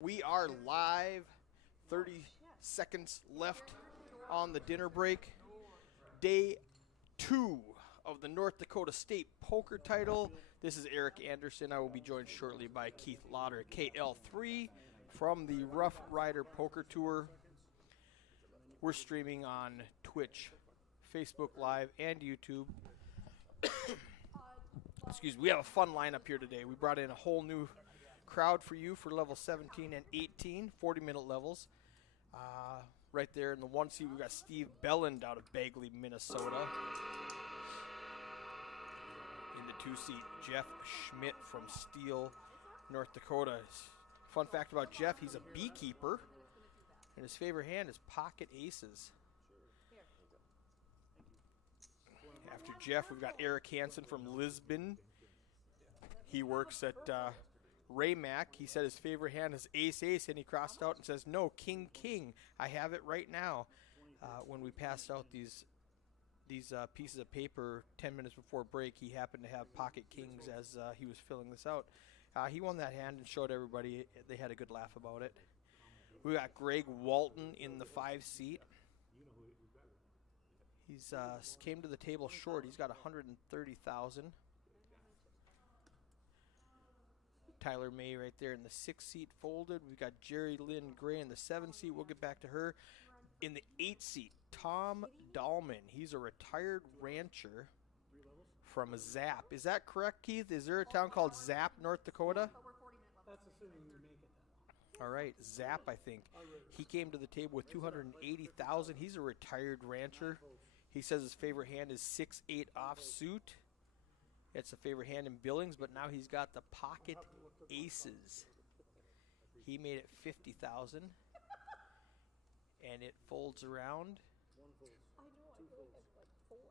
We are live, 30 seconds left on the dinner break. Day 2 of the North Dakota State Poker Title. This is Eric Anderson. I will be joined shortly by Keith Lauder, KL3 from the Roughrider Poker Tour. We're streaming on Twitch, Facebook Live, and YouTube. Excuse me. We have a fun lineup here today. We brought in a whole new crowd for you for level 17 and 18, 40-minute levels. Right there in the one seat, we've got Steve Belland out of Bagley, Minnesota. In the two seat, Jeff Schmidt from Steele, North Dakota. Fun fact about Jeff, he's a beekeeper, and his favorite hand is pocket aces. After Jeff, we've got Eric Hansen from Lisbon. He works at Raymac. He said his favorite hand is ace-ace, and he crossed out and says, no, king-king. I have it right now. When we passed out these pieces of paper 10 minutes before break, he happened to have pocket kings as he was filling this out. He won that hand and showed everybody. They had a good laugh about it. We got Greg Walton in the 5 seat. He's came to the table short. He's got 130,000. Tyler May right there in the 6 seat folded. We've got Jerry Lynn Gray in the 7 seat. We'll get back to her. In the 8 seat, Tom Dahlman. He's a retired rancher from Zap. Is that correct, Keith? Is there a town called Zap, North Dakota? That's assuming you make it that long. All right, Zap, I think. He came to the table with 280,000. He's a retired rancher. He says his favorite hand is 6-8 offsuit. It's a favorite hand in Billings, but now he's got the pocket aces. He made it 50,000, and it folds around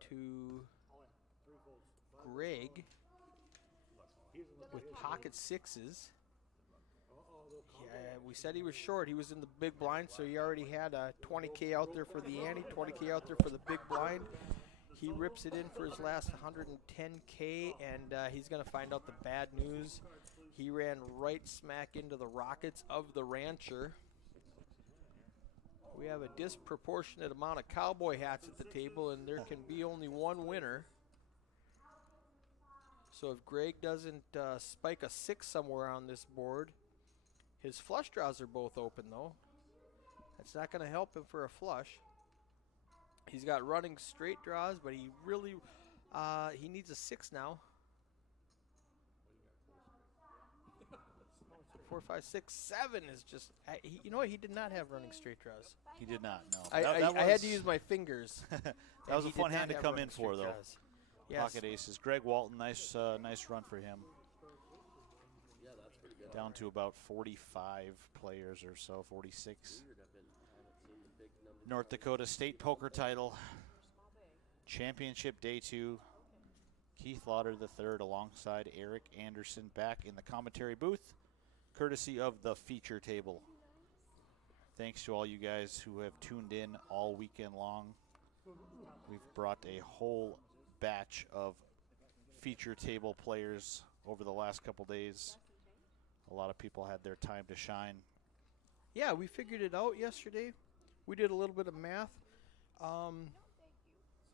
to Greg with pocket sixes. Yeah, we said he was short. He was in the big blind, so he already had a 20K out there for the ante, 20K out there for the big blind. He rips it in for his last 110K, and he's going to find out the bad news. He ran right smack into the rockets of the rancher. We have a disproportionate amount of cowboy hats at the table, and there can be only one winner. So if Greg doesn't spike a 6 somewhere on this board, his flush draws are both open, though. That's not going to help him for a flush. He's got running straight draws, but he really he needs a 6 now. 4, 5, 6, 7 is just. You know what? He did not have running straight draws. He did not. No. I had to use my fingers. That was a fun hand to come in for, though. Yes. Pocket aces. Greg Walton, nice run for him. Down to about 45 players or so, 46. North Dakota State Poker Title, Championship Day 2. Keith Lauder III alongside Eric Anderson back in the commentary booth, courtesy of the feature table. Thanks to all you guys who have tuned in all weekend long. We've brought a whole batch of feature table players over the last couple days. A lot of people had their time to shine. Yeah, we figured it out yesterday. We did a little bit of math.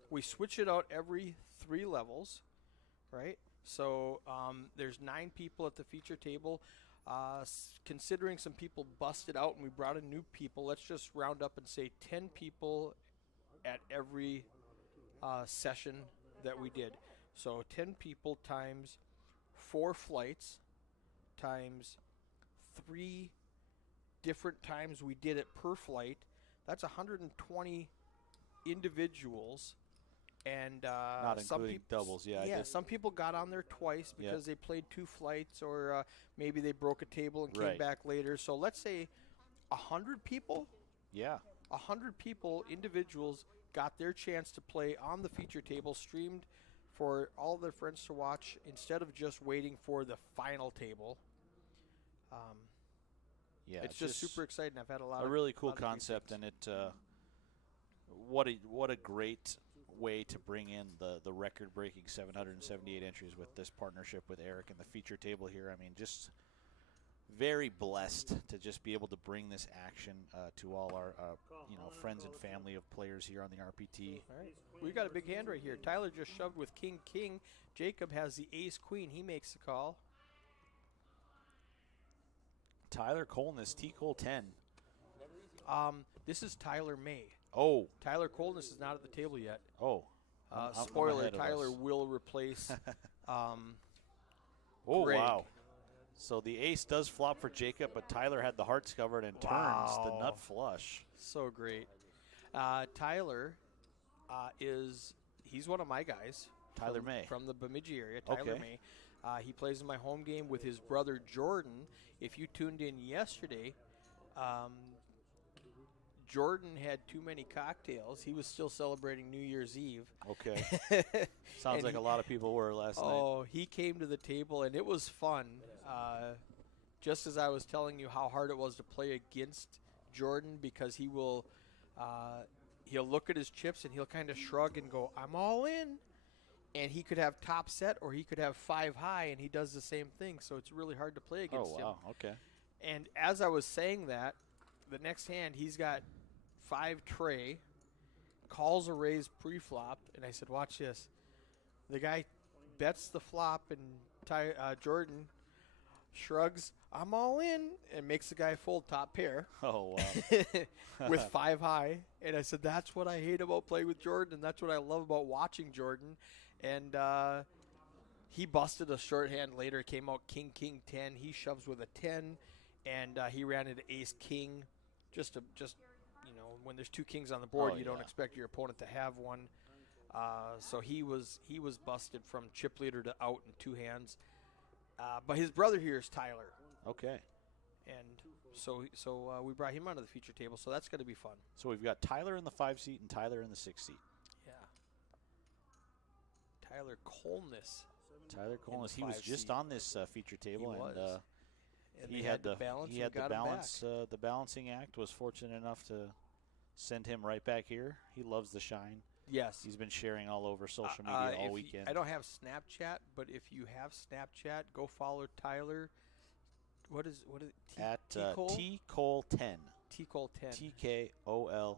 We switch it out every 3 levels, right? So there's 9 people at the feature table. Considering some people busted out and we brought in new people, let's just round up and say 10 people at every session that we did. So 10 people times 4 flights times 3 different times we did it per flight. That's 120 individuals, and not including doubles. Yeah, some people got on there twice because they played 2 flights, or maybe they broke a table and came back later. So let's say 100 people. Yeah, 100 people, individuals, got their chance to play on the feature table, streamed for all their friends to watch instead of just waiting for the final table. It's just super exciting. I've had a lot of really cool concept, and it what a great way to bring in the record-breaking 778 entries with this partnership with Eric and the feature table here. I mean, just very blessed to just be able to bring this action to all our friends and family of players here on the RPT. All right. We got a big hand right here. Tyler just shoved with king, king. Jacob has the ace, queen. He makes the call. Tyler Colness, T-Cole 10. This is Tyler May. Oh. Tyler Colness is not at the table yet. Oh. Spoiler, Tyler will replace Oh, Greg. wow. So the ace does flop for Jacob, but Tyler had the hearts covered and turns the nut flush. So great. Tyler he's one of my guys. Tyler May. From the Bemidji area, Tyler Okay. May. He plays in my home game with his brother Jordan. If you tuned in yesterday, Jordan had too many cocktails. He was still celebrating New Year's Eve. Okay. Sounds like a lot of people were last night. Oh, he came to the table, and it was fun. Just as I was telling you how hard it was to play against Jordan, because he will he'll look at his chips and he'll kind of shrug and go, I'm all in. And he could have top set or he could have 5 high, and he does the same thing. So it's really hard to play against him. Oh, wow. Okay. And as I was saying that, the next hand he's got 5 tray, calls a raise pre-flop, and I said, watch this. The guy bets the flop, and Jordan shrugs, I'm all in, and makes the guy fold top pair. Oh, wow. With 5 high. And I said, that's what I hate about playing with Jordan, and that's what I love about watching Jordan. And he busted a shorthand later, came out king, king, 10. He shoves with a 10, and he ran into ace, king. Just when there's 2 kings on the board, you don't expect your opponent to have one. So he was busted from chip leader to out in 2 hands. But his brother here is Tyler. Okay. And so we brought him onto the feature table, so that's going to be fun. So we've got Tyler in the 5 seat and Tyler in the 6 seat. Yeah. Tyler Colness. Tyler Colness, he was just on this feature table, and he had the balance. The balancing act was fortunate enough to send him right back here. He loves the shine. Yes. He's been sharing all over social media all weekend. I don't have Snapchat, but if you have Snapchat, go follow Tyler. What is at T-Cole? T-Cole 10. T-Cole 10. TKOL 10.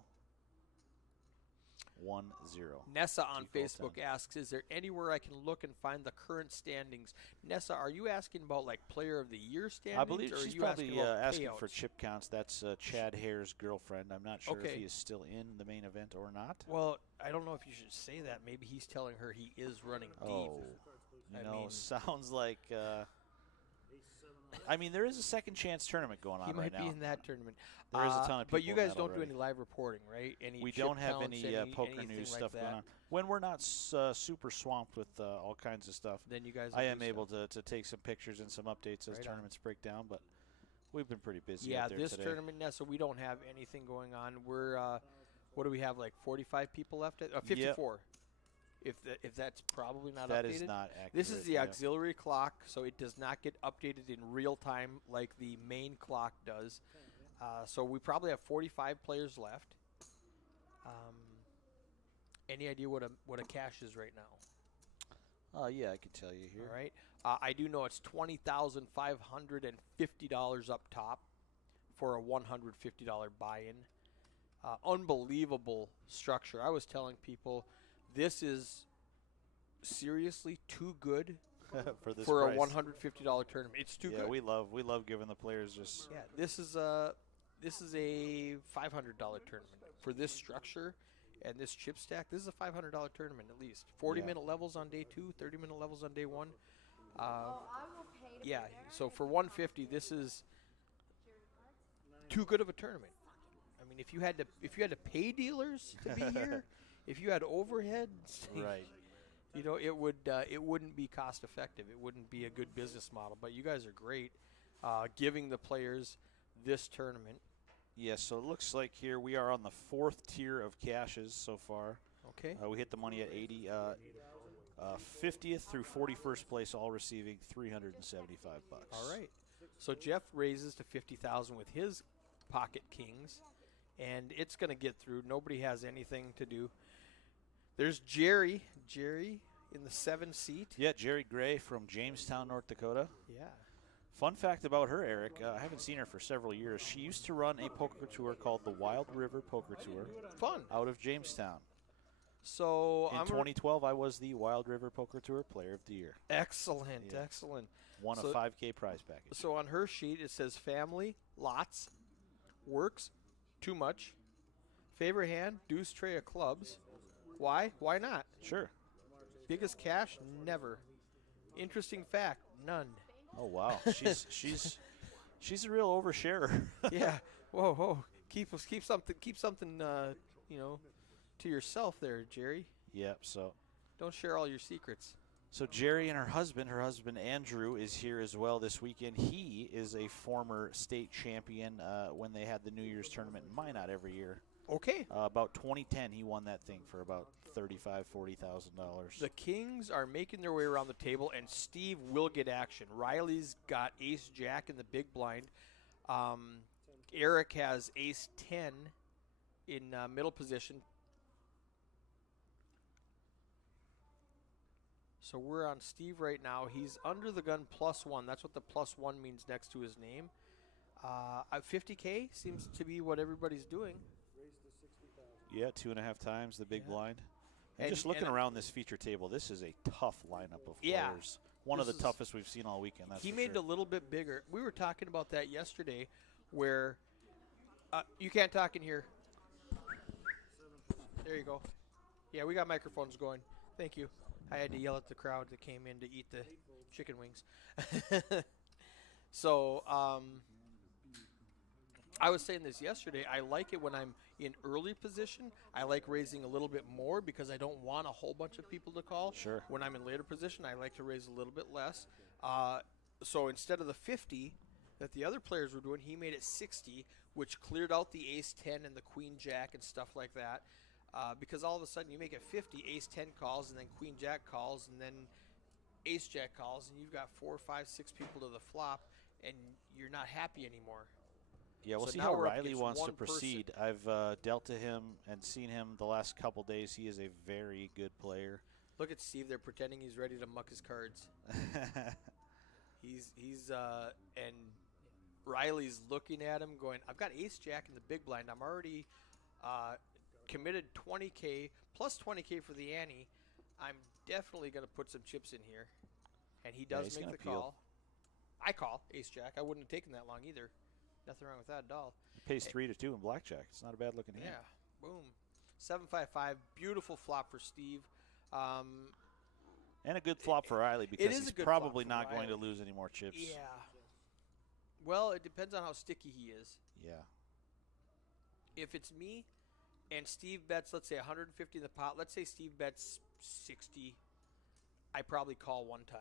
Nessa on T-Cole Facebook 10. asks, is there anywhere I can look and find the current standings? Nessa, are you asking about like player of the year standings? I believe or she's are you probably asking payouts? for chip counts. That's Chad Hare's girlfriend. I'm not sure if Okay. he is still in the main event or not. Well, I don't know if you should say that. Maybe he's telling her he is running deep. Oh, I mean, sounds like. I mean, there is a second chance tournament going on he right might now. be in that tournament. There is a ton of people But you in guys that don't do already. any live reporting, right? Any We chip don't have counts, any poker anything news like stuff that? going on. When we're not super swamped with all kinds of stuff, Then you guys. I will am do able stuff. to take some pictures and some updates as Right on. tournaments break down, but we've been pretty busy Yeah, out there this today. tournament, Nessa, we don't have anything going on. We're, what do we have, like 45 people left? 54. If that's probably not That updated. is not accurate. This is the yeah. auxiliary clock, so it does not get updated in real time like the main clock does. So we probably have 45 players left. Any idea what a cash is right now? Yeah, I can tell you here. All right. I do know it's $20,550 up top for a $150 buy-in. Unbelievable structure. I was telling people this is seriously too good for this for price. a $150 tournament. It's too good. We love giving the players just. Yeah, this is a $500 tournament for this structure and this chip stack. This is a $500 tournament at least. 40-minute levels on day 2, 30-minute levels on day 1. Yeah, so for 150, this is too good of a tournament. I mean, if you had to pay dealers to be here, if you had overhead, Right. you know, it wouldn't be cost effective. It wouldn't be a good business model. But you guys are great, giving the players this tournament. Yes, so it looks like here we are on the 4th tier of caches so far. Okay. We hit the money at 80. 50th through 41st place, all receiving $375. All right. So Jeff raises to 50,000 with his pocket kings, and it's going to get through. Nobody has anything to do. There's Jerry in the 7 seat. Yeah, Jerry Gray from Jamestown, North Dakota. Yeah. Fun fact about her, Eric, I haven't seen her for several years. She used to run a poker tour called the Wild River Poker Tour. Fun. Out of Jamestown. So in 2012, I was the Wild River Poker Tour Player of the Year. Excellent, excellent. Won a 5K prize package. So on her sheet, it says family, lots, works, too much, favorite hand, deuce tray of clubs. Why? Why not? Sure. Biggest cash? Never. Interesting fact? None. Oh wow, she's a real oversharer. Yeah. Whoa. Keep something to yourself there, Jerry. Yep. So don't share all your secrets. So Jerry and her husband Andrew is here as well this weekend. He is a former state champion when they had the New Year's tournament in Minot every year. Okay. About 2010, he won that thing for about $40,000. The Kings are making their way around the table, and Steve will get action. Riley's got ace-jack in the big blind. Eric has ace-10 in middle position. So we're on Steve right now. He's under the gun +1. That's what the +1 means next to his name. 50K seems to be what everybody's doing. Yeah, 2.5 times the big blind. And just looking around this feature table, this is a tough lineup of players. One of the toughest we've seen all weekend. That's he made it a little bit bigger. We were talking about that yesterday, where you can't talk in here. There you go. Yeah, we got microphones going. Thank you. I had to yell at the crowd that came in to eat the chicken wings. So I was saying this yesterday. I like it when I'm in early position. I like raising a little bit more because I don't want a whole bunch of people to call. Sure. When I'm in later position, I like to raise a little bit less. So instead of the 50 that the other players were doing, he made it 60, which cleared out the ace-10 and the queen-jack and stuff like that. Because all of a sudden you make it 50, ace-10 calls, and then queen-jack calls, and then ace-jack calls, and you've got 4, 5, 6 people to the flop, and you're not happy anymore. Yeah, we'll see how Riley wants to proceed. I've dealt to him and seen him the last couple days. He is a very good player. Look at Steve there pretending he's ready to muck his cards. And Riley's looking at him going, I've got ace-jack in the big blind. I'm already committed 20K plus 20K for the ante. I'm definitely going to put some chips in here. And he does make the call. I call ace-jack. I wouldn't have taken that long either. Nothing wrong with that at all. He pays 3-2 in blackjack. It's not a bad looking hand. Yeah, boom. 7-5-5. Beautiful flop for Steve. And a good flop for Riley because he's probably not going to lose any more chips. Yeah. Well, it depends on how sticky he is. Yeah. If it's me and Steve bets, let's say 150 in the pot. Let's say Steve bets 60. I probably call one time.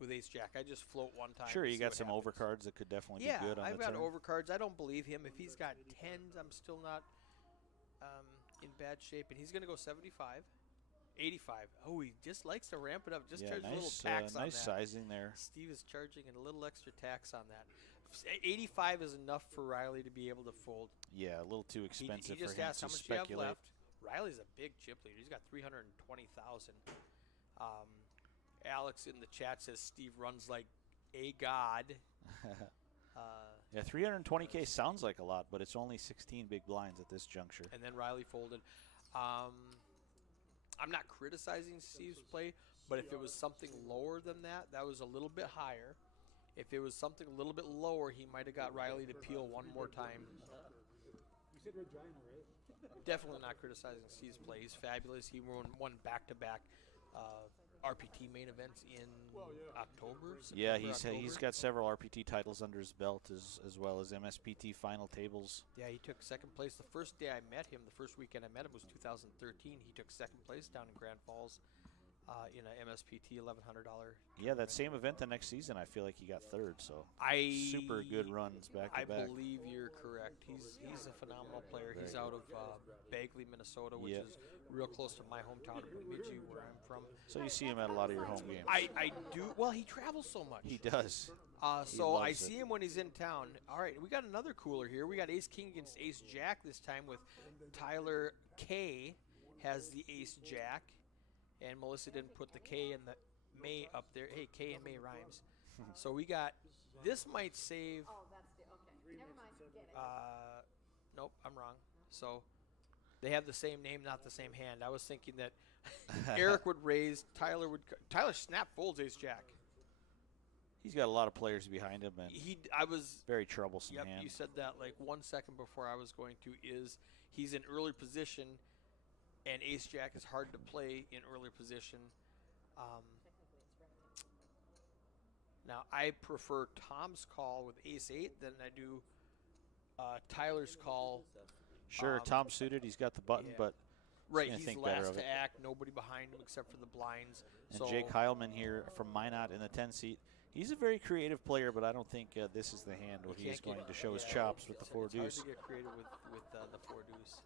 With ace-jack, I just float one time. Sure, you got some overcards that could definitely be good on the turn. Yeah, I've got overcards. I don't believe him. If he's got 10s, I'm still not in bad shape. And he's going to go 75, 85. Oh, he just likes to ramp it up. Just charge a little tax on that. Nice sizing there. Steve is charging a little extra tax on that. 85 is enough for Riley to be able to fold. Yeah, a little too expensive he just for him asked to how much speculate. you have left. Riley's a big chip leader. He's got 320,000. Alex in the chat says Steve runs like a god. Yeah, 320K sounds like a lot, but it's only 16 big blinds at this juncture. And then Riley folded. I'm not criticizing Steve's play, but if it was something lower than that, that was a little bit higher. If it was something a little bit lower, he might have got Riley to peel one more time. You said Regina, right? Definitely not criticizing Steve's play. He's fabulous. He won back-to-back RPT main events in October. Yeah, he's got several RPT titles under his belt as well as MSPT final tables. Yeah, he took second place. The first day I met him, the first weekend I met him was 2013. He took second place down in Grand Falls in a MSPT $1,100. Yeah, that same event the next season, I feel like he got third. So super good runs back to back. I believe you're correct. He's a phenomenal player. He's out of Bagley, Minnesota, which is real close to my hometown of Bemidji, where I'm from. So you see him at a lot of your home games. I do. Well, he travels so much. He does. So I see him when he's in town. All right, we got another cooler here. We got Ace-King against Ace-Jack this time with Tyler K. has the Ace-Jack. And Melissa didn't put the K and the May up there. Hey, K and May rhymes. So we got This might save. Oh, that's the, okay. Never mind. Get it. Nope, I'm wrong. So they have the same name, not the same hand. I was thinking that Eric would raise, Tyler snap folds ace jack. He's got a lot of players behind him, and I was very troublesome Yep, hand. you said that like 1 second before I was going to. He's in early position, and ace jack is hard to play in early position. Now I prefer Tom's call with ace 8 than I do Tyler's call. Sure, Tom suited. He's got the button, yeah. but Right, gonna he's think better last of to it. act. Nobody behind him except for the blinds. And so Jake Heilman here from Minot in the 10 seat. He's a very creative player, but I don't think this is the hand where he is going to show his chops with the 4 it's hard deuce. to get creative with the 4 deuce.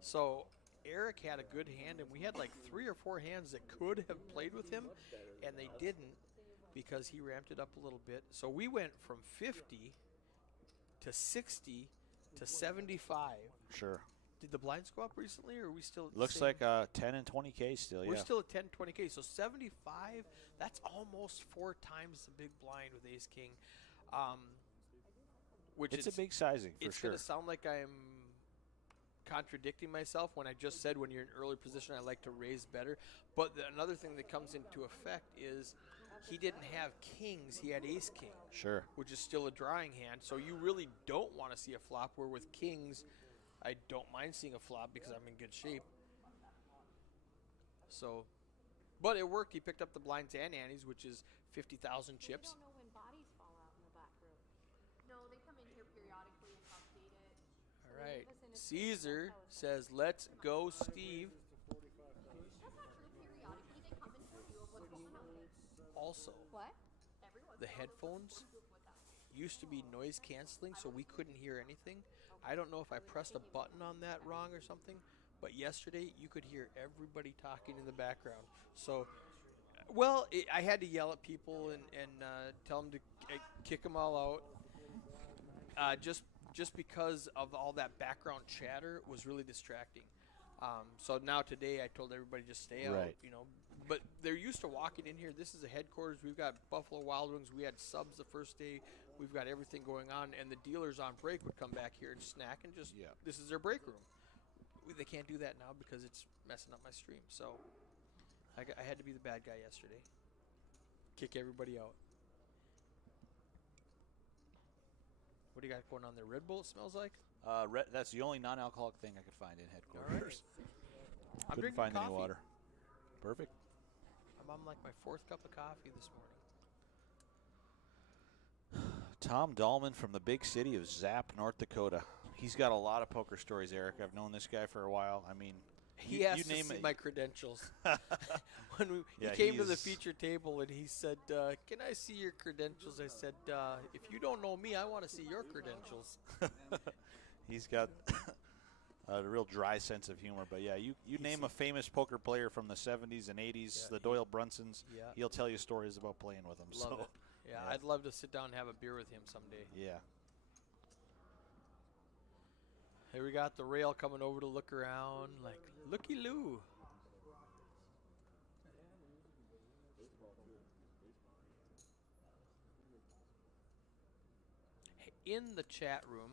So Eric had a good hand, and we had like 3 or 4 hands that could have played with him, and they didn't because he ramped it up a little bit. So we went from 50 to 60 to 75. Sure. Did the blinds go up recently, or are we still at the Looks same? like 10 and 20K still, We're yeah. still at 10, 20K. So 75, that's almost 4 times the big blind with ace king. Which It's is a big sizing, for it's sure. going to sound like I'm contradicting myself when I just said when you're in early position, I like to raise better. But another thing that comes into effect is he didn't have kings. He had ace king, Sure. which is still a drawing hand. So you really don't want to see a flop where with kings, I don't mind seeing a flop because I'm in good shape. So, but it worked. He picked up the blinds and antes, which is 50,000 chips. I don't know when bodies fall out in the back room. No, they come in here periodically and update it. All right. Caesar says, "Let's go, Steve." That's not true. Periodically, they come and tell you of what's going on. Also, What? the headphones used to be noise canceling, so we couldn't hear anything. I don't know if I pressed a button on that wrong or something, but yesterday you could hear everybody talking in the background. So, well, I had to yell at people and tell them to kick them all out. Just because of all that background chatter was really distracting. So now today I told everybody just stay out, Right. you know. But they're used to walking in here. This is a headquarters. We've got Buffalo Wild Wings. We had subs the first day. We've got everything going on. And the dealers on break would come back here and snack and just, this is their break room. They can't do that now because it's messing up my stream. So I had to be the bad guy yesterday. Kick everybody out. What do you got going on there? Red Bull, it smells like? That's the only non-alcoholic thing I could find in headquarters. I'm Couldn't drinking find coffee. any water. Perfect. I'm on like my 4th cup of coffee this morning. Tom Dahlman from the big city of Zap, North Dakota. He's got a lot of poker stories, Eric. I've known this guy for a while. I mean, He asked to see my credentials. When he came to the feature table and he said, "Can I see your credentials?" I said, "If you don't know me, I want to see your credentials." He's got a real dry sense of humor. But yeah, you name a famous poker player from the 70s and 80s, the Doyle Brunsons, he'll tell you stories about playing with them. Love it. Yeah, I'd love to sit down and have a beer with him someday. Yeah. Here we got the rail coming over to look around, like, looky-loo. In the chat room,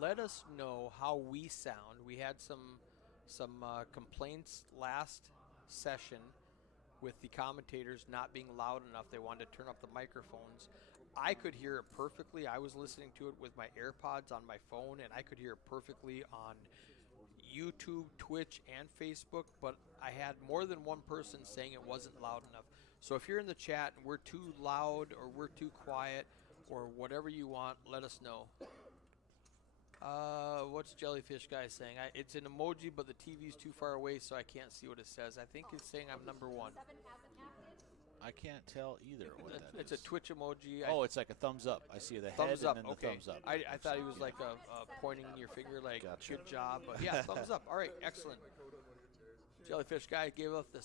let us know how we sound. We had some complaints last session with the commentators not being loud enough. They wanted to turn up the microphones. I could hear it perfectly. I was listening to it with my AirPods on my phone, and I could hear it perfectly on YouTube, Twitch, and Facebook, but I had more than one person saying it wasn't loud enough. So if you're in the chat and we're too loud or we're too quiet or whatever you want, let us know. What's Jellyfish Guy saying? It's an emoji, but the TV's too far away, so I can't see what it says. I think it's saying I'm number 1. I can't tell either what that It's is. a Twitch emoji. Oh, it's like a thumbs up. I see the Thumbs head up. and then Okay. the thumbs up. I thought he was like pointing your finger, like Gotcha. good job. But yeah, thumbs up. All right, excellent. Jellyfish Guy gave us the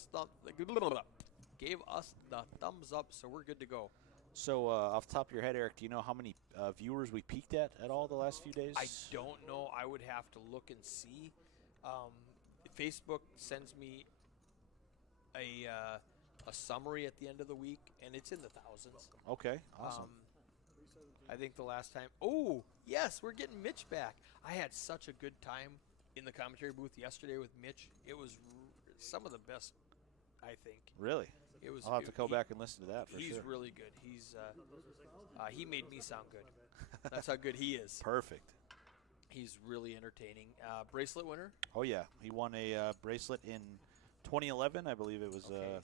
thumbs up, so we're good to go. So off the top of your head, Eric, do you know how many viewers we peaked at all the last few days? I don't know. I would have to look and see. Facebook sends me a a summary at the end of the week, and it's in the thousands. Okay, awesome. I think the last time. Oh, yes, we're getting Mitch back. I had such a good time in the commentary booth yesterday with Mitch. It was some of the best, I think. Really? It was. I'll have to go back and listen to that for he's sure. He's really good. He made me sound good. That's how good he is. Perfect. He's really entertaining. Bracelet winner? Oh, yeah. He won a bracelet in 2011. I believe it was a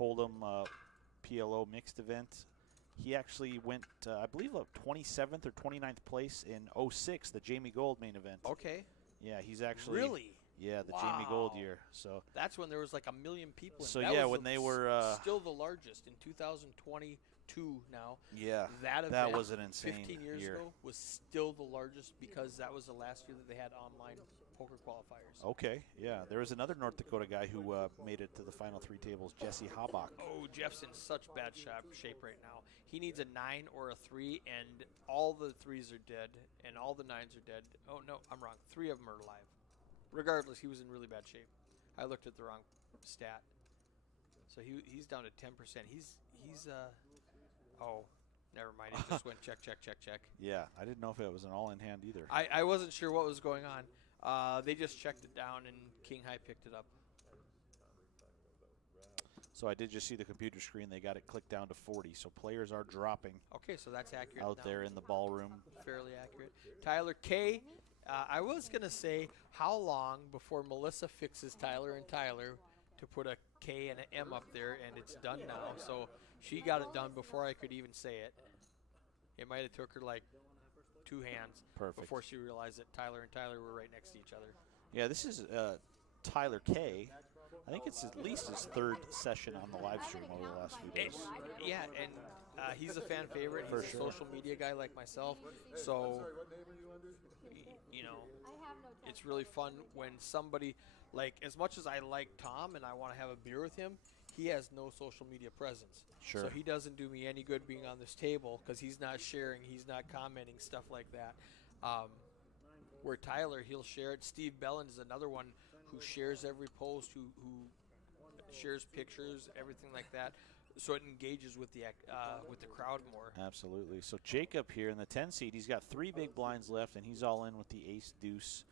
Hold'em PLO mixed event. He actually went, I believe, 27th or 29th place in 06, the Jamie Gold main event. Okay. Yeah, he's actually. Really? Yeah, the Wow. Jamie Gold year. So that's when there was like 1 million people. So that yeah, was when they were still the largest in 2022 now. Yeah, that event, that was an insane 15 years year. ago was still the largest because that was the last year that they had online poker qualifiers. Okay, yeah. There was another North Dakota guy who made it to the final 3 tables, Jesse Hawbach. Oh, Jeff's in such bad shape right now. He needs a 9 or a 3, and all the 3s are dead, and all the 9s are dead. Oh, no, I'm wrong. 3 of them are alive. Regardless, he was in really bad shape. I looked at the wrong stat. So he's down to 10%. He's oh, never mind. He just went check. Yeah, I didn't know if it was an all-in hand either. I wasn't sure what was going on. They just checked it down, and King High picked it up. So I did just see the computer screen. They got it clicked down to 40. So players are dropping Okay, so that's accurate. out now. there in the ballroom. Fairly accurate. Tyler K. I was going to say, how long before Melissa fixes Tyler and Tyler to put a K and an M up there, and it's done now. So she got it done before I could even say it. It might have took her like 2 hands Perfect. before she realized that Tyler and Tyler were right next to each other. Yeah, this is Tyler K. I think it's at least his 3rd session on the live stream over the last few days. Yeah, and he's a fan favorite. He's For a sure. social media guy like myself. So, you know, it's really fun when somebody, like, as much as I like Tom and I want to have a beer with him, he has no social media presence. Sure. So he doesn't do me any good being on this table because he's not sharing, he's not commenting, stuff like that. Where Tyler, he'll share it. Steve Bellin is another one who shares every post, who shares pictures, everything like that. So it engages with the crowd more. Absolutely. So Jacob here in the 10 seed, he's got 3 big blinds left, and he's all in with the ace deuce.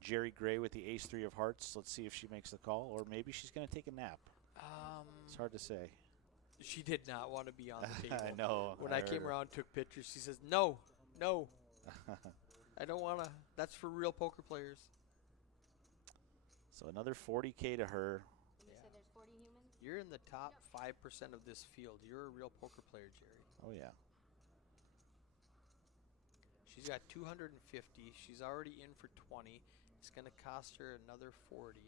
Jerry Gray with the ace 3 of hearts. Let's see if she makes the call, or maybe she's going to take a nap. It's hard to say. She did not want to be on the table. I know. When I came heard her. around and took pictures, she says, no, I don't want to. That's for real poker players. So another 40K to her. You said there's 40 humans? You're in the top 5% of this field. You're a real poker player, Jerry. Oh, yeah. She's got 250. She's already in for 20. It's going to cost her another 40.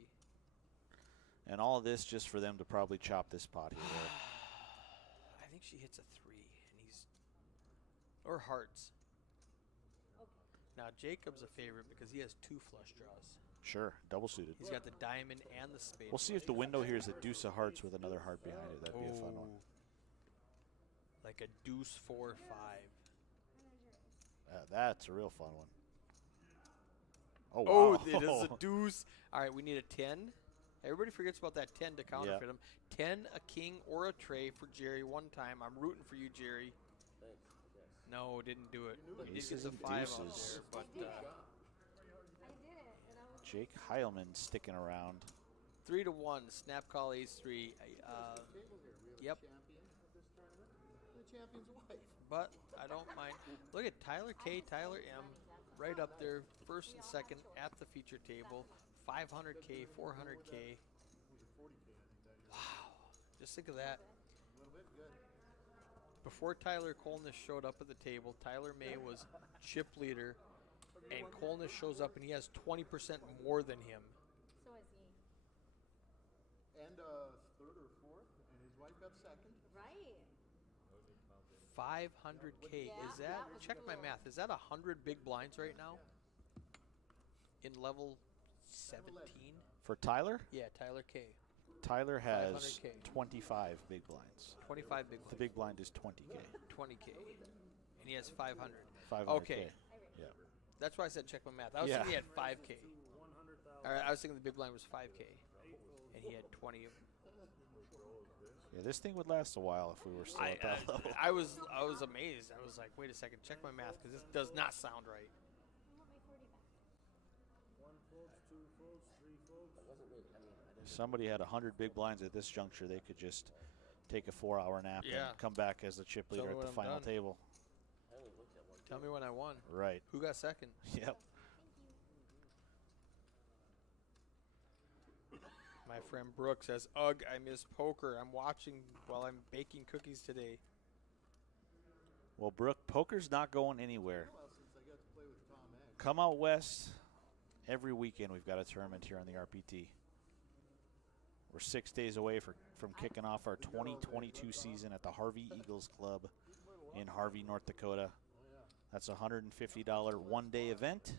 And all of this just for them to probably chop this pot here. Right? I think she hits a 3, and he's or hearts. Now Jacob's a favorite because he has 2 flush draws. Sure, double suited. He's got the diamond and the spade. We'll see if the window here is a deuce of hearts with another heart behind it. That'd be a fun one. Like a deuce 4-5. That's a real fun one. Oh, Oh, wow. it is a deuce. All right, we need a 10. Everybody forgets about that 10 to counterfeit him. 10, a king, or a tray for Jerry one time. I'm rooting for you, Jerry. No, didn't do it. He did get Aces the and 5 out deuces. there, but I did it, and I was Jake Heilman sticking around. 3-1. Snap call ace 3. Yep. But I don't mind. Look at Tyler K, Tyler M, right up there, first and second at the feature table. 500K, 400K. Wow. Just think of that. Before Tyler Kolnish showed up at the table, Tyler May was chip leader, and Kolnish shows up and he has 20% more than him. so is he. And 3rd or 4th, and his wife got 2nd. Right. 500K. Is that, check my math, is that 100 big blinds right now? In level 17? For Tyler, Yeah, Tyler K. Tyler has 500K. 25 big blinds. 25 big The blinds. big blind is 20K. 20K. And he has 500. 500K. Okay. Yeah. That's why I said check my math. I was Yeah. thinking he had 5K. All right, I was thinking the big blind was 5K. And he had 20. Yeah, this thing would last a while if we were still at that level. I was amazed. I was like, wait a second, check my math because this does not sound right. If somebody had 100 big blinds at this juncture, they could just take a 4-hour nap Yeah. and come back as the chip leader at the final table. Tell me when I won. Right. Who got second? Yep. My friend Brooke says, ugh, I miss poker. I'm watching while I'm baking cookies today. Well, Brooke, poker's not going anywhere. Well, since I got to play with Tom X. Come out west. Every weekend we've got a tournament here on the RPT. We're 6 days away from kicking off our 2022 season at the Harvey Eagles Club in Harvey, North Dakota. That's a $150 one-day event.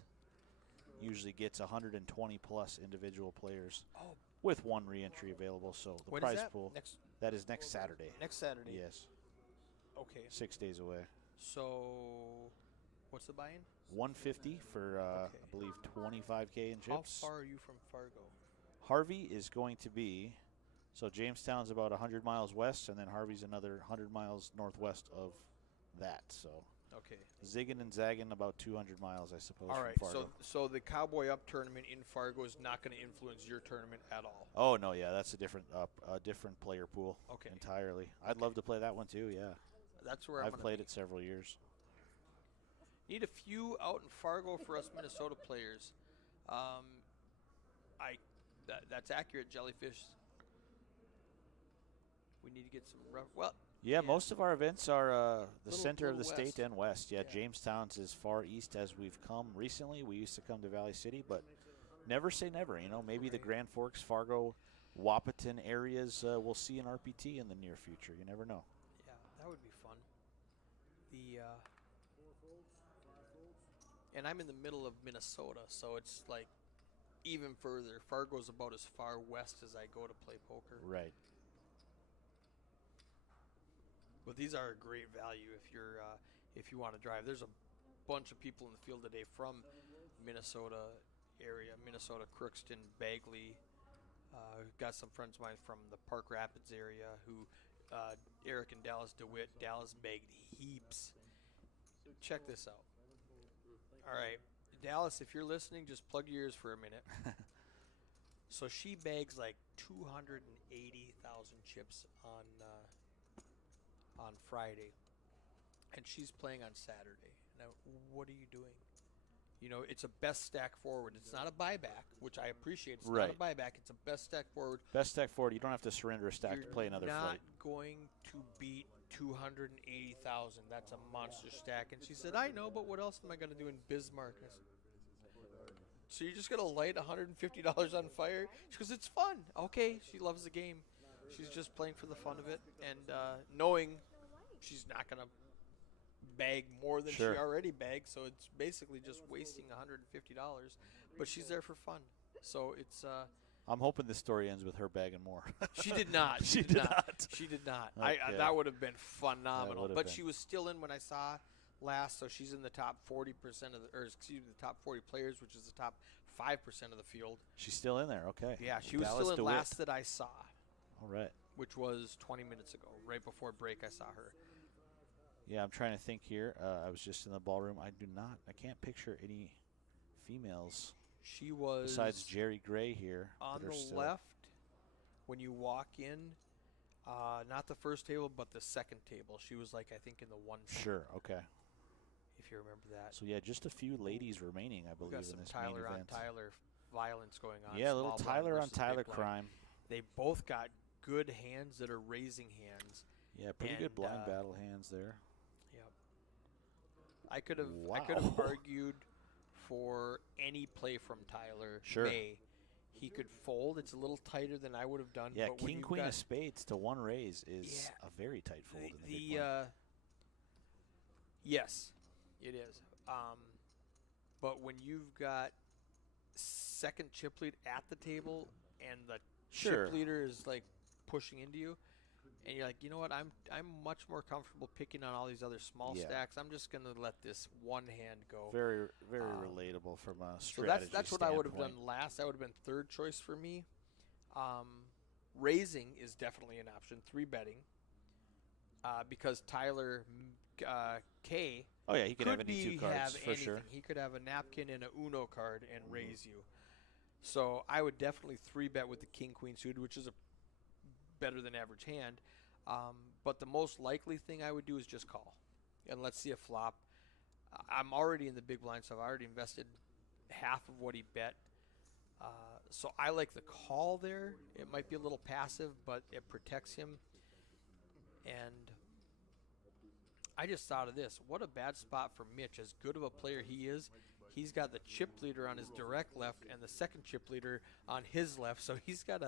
Usually gets 120 plus individual players with one re-entry available. So the When prize is that? pool, that is next Saturday. Next Saturday? Yes. Okay. 6 days away. So what's the buy-in? 150 for, Okay. I believe, 25K in chips. How far are you from Fargo? Harvey is going to be, so Jamestown's about 100 miles west, and then Harvey's another 100 miles northwest of that. So Okay. zigging and zagging about 200 miles, I suppose, All right. from Fargo. So the Cowboy Up tournament in Fargo is not going to influence your tournament at all. Oh, no, yeah, that's a different player pool Okay. entirely. I'd love to play that one, too, yeah. That's where I've I'm played it several years. Need a few out in Fargo for us Minnesota players. That's accurate, Jellyfish. We need to get some rough. Well, Yeah, most of our events are the Little- center of the little state west. and west. Yeah, Yeah. Jamestown's as far east as we've come recently. We used to come to Valley City, but never say never. You know, maybe the Grand Forks, Fargo, Wahpeton areas we'll see in RPT in the near future. You never know. yeah, that would be fun. And I'm in the middle of Minnesota, so it's like even further. Fargo's about as far west as I go to play poker. Right. But these are a great value if you want to drive. There's a bunch of people in the field today from Minnesota area, Minnesota, Crookston, Bagley. Got some friends of mine from the Park Rapids area who Eric and Dallas DeWitt. Dallas bagged heaps. Check this out. All right, Dallas, if you're listening, just plug your ears for a minute. So she bags like 280,000 chips on Friday, and she's playing on Saturday. Now, what are you doing? You know, it's a best stack forward. It's not a buyback, which I appreciate. It's Right. not a buyback. It's a best stack forward. Best stack forward. You don't have to surrender a stack You're to play another not flight. going to beat 280,000. That's a monster stack. And she said, I know, but what else am I going to do in Bismarck? I said, so you're just going to light $150 on fire? She goes, it's fun. Okay, she loves the game. She's just playing for the fun of it and knowing she's not going to bag more than Sure. she already bagged. So it's basically just wasting $150. But she's there for fun. So it's... I'm hoping this story ends with her bagging more. She did not. She did not. She did not. Okay. That would have been phenomenal. would've But been. she was still in when I saw last, so she's in the top 40% of the, or excuse me, the top 40 players, which is the top 5% of the field. She's still in there. Okay. Yeah, she was Dallas still in DeWitt. last that I saw, All right. which was 20 minutes ago. Right before break, I saw her. Yeah, I'm trying to think here. I was just in the ballroom. I can't picture any females She was besides Jerry Gray here. on that are the still- left when you walk in. Not the first table, but the second table. She was like, I think, in the one. Sure. Okay. If you remember that. So yeah, just a few ladies remaining, I We believe, got in some this main Tyler on event. Tyler violence going on. Yeah, a little small blind Tyler on versus big Tyler blind. crime. They both got good hands that are raising hands. Yeah, pretty good And, blind battle hands there. Yep. I could have Wow. argued for any play from Tyler Sure. May. He could fold. It's a little tighter than I would have done. Yeah, but when King you've Queen got of Spades to one raise is Yeah. a very tight fold in the big the blind. yes, it is. But when you've got second chip lead at the table and the Sure. chip leader is like pushing into you, and you're like, you know what? I'm much more comfortable picking on all these other small Yeah. stacks. I'm just gonna let this one hand go. Very, very relatable from a strategy So that's what I would have standpoint. done last. That would have been third choice for me. Raising is definitely an option. 3-betting. Because Tyler K. Oh, yeah, he could have could any two be cards have for anything. sure. He could have a napkin and a Uno card and raise you. So I would definitely 3-bet with the king queen suited, which is a better than average hand. But the most likely thing I would do is just call, and let's see a flop. I'm already in the big blind, so I've already invested half of what he bet. So I like the call there. It might be a little passive, but it protects him. And I just thought of this. What a bad spot for Mitch. As good of a player he is, he's got the chip leader on his direct left and the second chip leader on his left. So he's got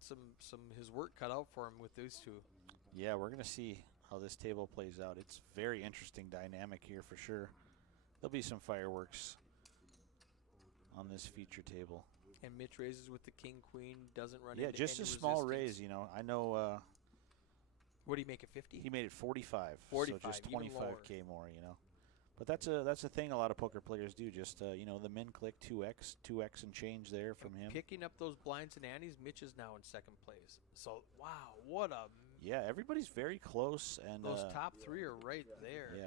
some his work cut out for him with those two. Yeah, we're going to see how this table plays out. It's very interesting dynamic here for sure. There'll be some fireworks on this feature table. And Mitch raises with the king queen, doesn't run Yeah, into just any a small resistance. raise, I know What do you make it, 50? he made it 45, 45, so just even 25K more, But that's a thing a lot of poker players do. Just the min click 2x and change there from him. Picking up those blinds and antes, Mitch is now in second place. So wow, what a Yeah, everybody's very close, and those top three are right there. Yeah,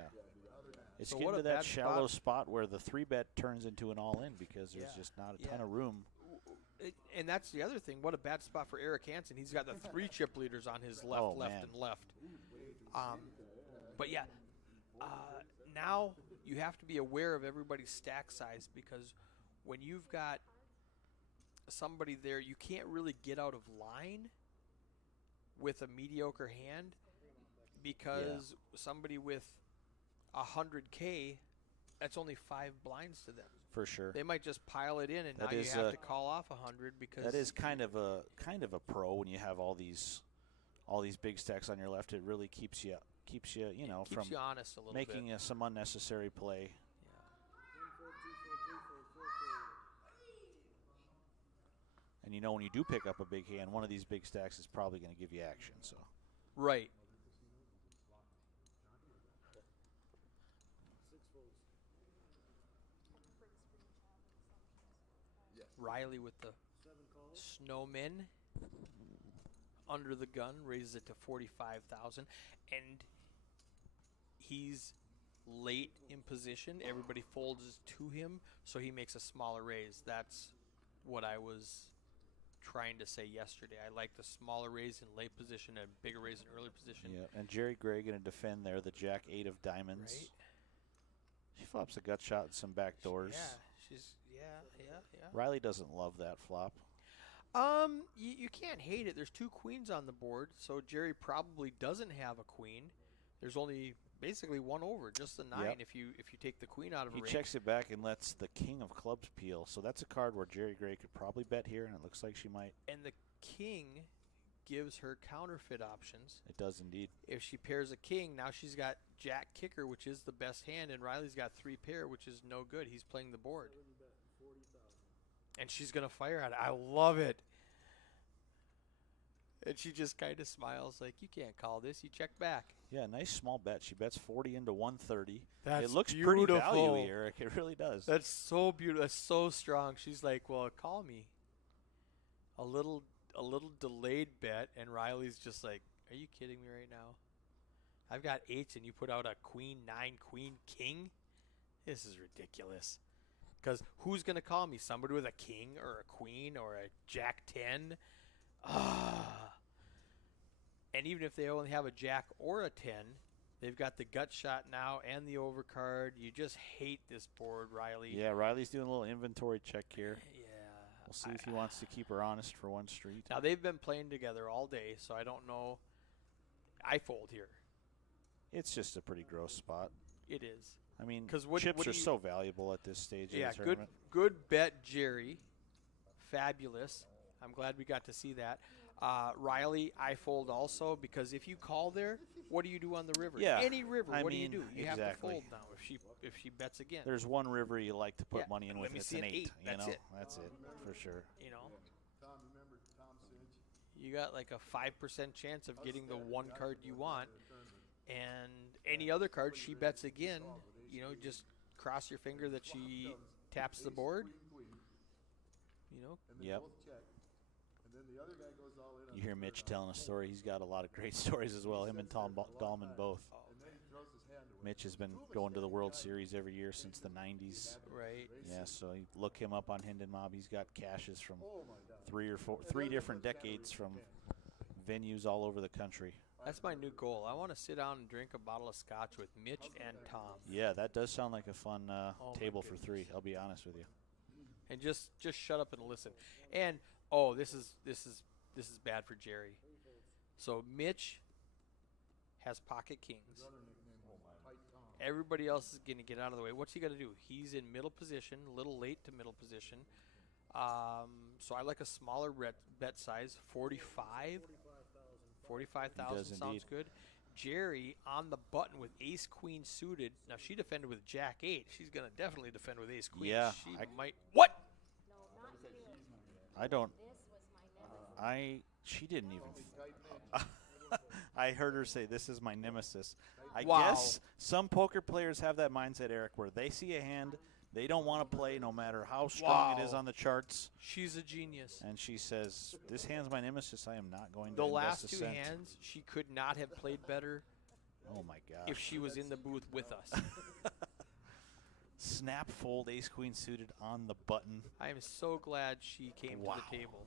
it's So getting what to a that bad shallow spot where the 3-bet turns into an all-in because there's Yeah. just not a ton Yeah. of room. And that's the other thing. What a bad spot for Eric Hansen. He's got the 3 chip leaders on his left, Oh, left, man. and left. But yeah, now you have to be aware of everybody's stack size, because when you've got somebody there, you can't really get out of line with a mediocre hand, because somebody with 100K, that's only 5 blinds to them. For sure. They might just pile it in, and That now you is, have to call off 100 because That is kind of a pro when you have all these big stacks on your left. It really keeps you keeps from you honest a little bit. making some unnecessary play. And when you do pick up a big hand, one of these big stacks is probably going to give you action. So Right. Riley with the snowmen under the gun raises it to 45,000, and he's late in position. Everybody folds to him, so he makes a smaller raise. That's what I was trying to say yesterday. I like the smaller raise in late position and bigger raise in early position. yeah, and Jerry Gray going to defend there, the Jack 8 of diamonds. Right. She flops a gut shot and some back doors. Yeah, she's Riley doesn't love that flop. You can't hate it. There's 2 queens on the board, so Jerry probably doesn't have a queen. There's only basically one over, just the 9. Yep. If you take the queen out of a He range. checks it back and lets the king of clubs peel. So that's a card where Jerry Gray could probably bet here, and it looks like she might. And the king gives her counterfeit options. It does indeed. If she pairs a king, now she's got Jack Kicker, which is the best hand, and Riley's got 3 pair, which is no good. He's playing the board. And she's going to fire at it. I love it. And she just kind of smiles like, you can't call this. You check back. Yeah, nice small bet. She bets 40 into 130. That's it looks pretty beautiful. value, Eric. It really does. That's so beautiful. That's so strong. She's like, well, call me. A little delayed bet, and Riley's just like, are you kidding me right now? I've got 8s, and you put out a queen, 9, queen, king? This is ridiculous. Because who's going to call me? Somebody with a king or a queen or a jack 10? And even if they only have a jack or a 10, they've got the gut shot now and the overcard. You just hate this board, Riley. Yeah, Riley's doing a little inventory check here. Yeah. We'll see if he wants to keep her honest for one street. Now, they've been playing together all day, so I don't know. I fold here. It's just a pretty gross spot. It is. I mean, 'Cause what chips do are you- so valuable at this stage Yeah, of the tournament. good bet, Jerry. Fabulous. I'm glad we got to see that. Riley, I fold also, because if you call there, what do you do on the river? Yeah, Any river, I what do you mean, do? You have to exactly. fold now if she bets again. There's one river you like to put Yeah, money in let with, me it's see an an 8. eight. That's it. That's it, for sure. You know, Tom, remember Tom Sinch? you got like a 5% chance of getting the one card you want, and any other card she bets again. You know, just cross your finger that she taps the board. You know, And they Yep. both check. then the other guy goes all in on You hear Mitch telling a story. He's got a lot of great stories as well. Him and Tom Dahlman both. and then he throws his hand away. Mitch has been going to the World Series every year since the 90s. Right. Yeah, so you look him up on Hinden Mob. He's got caches from Oh my God. three different decades from venues all over the country. That's my new goal. I want to sit down and drink a bottle of scotch with Mitch and Tom, Yeah, that does sound like a fun my table for three. I'll be honest with you. and just shut up and listen. And this is bad for Jerry. So Mitch has pocket kings. Everybody else is going to get out of the way. What's he going to do? He's in middle position, a little late to middle position. So I like a smaller bet size, 45. 45,000 does sounds indeed. good. Jerry on the button with ace queen suited. Now she defended with jack 8. She's going to definitely defend with ace queen. Yeah, She I- might. What? No, not here. I don't. This was my nemesis. She didn't even. I heard her say, "This is my nemesis." I Wow. guess some poker players have that mindset, Eric, where they see a hand, they don't want to play no matter how strong it is Wow. on the charts. She's a genius. And she says, "This hand's my nemesis. I am not going to The invest last a two cent." hands, she could not have played better Oh my gosh! if she was in the booth with us. Snap fold ace queen suited on the button. I am so glad she came Wow. to the table.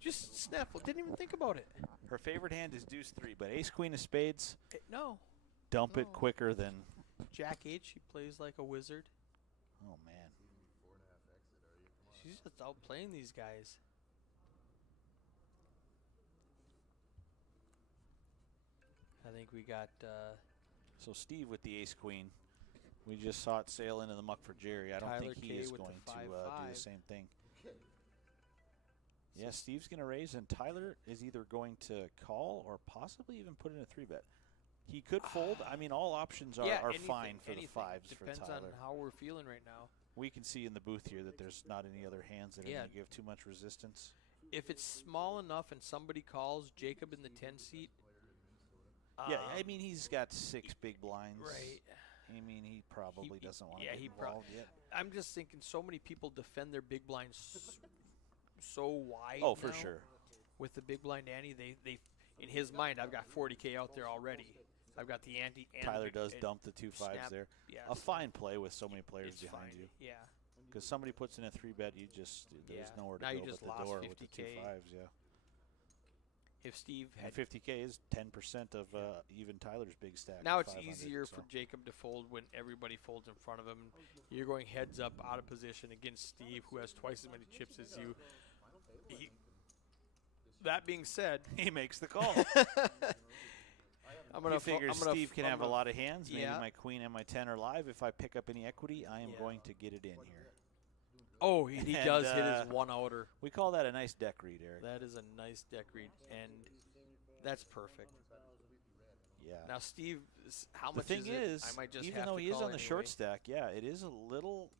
Just snap fold. Didn't even think about it. Her favorite hand is deuce 3, but ace queen of spades, No. dump it No. quicker than. Jack 8, she plays like a wizard. Oh man! She's just outplaying these guys. I think we got So Steve with the ace queen. We just saw it sail into the muck for Jerry. I don't Tyler think he K is with the going to 5-5. do the same thing. Yeah, Steve's going to raise, and Tyler is either going to call or possibly even put in a 3-bet. He could fold. I mean, all options are anything, fine for anything. the fives for Depends Tyler. on how we're feeling right now. We can see in the booth here that there's not any other hands that are Yeah. going to give too much resistance. If it's small enough and somebody calls Jacob in the 10 seat. Yeah, I mean, he's got 6 big blinds. Right. I mean, he probably doesn't want to yeah, get he prob- involved yet. I'm just thinking so many people defend their big blinds so wide. Oh, for now. sure. With the big blind ante, they in his mind, I've got 40K out there already. I've got the ante. And Tyler the big, does and dump the 2 5s snap. there. Yeah, A fine play with so many players it's behind fine. you. Yeah. Because somebody puts in a 3-bet, there's Yeah. nowhere to Now go you just but the lost door with the 2 50K. 5s, yeah. If Steve And had 50K is 10% of even Tyler's big stack. now, of it's 500, easier so. for Jacob to fold when everybody folds in front of him. You're going heads up, out of position against Steve, who has twice as many chips as you. That being said, He makes the call. I'm He gonna figures Steve can have a lot of hands. Maybe yeah. my queen and my 10 are live. If I pick up any equity, I am Yeah. going to get it in here. Oh, he And, does hit his one outer. We call that a nice deck read, Eric. That is a nice deck read, and that's perfect. Yeah. Now, Steve, how The much thing is it? is, I might just even have though to he is call on the short anyway. stack, yeah, it is a little.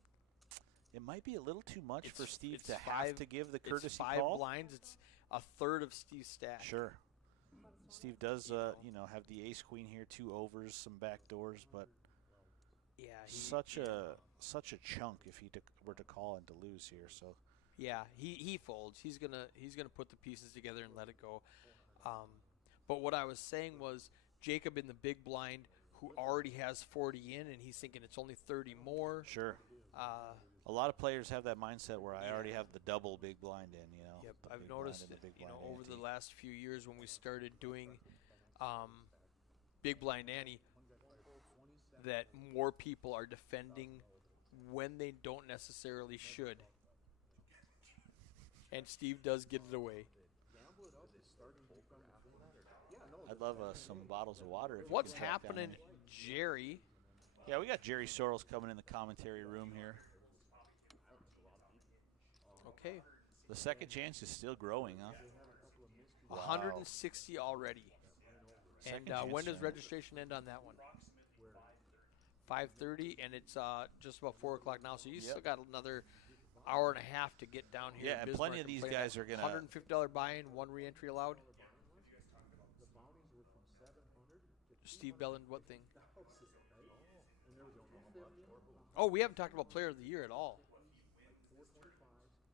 It might be a little too much for It's- Steve it's to have five- to give the It's courtesy 5 call. blinds. It's a third of Steve's stack. Sure. Steve does, have the ace queen here, 2 overs, some back doors, but Yeah. such a chunk if he were to call and to lose here. So Yeah, he folds. He's gonna put the pieces together and let it go. But what I was saying was Jacob in the big blind, who already has 40 in, and he's thinking it's only 30 more. sure, Uh, a lot of players have that mindset where I already have the double big blind in. Yep, the I've big blind noticed and the big you know blind over the ante. last few years when we started doing big blind ante, that more people are defending when they don't necessarily should. And Steve does get it away. I'd love some bottles of water. If you What's could track down happening, any. Jerry? Yeah, we got Jerry Sorrells coming in the commentary room here. Okay, The second chance is still growing, huh? 160 already. Second And when chance, does yeah. registration end on that one? 5:30, and it's just about 4 o'clock now. So you still got another hour and a half to get down here. Yeah, in and plenty Bismarck of these play guys that are gonna- $150 buy-in, 1 re-entry allowed. Steve Belland, what thing? Oh, we haven't talked about Player of the Year at all.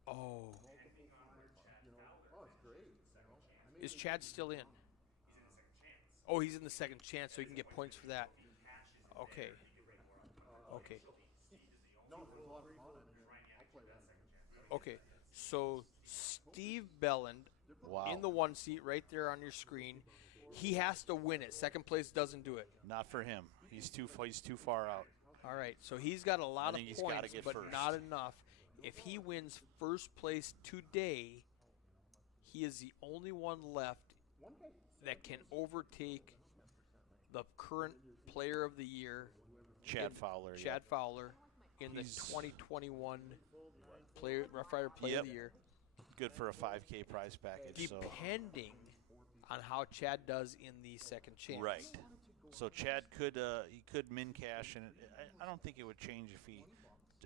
Oh, Is Chad still in? Oh, he's in the second chance, so he can get points for that. Okay. Okay. Okay. So Steve Belland Wow. in the 1 seat right there on your screen. He has to win it. Second place doesn't do it. Not for him. He's too far out. All right. So he's got a lot of think he's gotta points, get but first. not enough. If he wins first place today, he is the only one left that can overtake the current player of the year, Chad Fowler. Chad Fowler, in the 2021 Roughrider Player of the Year. Good for a 5K prize package. Depending on how Chad does in the second chance. Right. So Chad could min cash, and I don't think it would change if he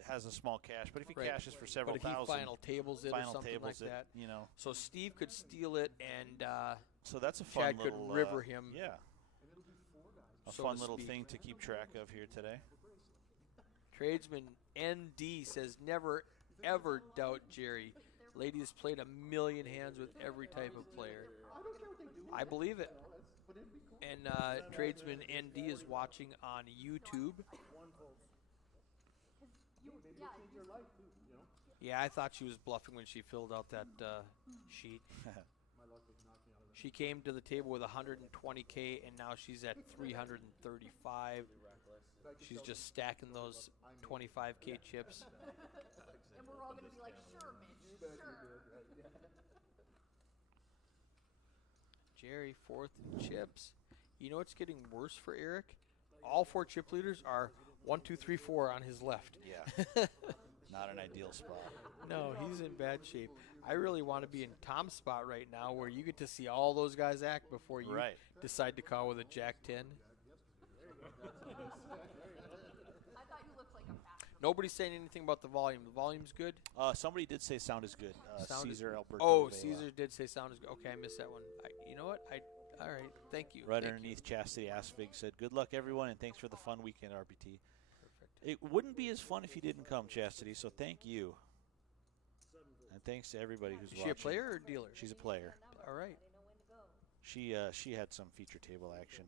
has a small cash, but if he cashes for several but if thousand, he final tables it or something like that, you know. So Steve could steal it, and So that's a fun Chad little could river him. Yeah. A so fun to little speak. thing to keep track of here today. Tradesman ND says, never, ever doubt Jerry. Lady has played a million hands with every type of player. I believe it. And Tradesman ND is watching on YouTube. Yeah, I thought she was bluffing when she filled out that sheet. She came to the table with 120K, and now she's at 335. She's just stacking those 25K chips. And we're all going to be like, sure, bitch, sure. Jerry, fourth in chips. You know what's getting worse for Eric? All 4 chip leaders are 1, 2, 3, 4 on his left. Yeah. Not an ideal spot. No, he's in bad shape. I really want to be in Tom's spot right now where you get to see all those guys act before you decide to call with a Jack 10. I thought you looked like a fat. Nobody's saying anything about the volume. The volume's good? Somebody did say sound is good. Sound Caesar is, Alberto. Oh, Vela. Caesar did say sound is good. Okay, I missed that one. You know what? All right, thank you. Right Thank underneath Chastity Asfig said, good luck, everyone, and thanks for the fun weekend, RPT. Perfect. It wouldn't be as fun if you didn't come, Chastity, so thank you. And thanks to everybody who's Is watching. she a player or a dealer? She's a player. All right. She had some feature table action.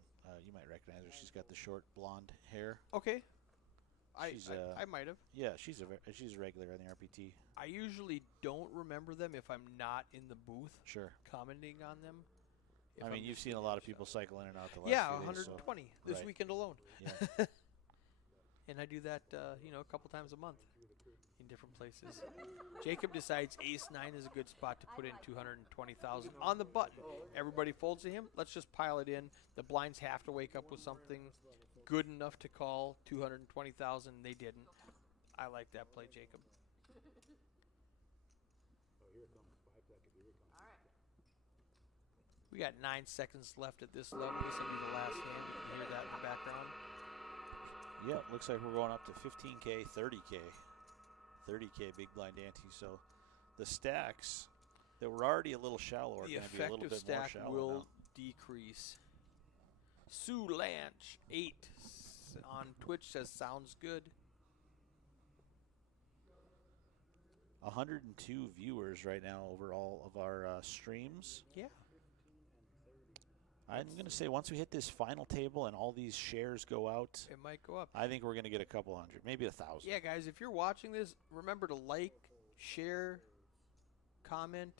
You might recognize her. She's got the short blonde hair. Okay. She's, I might have. Yeah, she's a regular on the RPT. I usually don't remember them if I'm not in the booth Sure. commenting on them. If I mean, I'm you've just seen a doing lot of stuff. people cycle in and out the last Yeah, few days, 120 this Right. weekend alone. Yeah. And I do that, a couple times a month in different places. Jacob decides ace 9 is a good spot to put in 220,000 on the button. Everybody folds to him. Let's just pile it in. The blinds have to wake up with something good enough to call 220,000. They didn't. I like that play, Jacob. We got 9 seconds left at this level. This will be the last hand. You can hear that in the background. Yeah, looks like we're going up to 15K, 30K. 30K big blind ante. So the stacks that were already a little shallow are The going to be a little effective bit more stack shallow will now. decrease. Sue Lanch 8 on Twitch says sounds good. 102 viewers right now over all of our streams. Yeah. I'm going to say once we hit this final table and all these shares go out, It might go up. I think we're going to get a couple hundred, maybe 1,000. Yeah, guys, if you're watching this, remember to like, share, comment.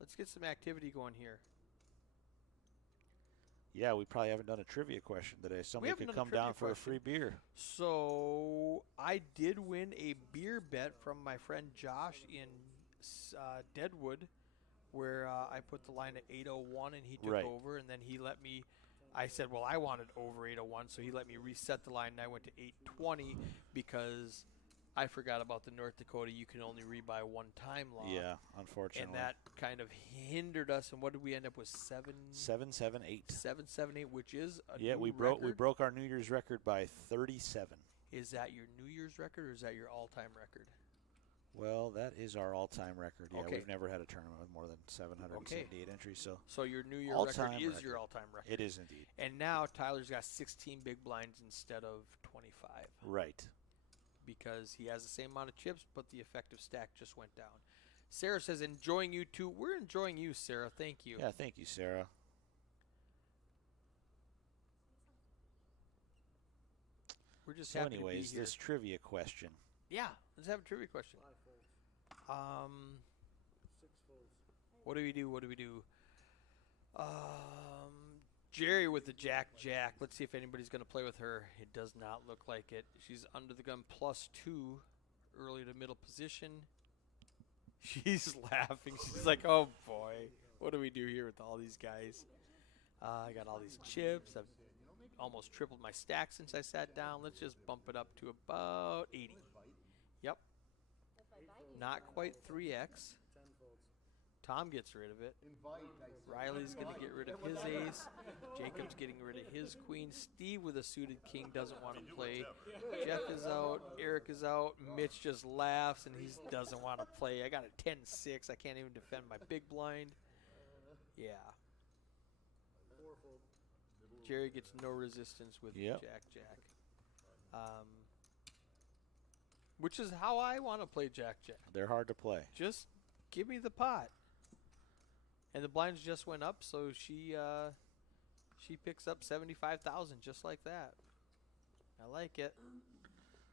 Let's get some activity going here. Yeah, we probably haven't done a trivia question today. Somebody haven't could done a come down trivia for a free beer. So I did win a beer bet from my friend Josh in Deadwood, where I put the line at 801 and he took Right. over, and then he let me. I said, well, I wanted over 801, so he let me reset the line, and I went to 820 because I forgot about the North Dakota you can only rebuy one time law. Yeah, unfortunately. And that kind of hindered us. And what did we end up with? 778. 778, which is a Yeah, new we record. broke our New Year's record by 37. Is that your New Year's record or is that your all-time record? Well, that is our all-time record. Yeah, Okay. we've never had a tournament with more than 778 entries. So your New Year All-time record is record. your all-time record. it is indeed. And now Tyler's got 16 big blinds instead of 25 Right. because he has the same amount of chips, but the effective stack just went down. Sarah says, enjoying you too. We're enjoying you, Sarah. Thank you. Yeah, thank you, Sarah. We're just So happy anyways, to be here. this trivia question. Yeah, let's have a trivia question. 5 folds. 6 folds. What do we do? What do we do? Jerry with the Jack. Let's see if anybody's going to play with her. It does not look like it. She's under the gun +2, early to middle position. She's laughing. She's like, oh boy, what do we do here with all these guys? I got all these chips. I've almost tripled my stack since I sat down. Let's just bump it up to about 80. Yep. Not quite 3x. 10 folds. Tom gets rid of it. Riley's going to get rid of his ace. Jacob's getting rid of his queen. Steve with a suited king doesn't want to play. Jeff is out. Eric is out. Mitch just laughs and he doesn't want to play. I got a 10-6. I can't even defend my big blind. Yeah. 4 fold. Jerry gets no resistance with Yep. Jack. Which is how I want to play Jack. They're hard to play. Just give me the pot. And the blinds just went up, so she picks up 75,000 just like that. I like it.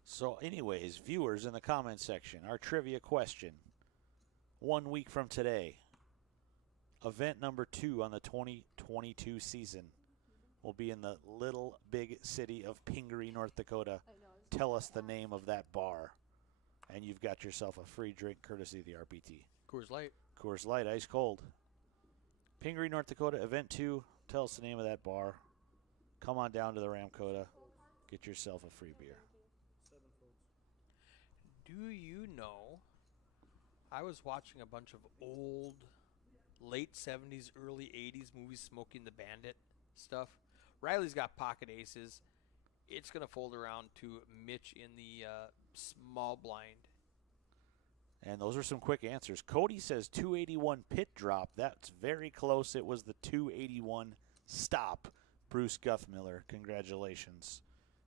So anyways, viewers in the comment section, our trivia question. 1 week from today, event number 2 on the 2022 season will be in the little big city of Pingree, North Dakota. Tell us the name of that bar, and you've got yourself a free drink courtesy of the RPT. Coors Light. Coors Light, ice cold. Pingree, North Dakota, event 2. Tell us the name of that bar. Come on down to the Ramkota. Get yourself a free beer. 7 folds. Do you know, I was watching a bunch of old, late 70s, early 80s movies, Smoking the Bandit stuff. Riley's got pocket aces. It's going to fold around to Mitch in the small blind. And those are some quick answers. Cody says 281 pit drop. That's very close. It was the 281 stop. Bruce Guthmiller, congratulations.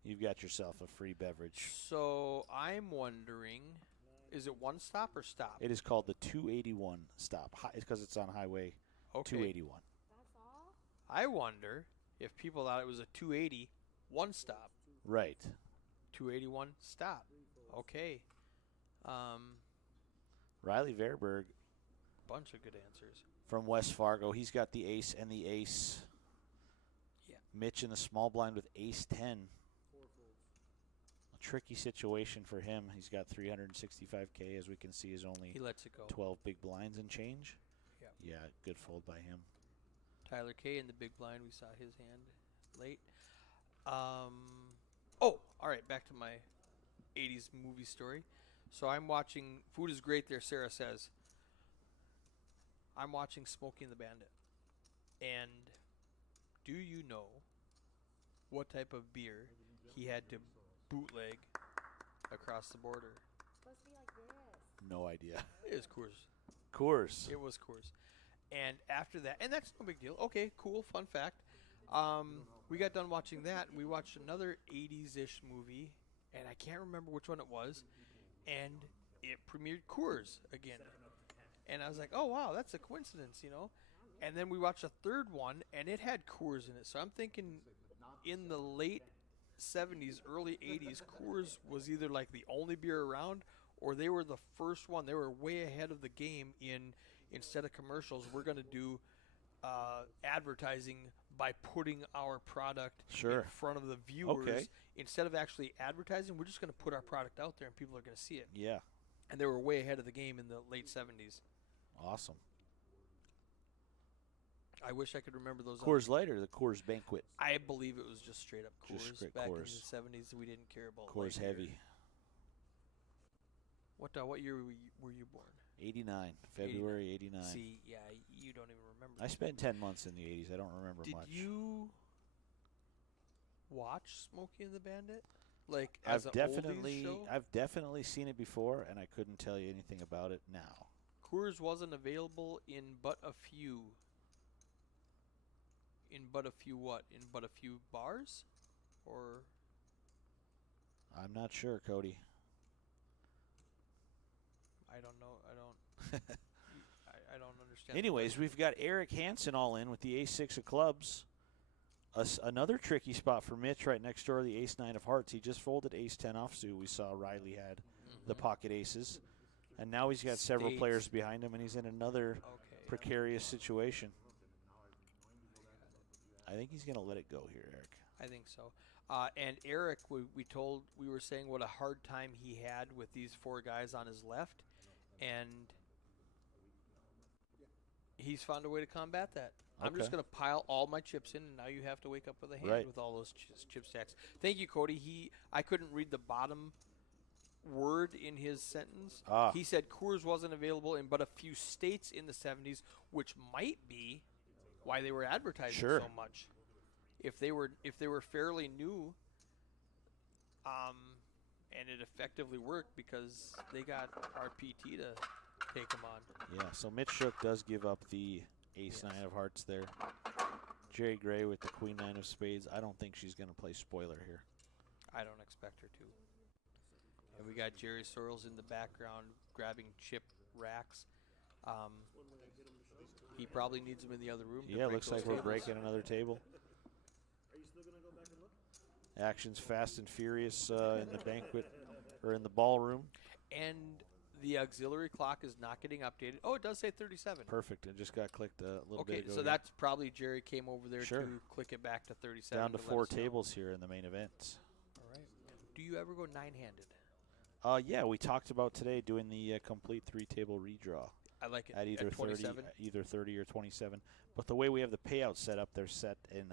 You've got yourself a free beverage. So I'm wondering, is it one stop or stop? It is called the 281 stop. It's because it's on Highway 281. That's all? I wonder if people thought it was a 280 one stop. Right. 281 stop. Okay. Riley Verberg Bunch of good answers. from West Fargo. He's got the ace and the ace. Yeah. Mitch in the small blind with ace 10. 4 folds. A tricky situation for him. He's got 365K, as we can see, is only He lets it go. 12 big blinds and change. Yep. Yeah, good fold by him. Tyler K in the big blind. We saw his hand late. All right. Back to my 80s movie story. So I'm watching. Food is great there, Sarah says. I'm watching Smoking the Bandit. And do you know what type of beer he had to bootleg across the border? It's supposed to be like this. No idea. It was Coors. Coors. It was Coors. And after that, and that's no big deal. Okay, cool, fun fact. We got done watching that, and we watched another 80s-ish movie, and I can't remember which one it was, and it premiered Coors again. And I was like, oh, wow, that's a coincidence, you know? And then we watched a third one, and it had Coors in it. So I'm thinking in the late 70s, early 80s, Coors was either like the only beer around, or they were the first one. They were way ahead of the game in, instead of commercials, we're going to do advertising by putting our product Sure. in front of the viewers. Okay. Instead of actually advertising, we're just going to put our product out there and people are going to see it. Yeah. And they were way ahead of the game in the late 70s. Awesome. I wish I could remember those. Coors Light or the Coors Banquet? I believe it was just straight up Coors. Just straight Back Coors. in the 70s, we didn't care about Coors light beer. Heavy. What year were you born? 89. February 89. See, yeah, you don't even remember. I spent 10 months in the 80s. I don't remember Did much. you watch Smokey and the Bandit? Like I've as an definitely oldies show? I've definitely seen it before, and I couldn't tell you anything about it now. Coors wasn't available in but a few. In but a few what? In but a few bars? Or I'm not sure, Cody. I don't know. I don't. I don't understand. Anyways, we've got Eric Hansen all in with the ace-6 of clubs. Another tricky spot for Mitch right next door, the ace-9 of hearts. He just folded ace-10 offsuit. We saw Riley had the pocket aces. And now he's got several States. players behind him, and he's in another precarious situation. I think he's going to let it go here, Eric. I think so. And Eric, we were saying what a hard time he had with these 4 guys on his left, and he's found a way to combat that. I'm just going to pile all my chips in, and now you have to wake up with a hand with all those chip stacks. Thank you, Cody. I couldn't read the bottom word in his sentence. He said Coors wasn't available in but a few states in the 70s, which might be why they were advertising so much. If they were fairly new, and it effectively worked because they got our PT to take them on. Yeah, so Mitch Shook does give up the ace-9 of hearts there. Jerry Gray with the queen-9 of spades. I don't think she's going to play spoiler here. I don't expect her to. And we got Jerry Sorrells in the background grabbing chip racks. He probably needs them in the other room. Yeah, looks like we're breaking another table. Are you still gonna go back and look? Action's fast and furious in the banquet or in the ballroom. And the auxiliary clock is not getting updated. Oh, it does say 37. Perfect. It just got clicked a little bit ago. So that's probably Jerry came over there to click it back to 37. Down to 4 tables here in the main event. All right. Do you ever go 9-handed? Yeah, we talked about today doing the complete 3-table redraw. I like it. At either 30 or 27. But the way we have the payout set up, they're set in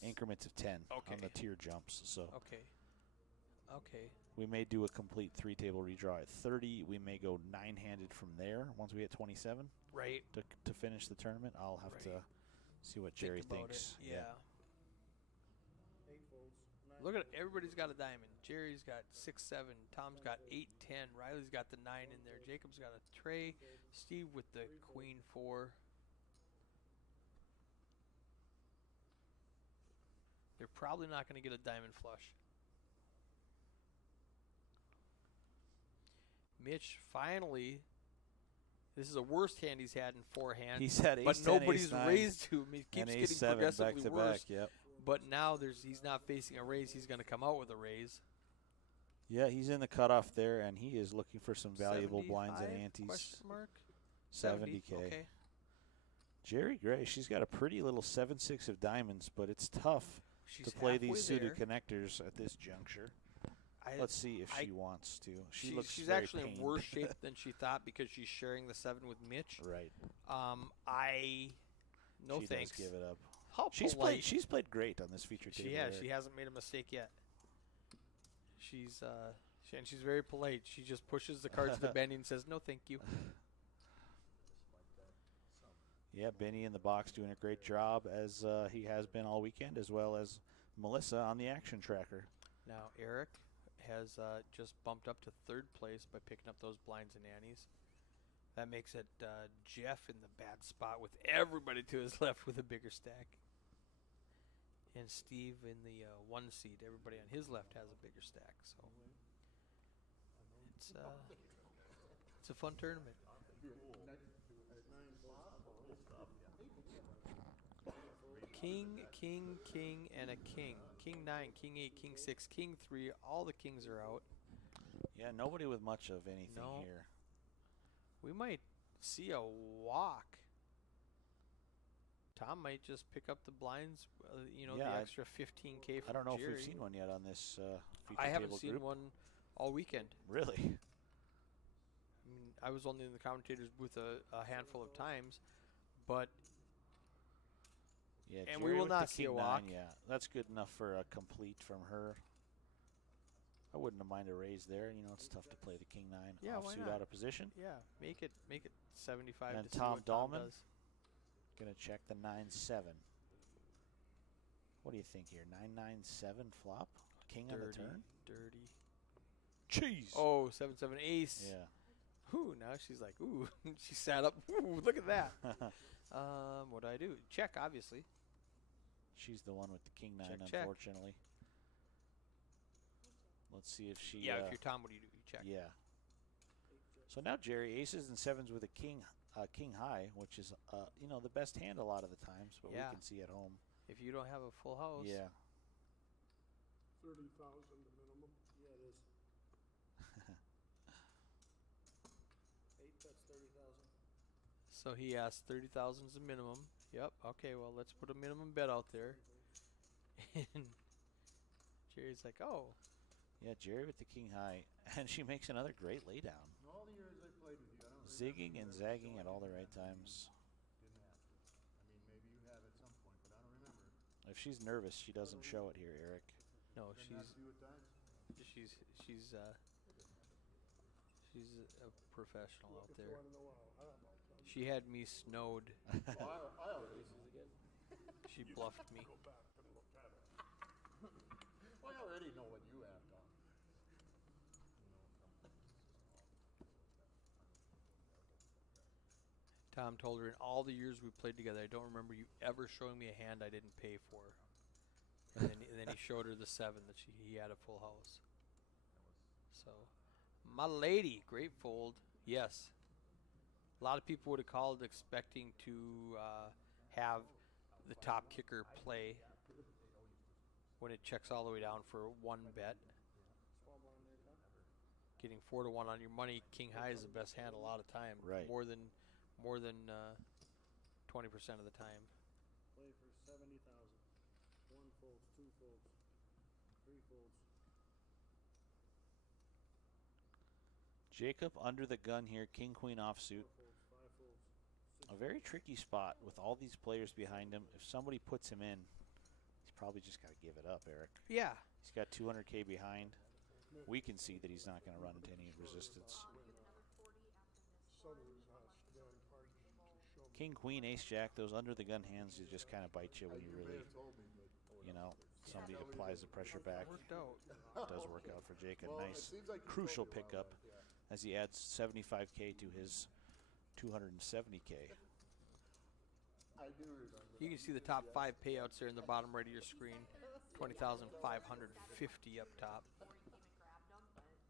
increments of 10 on the tier jumps. So Okay. we may do a complete 3-table redraw at 30. We may go 9-handed from there once we hit 27. Right. To finish the tournament. I'll have to see what Jerry thinks. Yeah. 8 folds. 9 Look at it. Everybody's got a diamond. Jerry's got 6-7. Tom's got 8-10. Riley's got the 9 in there. Jacob's got a tray. Steve with the queen 4. They're probably not going to get a diamond flush. Mitch finally. This is a worst hand he's had in 4 hands. He's had but ace-10, nobody's ace-9, raised to him. He keeps and getting ace-7 progressively back to worse. back. Yep. But now he's not facing a raise. He's going to come out with a raise. Yeah, he's in the cutoff there, and he is looking for some valuable blinds and 75? antes. Question mark? 70K. Okay. Jerry Gray, she's got a pretty little 7-6 of diamonds, but it's tough to play these suited connectors at this juncture. Let's see if she wants to. She's actually pained. in worse shape than she thought because she's sharing the 7 with Mitch. Right. No she thanks. Does give it up. How She's polite. played great on this feature table. She hasn't made a mistake yet. She's very polite. She just pushes the cards to the Benny and says, "No, thank you." Yeah, Benny in the box doing a great job as he has been all weekend, as well as Melissa on the action tracker. Now Eric has just bumped up to 3rd place by picking up those blinds and annies. That makes it Jeff in the bad spot with everybody to his left with a bigger stack. And Steve in the 1 seed. Everybody on his left has a bigger stack. So it's a fun tournament. King, and a king. King 9, King 8, King 6, King 3. All the kings are out. Yeah, nobody with much of anything here. We might see a walk. Tom might just pick up the blinds, the extra 15K from I don't know Jerry. if we've seen one yet on this feature I haven't table seen group. one all weekend. Really? I mean, I was only in the commentators booth a handful of times, but yeah, and Jerry we will with not the see a King walk. 9, yeah, that's good enough for a complete from her. I wouldn't have minded a raise there. It's tough to play the King 9 offsuit out of position. Yeah, make it 75 And to Tom see what Tom Dahlman does. Gonna check the 9-7. What do you think here? 9-9-7 flop? King on the turn? Dirty. Jeez. Oh, 7-7 ace. Yeah. Ooh, now she's like, ooh. She sat up. Ooh, look at that. What do I do? Check, obviously. She's the one with the King 9, check. unfortunately. Let's see if she... Yeah, if you're Tom, what do? You check. Yeah. So now Jerry, aces and sevens with a king high, which is the best hand a lot of the times, but Yeah. we can see at home. If you don't have a full house. Yeah. 30,000 the minimum. Yeah, it is. 8 bets 30,000. So he asked 30,000 is a minimum. Yep. Okay. Well, let's put a minimum bet out there. And Jerry's like, oh. Yeah, Jerry with the king high, and she makes another great laydown. In all the years I played with you, I don't Zigging and remember zagging showing at all the you right that times. Didn't have to. I mean, maybe you have at some point, but I don't remember. If she's nervous, she doesn't show it here, Eric. No, Didn't have to at times. she's a professional out If you there. want to know how I'm all done. She had me snowed. I already She bluffed me. Go back and look at it. I already know what you have done. Tom told her in all the years we played together, I don't remember you ever showing me a hand I didn't pay for. And then he showed her the 7 that he had a full house. So, my lady, great fold. Yes. A lot of people would have called expecting to have the top kicker play when it checks all the way down for 1 bet. Small blind there, Tom. Getting 4 to 1 on your money, king high is the best hand a lot of time. Right. More than 20% of the time. Play for 70,000. 1 folds, 2 folds, 3 folds. Jacob under the gun here, king queen 4 offsuit. folds, 5 folds. 6 A very tricky spot with all these players behind him. If somebody puts him in, he's probably just got to give it up, Eric. Yeah. He's got 200K behind. We can see that he's not going to run into any resistance. Son of his house, damn hard to show me. King, queen, ace, jack, those under the gun hands, they just kind of bite you when you You may really, have told me, but somebody applies the pressure back. Worked out. It does work out for Jacob. well, it Nice, seems like you crucial told me a while pickup back, yeah. as he adds 75K to his 270K. I do remember. You can see the top 5 payouts there in the bottom right of your screen. 20,550 up top. Or he came and grabbed them, but I mean,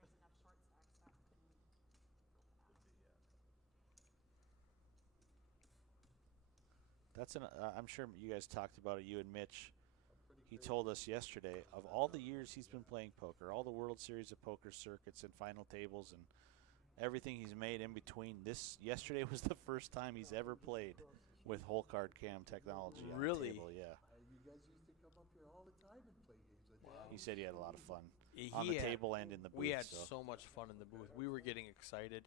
there's enough short stacks that couldn't go fast. That's I'm sure you guys talked about it, you and Mitch. He told us yesterday, of all the years he's been playing poker, all the World Series of Poker circuits and final tables and everything he's made in between, yesterday was the first time he's ever played with whole card cam technology on Really? the table. Yeah. You guys used to come up here all the time and play games. He said he had a lot of fun He on the had- table and in the booth. We had so. so much fun in the booth. We were getting excited.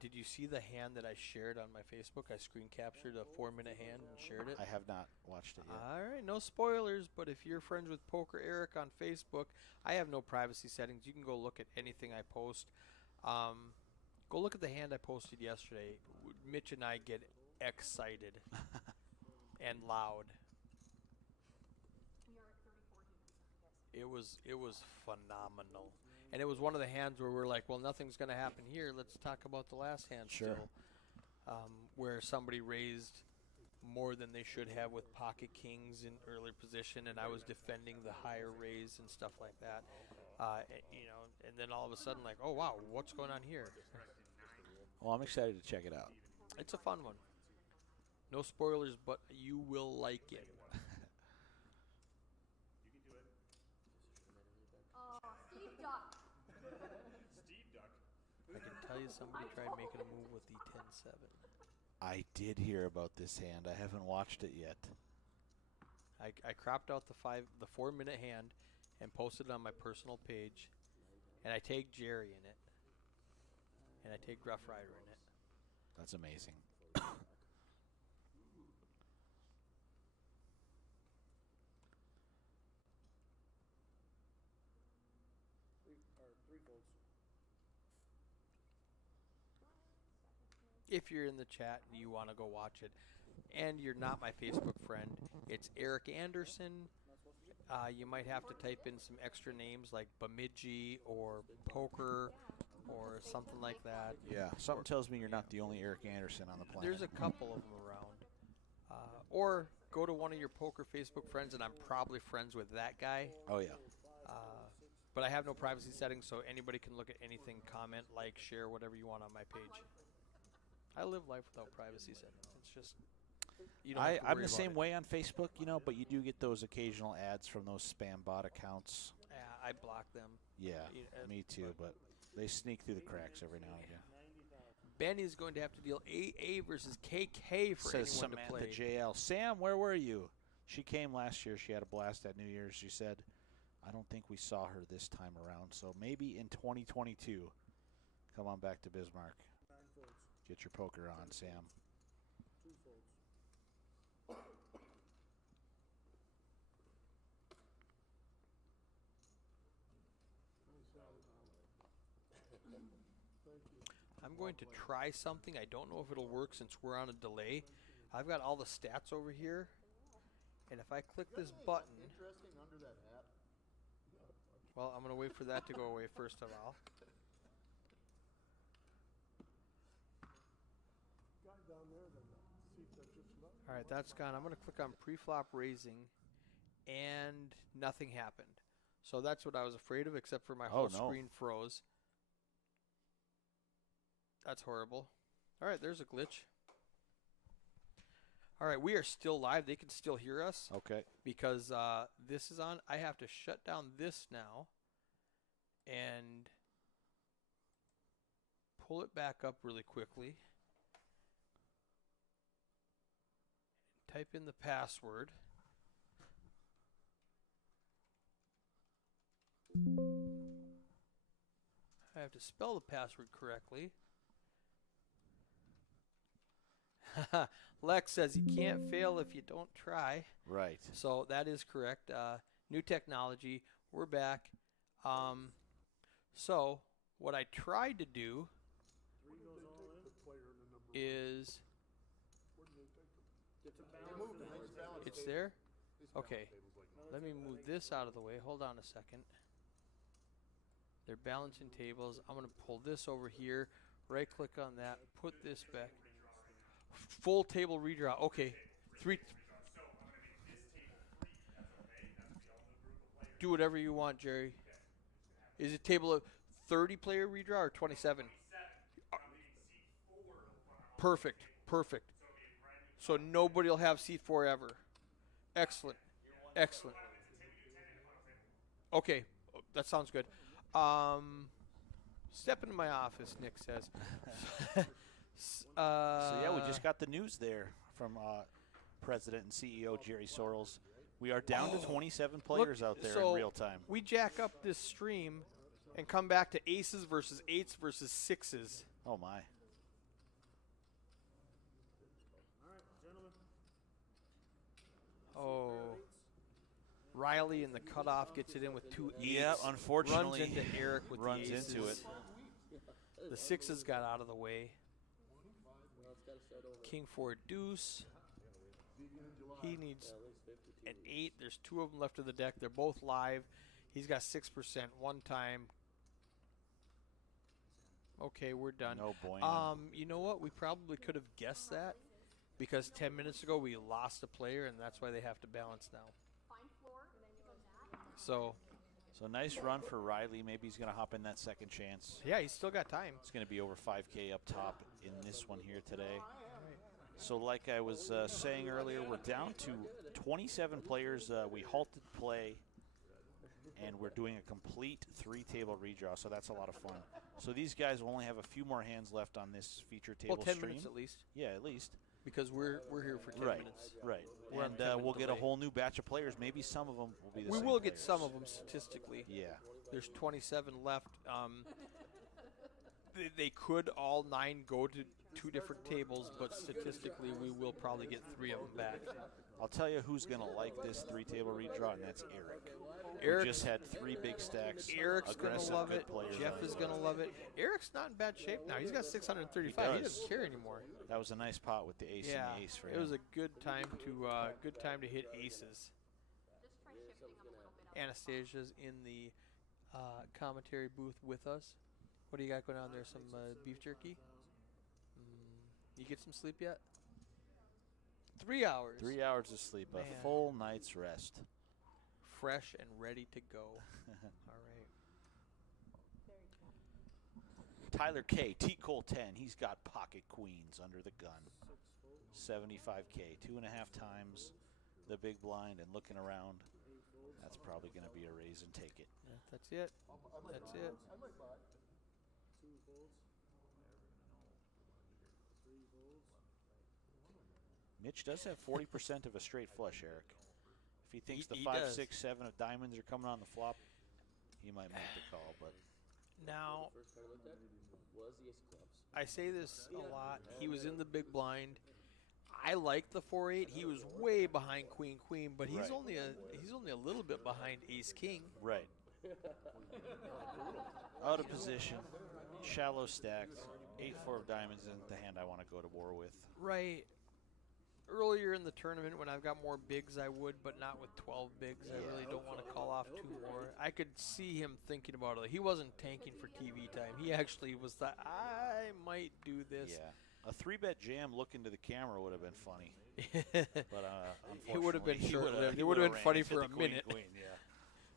Did you see the hand that I shared on my Facebook? I screen captured a 4-minute hand and shared it. I have not watched it yet. All right, no spoilers, but if you're friends with Poker Eric on Facebook, I have no privacy settings. You can go look at anything I post. Go look at the hand I posted yesterday. Mitch and I get excited and loud. We are at 34 units, guys. It was phenomenal. And it was one of the hands where we're like, well, nothing's going to happen here. Let's talk about the last hand Sure. still. Where somebody raised more than they should have with pocket kings in early position, and I was defending the higher raise and stuff like that. And then all of a sudden, like, oh, wow, what's going on here? Well, I'm excited to check it out. It's a fun one. No spoilers, but you will like it. Oh, Steve Duck. I can tell you somebody tried making a move with the 10-7. I did hear about this hand. I haven't watched it yet. I cropped out the 4-minute hand and posted it on my personal page, and I tagged Jerry in it, and I tagged Roughrider in it. That's amazing. Three folds. If you're in the chat and you want to go watch it, and you're not my Facebook friend, it's Eric Anderson. You might have to type in some extra names like Bemidji or Poker or something like that. Yeah, something tells me you're not the only Eric Anderson on the planet. There's a couple of them around. Or go to one of your poker Facebook friends, and I'm probably friends with that guy. Oh, yeah. But I have no privacy settings, so anybody can look at anything, comment, like, share, whatever you want on my page. I live life without privacy settings. It's just you don't have to I'm worry the about same it. way on Facebook, but you do get those occasional ads from those spam bot accounts. Yeah, I block them. Yeah, You- me too, but they sneak through the cracks every now and again. Benny is going to have to deal AA versus KK for Says anyone Samantha to play. JL. Sam, where were you? She came last year. She had a blast at New Year's. She said, I don't think we saw her this time around, so maybe in 2022. Come on back to Bismarck. 9 folds. Get your poker on, Sam. 2 folds. I'm going to try something. I don't know if it'll work since we're on a delay. I've got all the stats over here, and if I click this button, Interesting under that hat. well, I'm going to wait for that to go away first of all. All right, that's gone. I'm going to click on pre-flop raising, and nothing happened. So that's what I was afraid of, except for my whole screen froze. That's horrible. All right, there's a glitch. All right, we are still live. They can still hear us. Okay. Because this is on. I have to shut down this now and pull it back up really quickly. Type in the password. I have to spell the password correctly. Lex says you can't fail if you don't try. Right. So that is correct. New technology. We're back. So what I tried to do 3 goes all in. is it's there. Okay. Let me move this out of the way. Hold on a second. They're balancing tables. I'm going to pull this over here. Right click on that. Put this back. Full table redraw. Okay. 3. Do whatever you want, Jerry. Is it table of 30 player redraw or 27? Perfect. Perfect. So nobody will have seat 4 ever. Excellent. Excellent. Okay. That sounds good. Step into my office, Nick says. So, yeah, we just got the news there from President and CEO Jerry Sorrells. We are down to 27 players out there in real time. We jack up this stream and come back to aces versus 8s versus 6s. Oh, my. All right, gentlemen. Oh. Riley in the cutoff gets it in with 2 8s. Yeah, unfortunately. Runs into Eric with runs the aces. into it. The 6s got out of the way. King 4 deuce. He needs an 8. There's 2 of them left of the deck. They're both live. He's got 6% one time. Okay, we're done. No bueno. You know what? We probably could have guessed that because 10 minutes ago we lost a player, and that's why they have to balance now. Fine floor, and then you go that. So nice run for Riley. Maybe he's going to hop in that second chance. Yeah, he's still got time. It's going to be over 5K up top in this one here today. So like I was saying earlier, we're down to 27 players. We halted play, and we're doing a complete 3-table redraw, so that's a lot of fun. So these guys will only have a few more hands left on this feature table Well, 10 stream. minutes at least Yeah, at least. because we're here for 10 Right, minutes. right. We're on And 10-minute we'll get a delay. whole new batch of players. Maybe some of them will be the We same will get players. some of them statistically. Yeah. There's 27 left. They could all 9 go to 2 different tables, but statistically we will probably get 3 of them back. I'll tell you who's going to like this 3-table redraw, and that's Eric. Eric Who just had 3 big stacks. Eric's going to aggressive, love good it. players Jeff on is it. going to love it. Eric's not in bad shape now. He's got 635. He He does. doesn't care anymore. That was a nice pot with the ace Yeah, and the ace for it him. was a good time to hit aces. Just try shifting them a little bit. Anastasia's in the commentary booth with us. What do you got going on there? Some beef jerky? You get some sleep yet? 3 hours. 3 hours of sleep, Man. a full night's rest. Fresh and ready to go. All right. Tyler K, T Cole 10. He's got pocket queens under the gun. 75K, 2.5 times the big blind and looking around. That's probably going to be a raise and take it. Yeah, that's it. That's it. I might buy. 2 folds. 3 folds. Mitch does have 40% of a straight flush, Eric. If he thinks the He 5, does. 6, 7 of diamonds are coming on the flop, he might make the call. But Now, First card I looked at was the ace of clubs. I say this a lot. He was in the big blind. I like the 4-8. He was way behind Queen, but he's Right. only a little bit behind Ace King. right. Out of position, shallow stacked, 8-4 of diamonds in the hand I want to go to war with. Right. Earlier in the tournament, when I've got more bigs, I would, but not with 12 bigs. I really don't want to call off 2 more. I could see him thinking about it. He wasn't tanking for TV time. He actually was that I might do this. Yeah. A 3-bet jam look into the camera would have been funny. But It would have been unfortunately, he short-lived. would've- he It would have been would've funny ran for a into the queen, minute. yeah.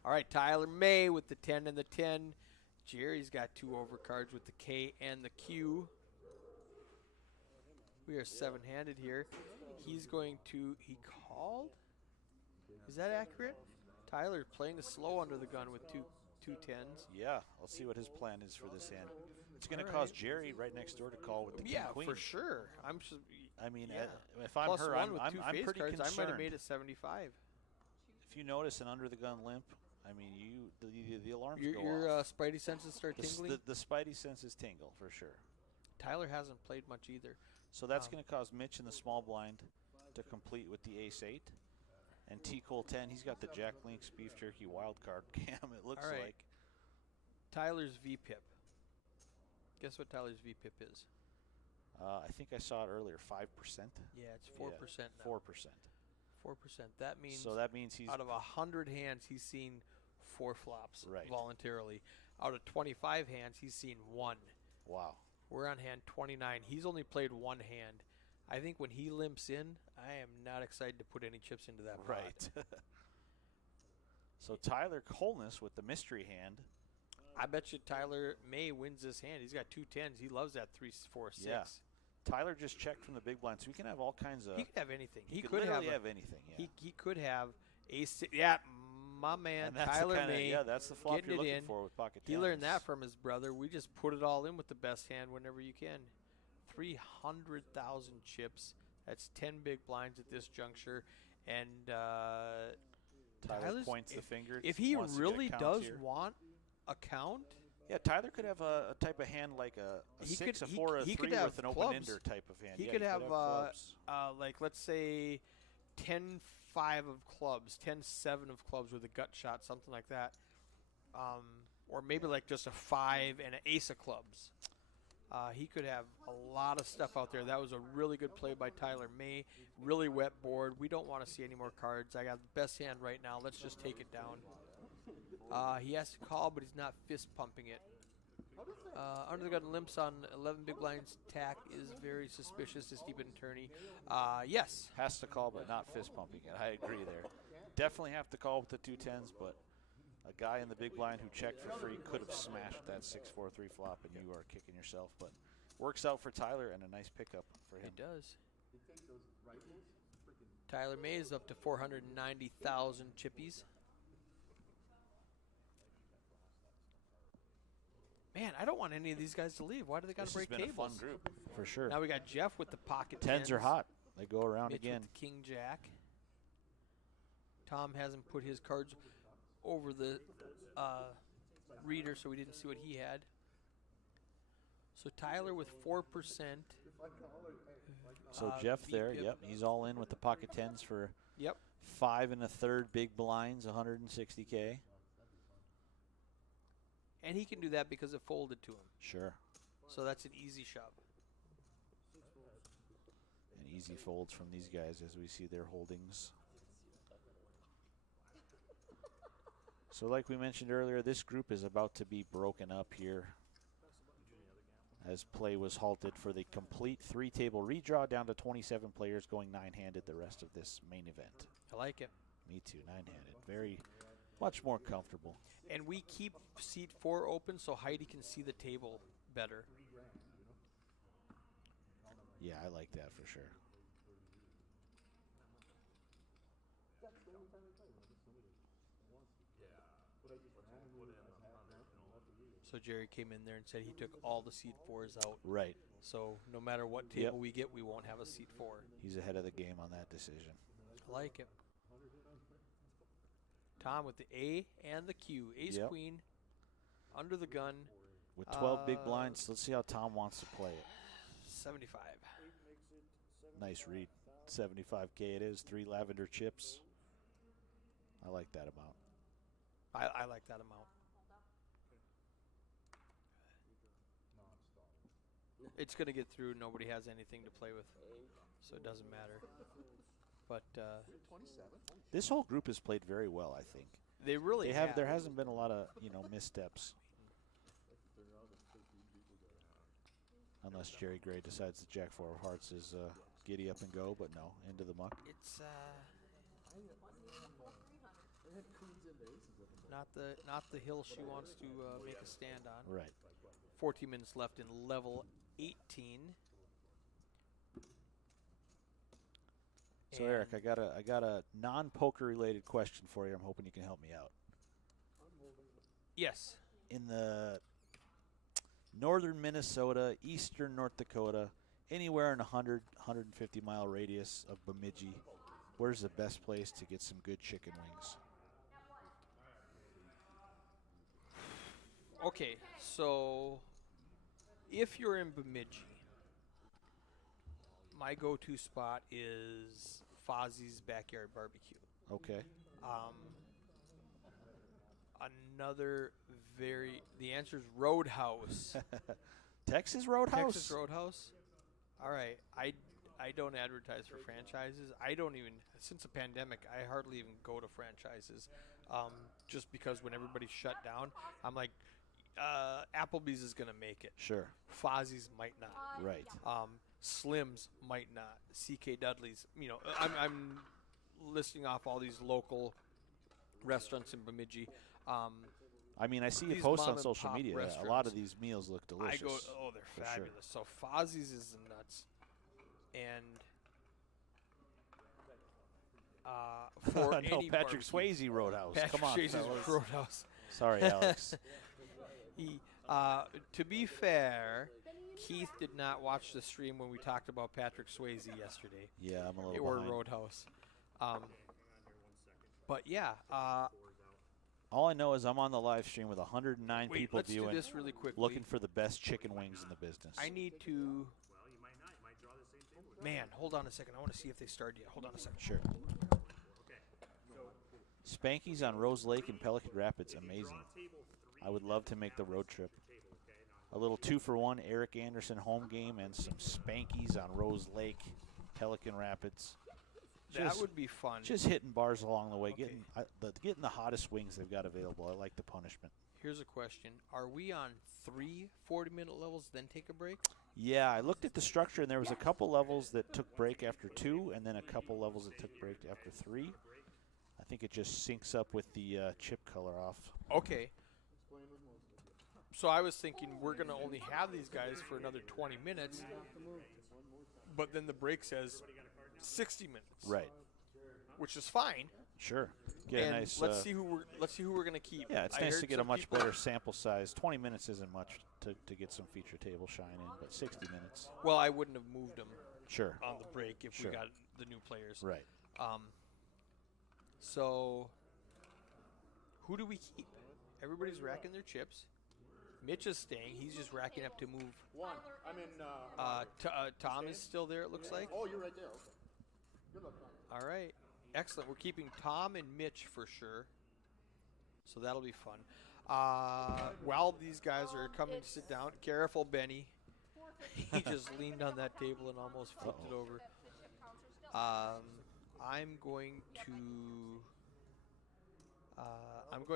All right, Tyler May with the 10 and the 10. Jerry's got 2 overcards with the K and the Q. We are 7-handed here. He's going to, he called? Is that accurate? Tyler playing the slow under the gun with two 10s. Yeah, let's see what his plan is for this hand. It's going to All cause right. Jerry right next door to call with the Yeah, king queen. for sure. I'm just, I mean, yeah. if I'm Plus her, one with I'm 2 I'm face pretty cards. concerned. I might have made it 75. If you notice an under the gun limp, I mean, the alarms Your, go your off. Spidey senses start tingling. The spidey senses tingle for sure. Tyler hasn't played much either. So that's going to cause Mitch in the small blind to complete with the ace-8. And T Cole 10, he's got the Jack Links beef jerky wild card cam, it looks All right. like. Tyler's VPIP. Guess what Tyler's VPIP is? I think I saw it earlier, 5%. Yeah, it's 4% now. 4%. 4%. That means So that means he's out of 100 hands, he's seen 4 flops Right. voluntarily. Out of 25 hands, he's seen 1. wow. We're on hand 29. He's only played 1 hand. I think when he limps in, I am not excited to put any chips into that pot. Right. So Tyler Colness with the mystery hand. I bet you Tyler May wins this hand. He's got 2 10s. He loves that 3, 4, 6. Yeah. Tyler just checked from the big blind, so he can have all kinds of. He could have anything. He could literally have, have anything. Yeah. He could have ace. Yeah, my man And that's Tyler the kinda, May. yeah, that's the flop getting you're it looking in. for with pocket He learned that tens. from his brother. We just put it all in with the best hand whenever you can. 300,000 chips. That's 10 big blinds at this juncture. And Tyler Tyler's- points the finger. if he wants to get a really count does here. want a count, Yeah, Tyler could have a type of hand like a He 6, could- a he 4, a c- he 3 could have with an clubs. open-ender type of hand. he Yeah, could have, clubs. like, let's say 10-5 of clubs, 10-7 of clubs with a gut shot, something like that. Or maybe like just a 5 and an ace of clubs. He could have a lot of stuff out there. That was a really good play by Tyler May. Really wet board. We don't want to see any more cards. I got the best hand right now. Let's just take it down. He has to call, but he's not fist pumping it. Under the gun limps on 11 big blinds. Tack is very suspicious to Stephen Turney. Yes. Has to call, but not fist pumping it. I agree there. Definitely have to call with the 2 10s, but a guy in the big blind who checked for free could have smashed that 6-4-3 flop, and you are kicking yourself. But works out for Tyler and a nice pickup for him. It does. You think those rifles? Freaking Tyler May is up to 490,000 chippies. Man, I don't want any of these guys to leave. Why do they got This to has break been tables? a fun group for sure. Now we got Jeff with the pocket Tens are hot. They go around Mitch again. with the King Jack. Tom hasn't put his cards over the reader, so we didn't see what he had. So Tyler with 4%. So Jeff there, VPIP. yep, he's all in with the pocket 10s for Yep. 5 1/3 big blinds, 160K. And he can do that because it folded to him. Sure. So that's an easy shove. And easy folds from these guys as we see their holdings. So like we mentioned earlier, this group is about to be broken up here as play was halted for the complete 3-table redraw down to 27 players going 9-handed the rest of this main event. I like it. Me too, 9-handed. Very much more comfortable. And we keep seat 4 open so Heidi can see the table better. Yeah, I like that for sure. So Jerry came in there and said he took all the seat 4s out. Right. So no matter what table we get, we won't have a seat 4. He's ahead of the game on that decision. I like it. Tom with the A and the Q. Ace Queen under the gun. With 12 big blinds, let's see how Tom wants to play it. 75. Nice read. 75K it is. 3 lavender chips. I like that amount. I like that amount. It's going to get through. Nobody has anything to play with, so it doesn't matter. But this whole group has played very well, I think. They really have. There hasn't been a lot of missteps. Unless Jerry Gray decides that Jack 4 of Hearts is giddy up and go, but no, into the muck. It's not the hill she wants to make a stand on. Right. 14 minutes left in level 18. So Eric, I got a non-poker related question for you. I'm hoping you can help me out. Yes. In the northern Minnesota, eastern North Dakota, anywhere in 100, 150 mile radius of Bemidji, where's the best place to get some good chicken wings? Okay, so if you're in Bemidji, my go-to spot is Fozzie's Backyard Barbecue. Okay. The answer is Roadhouse. Texas Roadhouse? Texas Roadhouse. All right. I don't advertise for franchises. I don't even, since the pandemic, I hardly even go to franchises. Just because when everybody's shut down, I'm like, Applebee's is going to make it. Sure. Fozzie's might not. Right. Slim's might not. CK Dudley's. I'm listing off all these local restaurants in Bemidji. I mean, I see you These post on mom and social pop media. A lot restaurants. of these meals look delicious. They're fabulous. So Fozzie's is nuts. And for no, any Patrick barbecue. Swayze Roadhouse. Patrick Come on, Swayze's fellas. Roadhouse. Sorry, Alex. To be fair, Keith did not watch the stream when we talked about Patrick Swayze yesterday. Yeah, I'm a little Or behind. Roadhouse. But yeah. All I know is I'm on the live stream with 109 people let's viewing, do this really quickly. looking for the best chicken wings in the business. I need to. Man, hold on a second. I want to see if they started yet. Hold on a second. Sure. Spanky's on Rose Lake and Pelican Rapids, amazing. I would love to make the road trip. A little 2-for-1 Eric Anderson home game and some Spanky's on Rose Lake, Pelican Rapids. That would be fun. Just hitting bars along the way, Okay. getting the hottest wings they've got available. I like the punishment. Here's a question. Are we on 3 40-minute levels, then take a break? Yeah, I looked at the structure, and there was a couple levels that took break after 2, and then a couple levels that took break after 3. I think it just syncs up with the chip color off. Okay. So I was thinking we're going to only have these guys for another 20 minutes, but then the break says 60 minutes. Right. Which is fine. Sure. Get and a nice. let's see who we're going to keep. Yeah, it's I nice heard to get a some much people- better sample size. 20 minutes isn't much to get some feature table shine in, but 60 minutes. Well, I wouldn't have moved them Sure. on the break if Sure. we got the new players. Right. So who do we keep? Everybody's racking their chips. Mitch is staying. He's just racking up to move. One. I'm in. Tom is still there, it looks like. Oh, you're right there. Okay. Good luck, Tom. All right. Excellent. We're keeping Tom and Mitch for sure. So that'll be fun. While these guys are coming to sit down, careful, Benny. He just leaned on that table and almost flipped it over. I'm going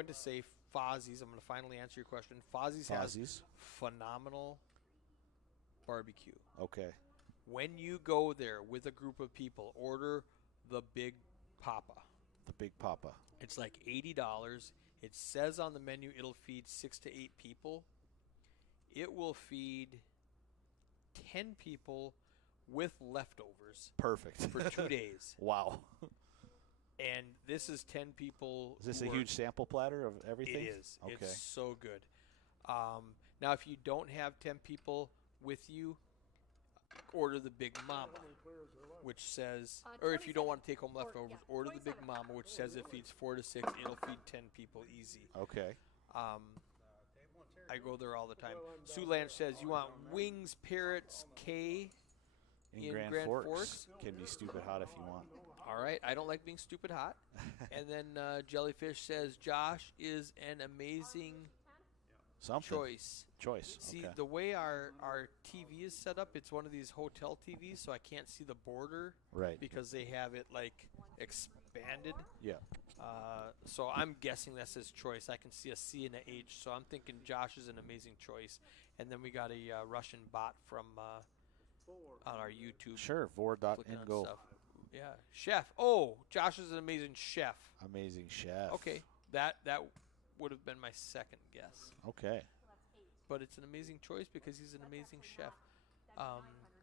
to say Fozzie's. I'm going to finally answer your question. Fozzie's has phenomenal barbecue. Okay. When you go there with a group of people, order the Big Papa. The Big Papa. It's like $80. It says on the menu it'll feed 6 to 8 people. it will feed 10 people with leftovers Perfect. for 2 days. Wow. And this is 10 people. Is this who a are- huge sample platter of everything? It is. Okay. It's so good. Now, if you don't have 10 people with you, order the Big Mama, which says, or if you don't want to take home leftovers, order the Big Mama, which says it feeds 4 to 6. It'll feed 10 people easy. Okay. I go there all the time. Sue Lanch says, you want wings, parrots, K in Grand Forks? Can be stupid hot if you want. All right. I don't like being stupid hot. And then Jellyfish says, Josh is an amazing Something. choice. See, Okay. the way our TV is set up, it's one of these hotel TVs, so I can't see the border Right. because they have it, like, expanded. Yeah. So I'm guessing that says choice. I can see a C and a H, so I'm thinking Josh is an amazing choice. And then we got a Russian bot from on our YouTube. Sure. clicking on Vor.ngo. stuff. Yeah, chef. Oh, Josh is an amazing chef. Amazing chef. Okay, that would have been my second guess, Okay. but it's an amazing choice because he's an amazing chef.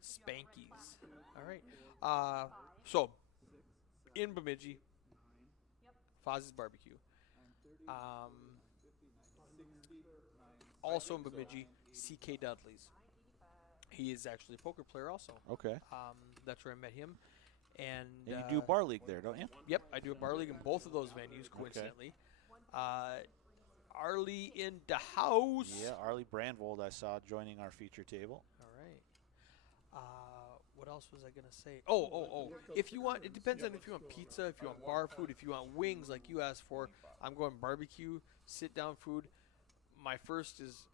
Spankies. All right. So in Bemidji, Fozz's Barbecue. Also in Bemidji, C.K. Dudley's. He is actually a poker player also. Okay. That's where I met him. And And you do bar league there, don't you? Yep, I do a bar league in both of those venues, coincidentally. Arlie in the house. Yeah. Arlie Brandvold I saw joining our feature table. All right. What else was I going to say? Oh. If you want, it depends on if you want pizza, if you want bar food, if you want wings like you asked for. I'm going barbecue, sit-down food. My first is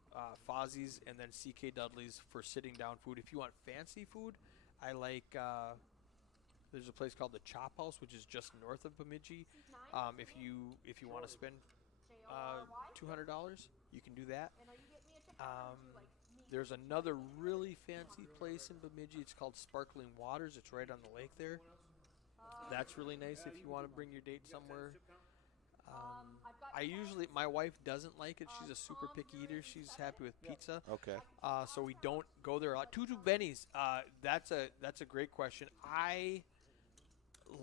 Fozzie's and then C.K. Dudley's for sitting-down food. If you want fancy food, I like, there's a place called the Chop House, which is just north of Bemidji. If you want to spend $200, you can do that. There's another really fancy place in Bemidji. It's called Sparkling Waters. It's right on the lake there. That's really nice if you want to bring your date somewhere. My wife doesn't like it. She's a super picky eater. She's happy with pizza. Okay. So we don't go there a lot. Tutu Benny's. That's a great question. I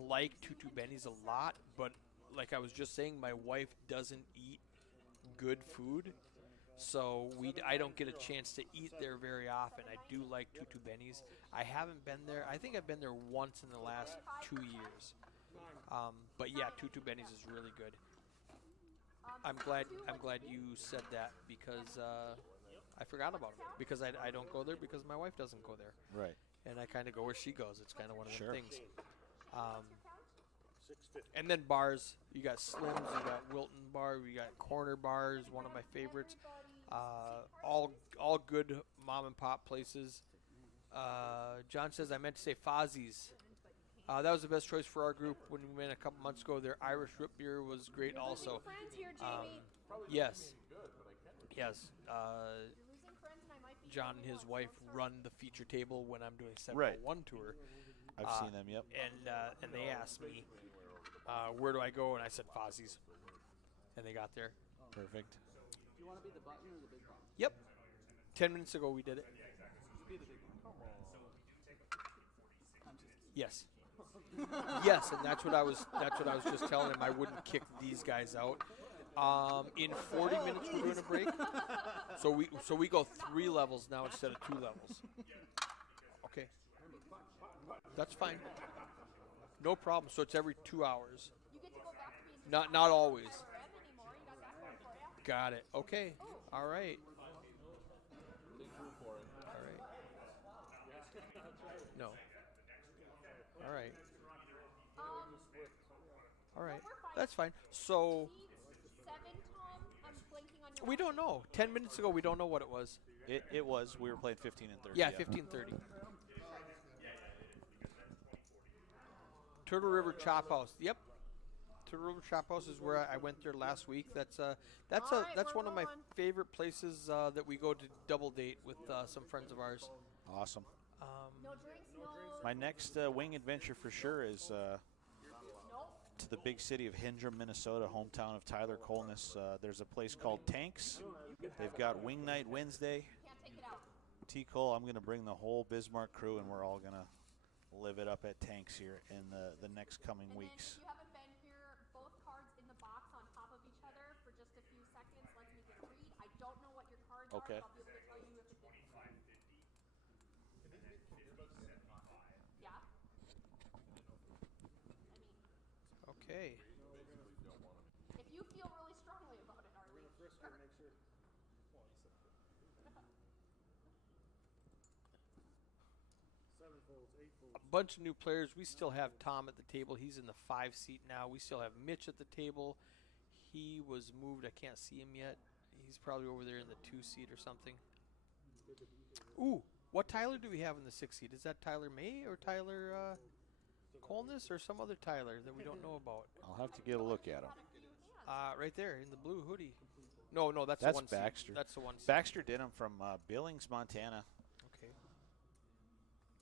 like Tutu Benny's a lot, but like I was just saying, my wife doesn't eat good food, so I don't get a chance to eat there very often. I do like Tutu Benny's. I haven't been there. I think I've been there once in the last 2 years. But yeah, Tutu Benny's is really good. I'm glad you said that because I forgot about it because I don't go there because my wife doesn't go there. Right. And I kind of go where she goes. It's kind of one of Sure. the things. And then bars. You got Slim's, you got Wilton Bar, you got Corner Bars, one of my favorites. All good mom and pop places. John says I meant to say Fozzie's. That was the best choice for our group when we went a couple months ago. Their Irish root beer was great also. Yes. John and his wife run the feature table when I'm doing 701 tour. I've seen them, yep. And they asked me, where do I go? And I said Fozzie's. And they got there. Perfect. Do you want to be the button or the big button? Yep. 10 minutes ago we did it. Be the big button. Yes. Yes, and that's what I was just telling him. I wouldn't kick these guys out. In 40 minutes we're doing a break. So we go 3 levels now instead of 2 levels. Okay. That's fine. No problem. So it's every 2 hours. You get to go back to being Not always. Rev anymore. You got that going for you. Got it. Okay. All right. Big room for it. All right. No. All right. All right. That's fine. So 7, Tom. I'm blanking on your we don't know. 10 minutes ago we don't know what it was. It was. We were playing 15 and 30. Yeah, 15:30. Turtle River Chop House. Yep. Turtle River Chop House is where I went there last week. That's Alright, one we're of my rolling. favorite places that we go to double date with some friends of ours. Awesome. No drinks, no. My next wing adventure for sure is Nope. to the big city of Hindrum, Minnesota, hometown of Tyler Colness. There's a place called Tanks. They've got Wing Night Wednesday. T. Cole, I'm going to bring the whole Bismarck crew, and we're all going to live it up at Tanks here in the next coming And weeks. then if you haven't been here, both cards in the box on top of each other for just a few seconds. Let's make it read. I don't know what your cards Okay. are, but I'll be able to tell you if it's 25.50. Yeah. I mean, Okay. if you feel really strongly about it, Arlie. Frisk her, make sure. Seven folds, eight folds. A bunch of new players. We still have Tom at the table. He's in the 5 seat now. We still have Mitch at the table. He was moved. I can't see him yet. He's probably over there in the 2 seat or something. Ooh, what Tyler do we have in the 6 seat? Is that Tyler May or Tyler Colness or some other Tyler that we don't know about? I'll have to get a look at him. Right there in the blue hoodie. No, that's the That's 1 seat. Baxter. That's the 1 seat. Baxter Denham from Billings, Montana. Okay.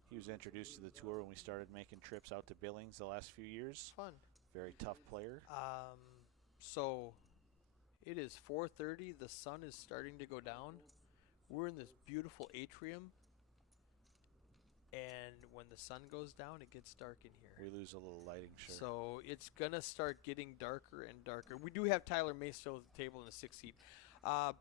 He was introduced to the tour when we started making trips out to Billings the last few years. Fun. Very tough player. So it is 4:30. The sun is starting to go down. We're in this beautiful atrium. And when the sun goes down, it gets dark in here. We lose a little lighting, sure. So it's going to start getting darker and darker. We do have Tyler May still at the table in the 6 seat.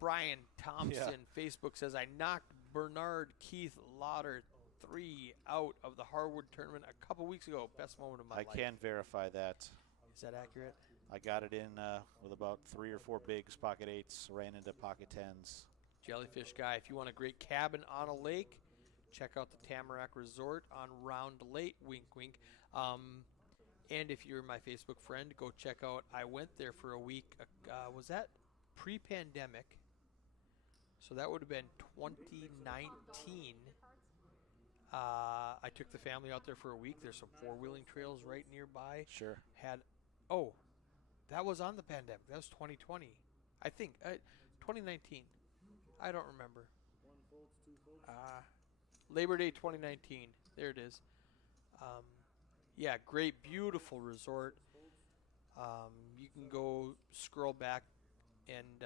Brian Thompson, Facebook says, I knocked Bernard Keith Lauder 3 out of the Harwood tournament a couple weeks ago. Best moment of my life. I can verify that. Is that accurate? I got it in with about 3 or 4 bigs, pocket 8s, ran into pocket 10s. Jellyfish guy, if you want a great cabin on a lake, check out the Tamarack Resort on Round Lake, wink, wink. And if you're my Facebook friend, go check out, I went there for a week. Was that pre-pandemic? So that would have been 2019. I took the family out there for a week. There's some four-wheeling trails right nearby. Sure. That was on the pandemic. That was 2020. I think. 2019. I don't remember. One folds, two folds. Labor Day 2019. There it is. Yeah, great, beautiful resort. You can go scroll back and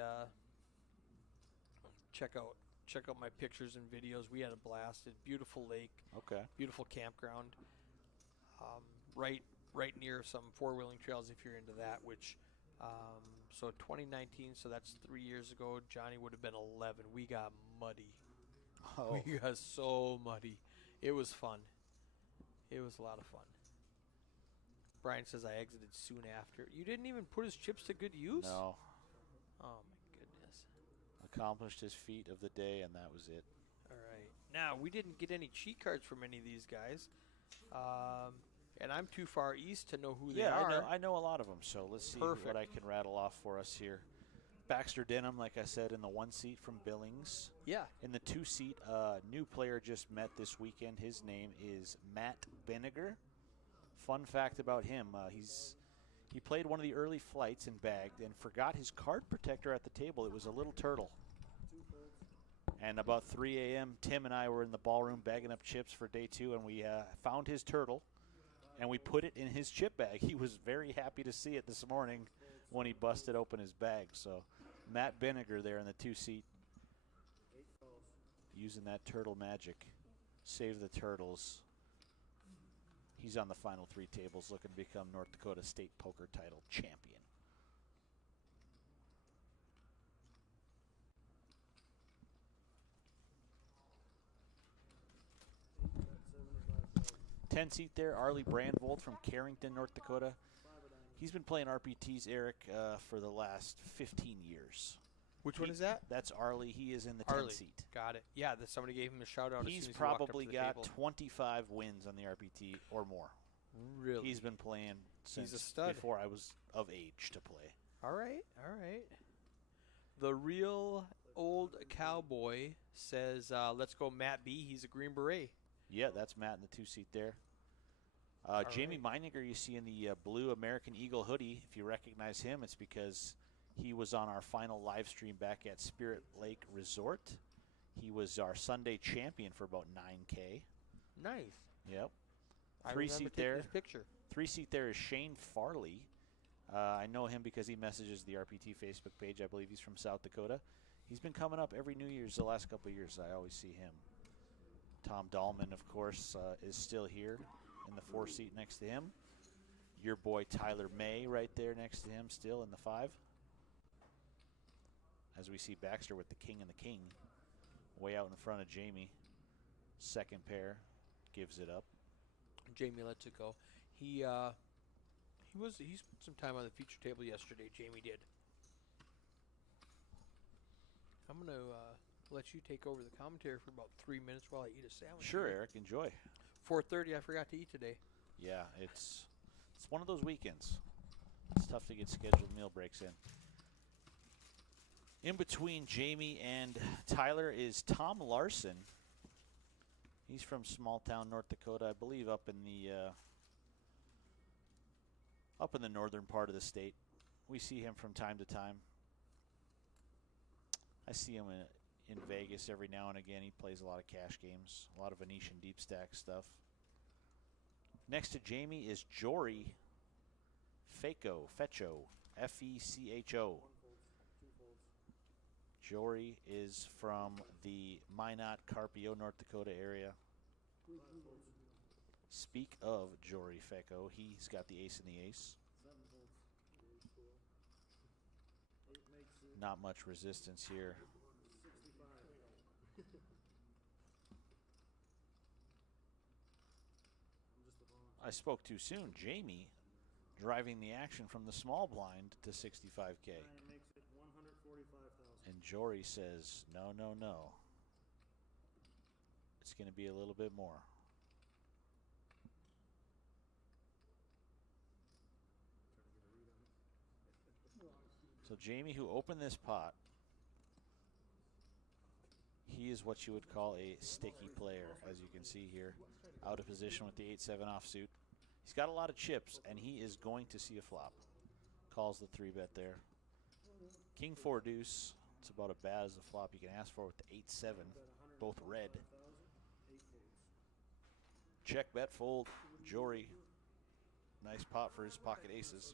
check out my pictures and videos. We had a blast. It's beautiful lake. Okay. Beautiful campground. Right near some four-wheeling trails if you're into that. So 2019. So that's 3 years ago. Johnny would have been 11. We got muddy. Oh. We got so muddy. It was fun. It was a lot of fun. Brian says I exited soon after. You didn't even put his chips to good use? No. Oh, my goodness. Accomplished his feat of the day, and that was it. All right. Now, we didn't get any cheat cards from any of these guys. And I'm too far east to know who they are. I know a lot of them, so let's see Perfect. what I can rattle off for us here. Baxter Denham, like I said, in the 1 seat from Billings. Yeah. In the 2 seat, new player just met this weekend. His name is Matt Vinegar. Fun fact about him, he played one of the early flights and bagged and forgot his card protector at the table. It was a little turtle. And about 3 a.m., Tim and I were in the ballroom bagging up chips for day 2, and we found his turtle, and we put it in his chip bag. He was very happy to see it this morning when he busted open his bag. So Matt Vinegar there in the 2 seat, using that turtle magic. Save the turtles. He's on the final 3 tables, looking to become North Dakota State Poker Title champion. Ten seat there, Arlie Brandvold from Carrington, North Dakota. He's been playing RPTs, Eric, for the last 15 years. Which one is that? That's Arlie. He is in the Arlie. 10 seat. Got it. Yeah, somebody gave him a shout-out as He's soon as he walked up probably to the got table. 25 wins on the RPT or more. Really? He's been playing since a stud. before I was of age to play. All right. The real old cowboy says, let's go Matt B. He's a Green Beret. Yeah, that's Matt in the 2 seat there. Jamie Meininger, you see in the blue American Eagle hoodie. If you recognize him, it's because he was on our final live stream back at Spirit Lake Resort. He was our Sunday champion for about 9K. Nice. Yep. I 3 remember seat taking there. his picture. 3 seat there is Shane Farley. I know him because he messages the RPT Facebook page. I believe he's from South Dakota. He's been coming up every New Year's the last couple of years. I always see him. Tom Dahlman, of course, is still here in the 4 seat next to him. Your boy Tyler May right there next to him still in the 5. As we see Baxter with the king and the king way out in front of Jamie. Second pair gives it up. Jamie lets it go. He spent some time on the feature table yesterday. Jamie did. I'm gonna let you take over the commentary for about 3 minutes while I eat a sandwich. Sure, here. Eric, enjoy. 4:30. I forgot to eat today. Yeah, it's one of those weekends. It's tough to get scheduled meal breaks in. In between Jamie and Tyler is Tom Larson. He's from small town North Dakota, I believe, up in the northern part of the state. We see him from time to time. I see him in Vegas every now and again. He plays a lot of cash games, a lot of Venetian deep stack stuff. Next to Jamie is Jory Fako, Fecho. Jory is from the Minot, Carpio, North Dakota area. Speak of Jory Fako, he's got the ace and the ace. Not much resistance here. I spoke too soon. Jamie driving the action from the small blind to 65K. And Jory says, no, no, no. It's going to be a little bit more. So Jamie, who opened this pot, he is what you would call a sticky player, as you can see here. Out of position with the 8-7 offsuit. He's got a lot of chips, and he is going to see a flop. Calls the 3-bet there. King 4 deuce. It's about as bad as a flop you can ask for with the 8-7, both red. Check, bet, fold. Jory. Nice pot for his pocket aces.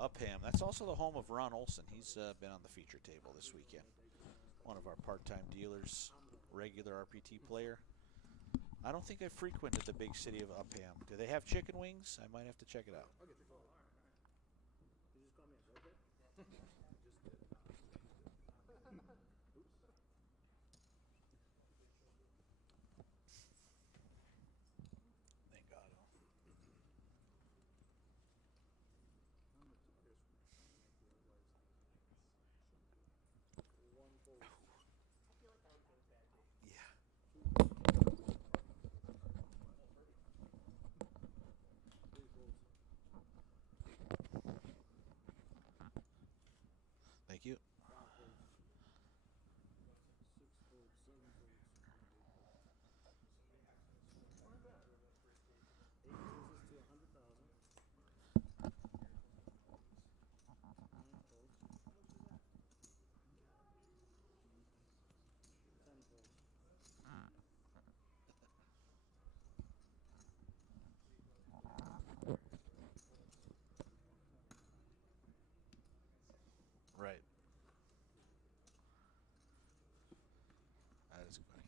Upham. That's also the home of Ron Olson. He's been on the feature table this weekend. One of our part-time dealers, regular RPT player. I don't think I frequented the big city of Upham. Do they have chicken wings? I might have to check it out. Thank God. Thank you. Right. That is funny.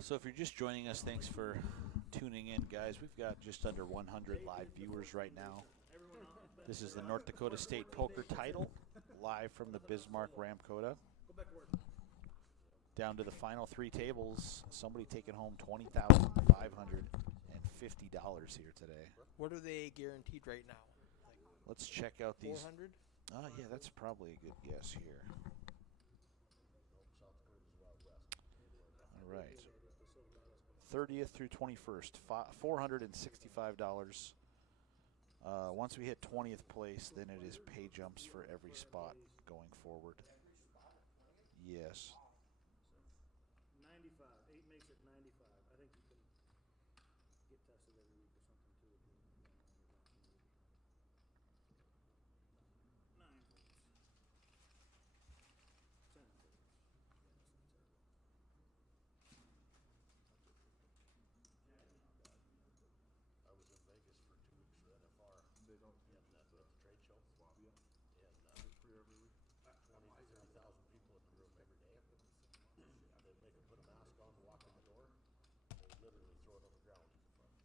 So if you're just joining us, thanks for tuning in, guys. We've got just under 100 live viewers right now. This is the North Dakota State Poker Title, live from the Bismarck Ramkota. Down to the final 3 tables. Somebody taking home $20,550 here today. What are they guaranteed right now? Let's check out these. 400? Yeah, that's probably a good guess here. All right. 30th through 21st, $465. Once we hit 20th place, then it is pay jumps for every spot going forward. Yes. 95. 8 makes it 95. I think you can get tested every week or something too.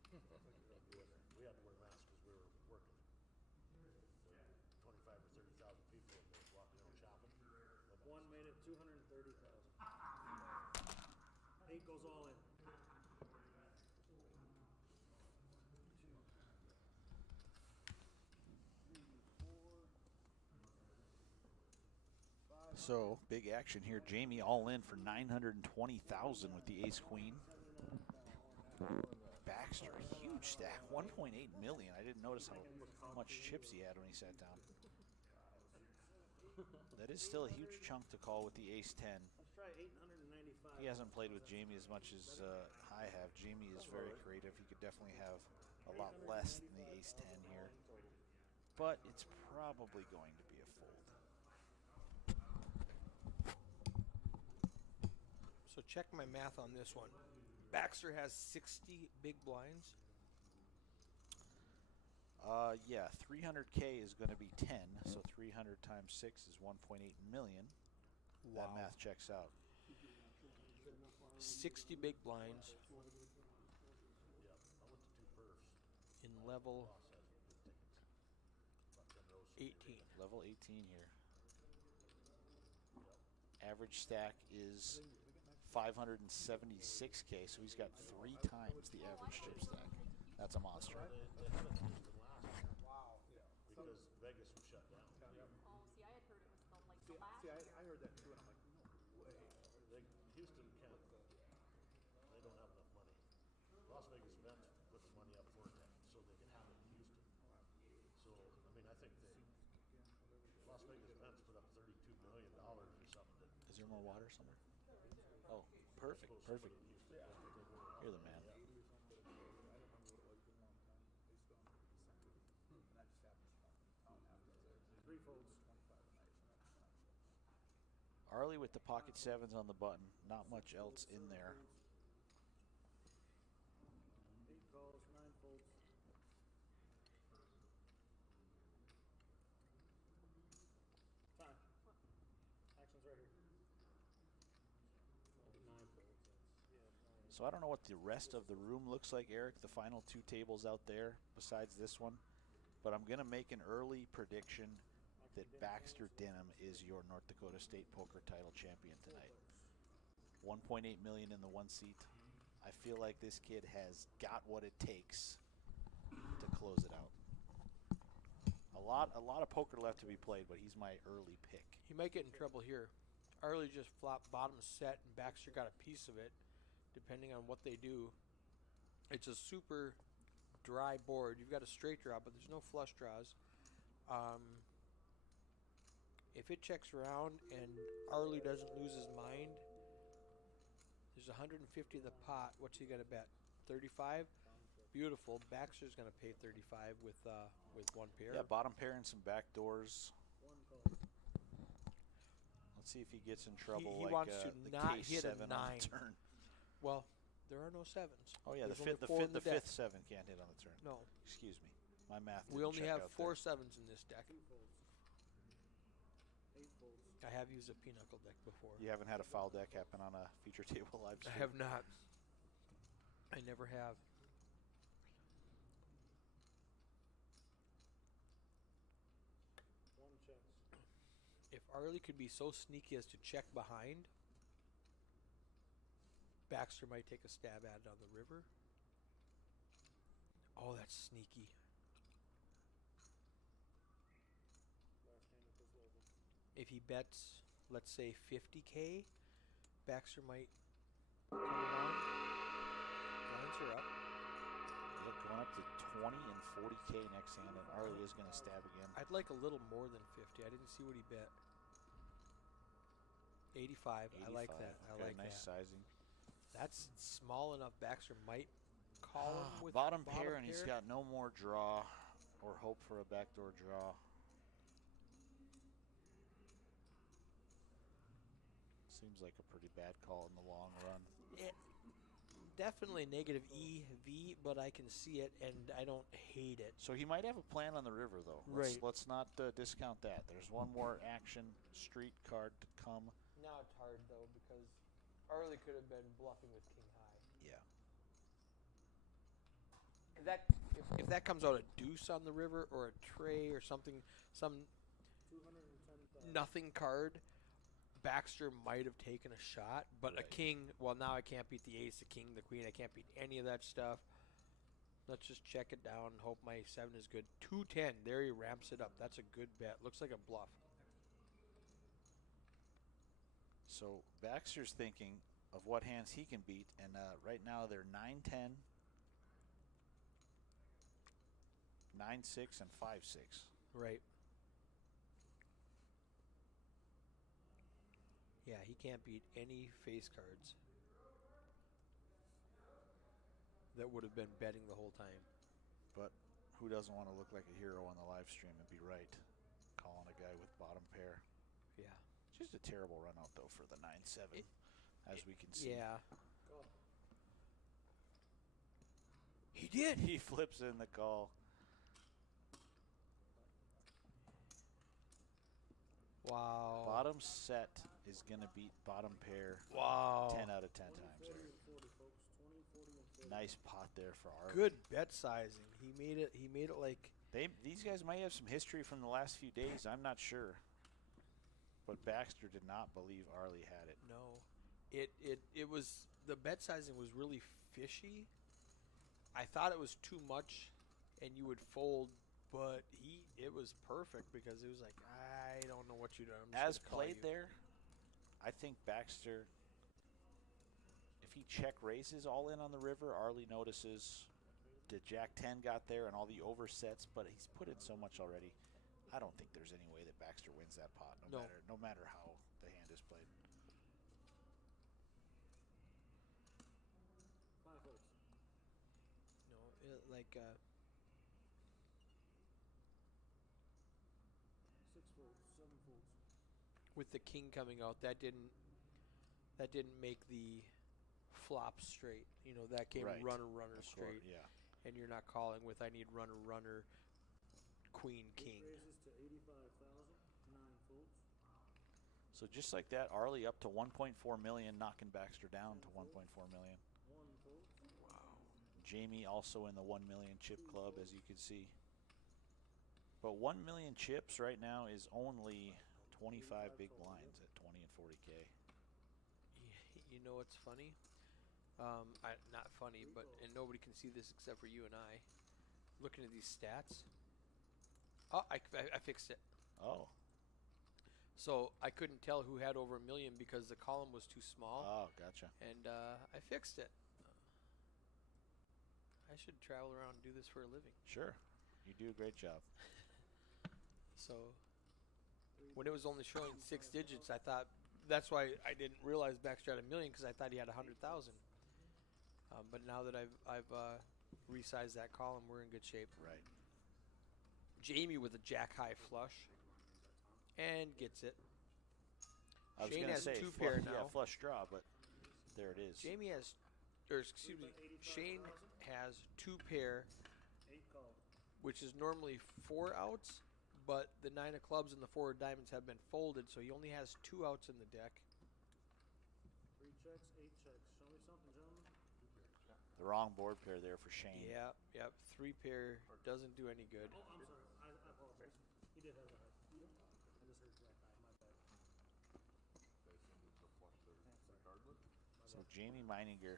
We had to wear masks because we were working. 25 or 30,000 people in there walking around shopping. One made it 230,000. 8 goes all in. So big action here. Jamie all in for 920,000 with the ace queen. Baxter, huge stack, 1.8 million. I didn't notice how much chips he had when he sat down. That is still a huge chunk to call with the ace 10. Let's try 895. He hasn't played with Jamie as much as I have. Jamie is very creative. He could definitely have a lot less than the ace 10 here. But it's probably going to be a fold. So check my math on this one. Baxter has 60 big blinds. Yeah, 300K is going to be 10, so 300 times 6 is 1.8 million. That math checks out. 60 big blinds in level 18. Level 18 here. Average stack is 576K, so he's got 3 times the average chip stack. That's a monster. Wow. Because Vegas was shut down. Oh, see, I had heard it was the last. See, I heard that too, and I'm like, no way. Houston can't. They don't have enough money. Las Vegas events put the money up for that so they can have it in Houston. So, I mean, I think Las Vegas events put up $32 million or something. Is there more water somewhere? Oh, perfect, perfect. You're the man. Arlie with the pocket 7s on the button. Not much else in there. 8 calls, 9 folds. Time. Action's right here. 9 folds. So I don't know what the rest of the room looks like, Eric, the final 2 tables out there besides this one. But I'm going to make an early prediction that Baxter Denham is your North Dakota State Poker Title champion tonight. 1.8 million in the 1 seat. I feel like this kid has got what it takes to close it out. A lot of poker left to be played, but he's my early pick. He might get in trouble here. Arlie just flopped bottom set, and Baxter got a piece of it, depending on what they do. It's a super dry board. You've got a straight draw, but there's no flush draws. If it checks around and Arlie doesn't lose his mind, there's 150 in the pot. What's he going to bet? 35? Beautiful. Baxter's going to pay 35 with 1 pair. Yeah, bottom pair and some back doors. Let's see if he gets in trouble. He like, wants to the not case hit a 7 on 9. the turn. Well, there are no 7s. Oh yeah, There's the only 4 in deck. fifth 7 can't hit on the turn. No. Excuse me, my math. We didn't only check have out 4 there. 7s in this deck. 8 folds. I have used a pinochle deck before. You haven't had a foul deck happen on a feature table live stream? I have not. I never have. One checks. If Arlie could be so sneaky as to check behind, Baxter might take a stab at it on the river. Oh, that's sneaky. If he bets, let's say 50K, Baxter might come along. Lines are up. Look, going up to 20 and 40K next hand, and Arlie is going to stab again. I'd like a little more than 50. I didn't see what he bet. 85. I like that. I Okay, like nice that. sizing. That's small enough. Baxter might call him with Bottom pair, and he's got no more draw or hope for a backdoor draw. Seems like a pretty bad call in the long run. Definitely negative EV, but I can see it, and I don't hate it. So he might have a plan on the river, though. Let's not discount that. There's one more action street card to come. Now it's hard, though, because Arlie could have been bluffing with king high. Yeah. if that comes out a deuce on the river or a tray or something, some nothing card, Baxter might have taken a shot, but a king, well, now I can't beat the ace, the king, the queen. I can't beat any of that stuff. Let's just check it down and hope my 7 is good. 210. There he ramps it up. That's a good bet. Looks like a bluff. So Baxter's thinking of what hands he can beat, and right now they're 9-10, 9-6, and 5-6. Right. Yeah, he can't beat any face cards that would have been betting the whole time. But who doesn't want to look like a hero on the live stream and be right? Calling a guy with bottom pair. Yeah. Just a terrible run out, though, for the 9-7, as we can see. Yeah. He did. He flips in the call. Wow. Bottom set is going to beat bottom pair Wow. 10 out of 10 times. There. Nice pot there for Arlie. Good bet sizing. He made it like These guys might have some history from the last few days. I'm not sure. But Baxter did not believe Arlie had it. no. It was the bet sizing was really fishy. I thought it was too much and you would fold, but it was perfect because it was like, I don't know what you do. As played there, I think Baxter, if he check raises all in on the river, Arlie notices the Jack 10 got there and all the oversets, but he's put in so much already. I don't think there's any way that Baxter wins that pot, no matter how the hand is played. 5 votes. No, like 6 votes. 7 votes. with the king coming out, that didn't make the flop straight. You know, that came Right. runner Of straight. course, yeah. And you're not calling with I need runner, queen, king. Raises to 85,000. 9 votes. So just like that, Arlie up to 1.4 million, knocking Baxter down to 1.4 million. 1 vote. Jamie also in the 1 million chip club, as you can see. But 1 million chips right now is only 25 big blinds at 20 and 40K. You know what's funny? Not funny, but and nobody can see this except for you and I. Looking at these stats. Oh, I fixed it. Oh. So I couldn't tell who had over 1 million because the column was too small. Oh, gotcha. And I fixed it. I should travel around and do this for a living. Sure. You do a great job. So when it was only showing 6 digits, I thought that's why I didn't realize Baxter had 1 million because I thought he had 100,000. But now that I've resized that column, we're in good shape. Right. Jamie with a jack high flush and gets it. I was Shane going to has say 2 pair now. Yeah, flush draw, but there it is. Jamie has, or excuse me, Shane has 2 pair, 8 call. which is normally 4 outs, but the 9 of clubs and the 4 of diamonds have been folded, so he only has 2 outs in the deck. 3 checks, 8 checks. Show me something, gentlemen. The wrong board pair there for Shane. Yep. 3 pair doesn't do any good. Oh, I'm sorry. I apologize. He did have a high. I just heard jack high. My bad. So Jamie Meininger,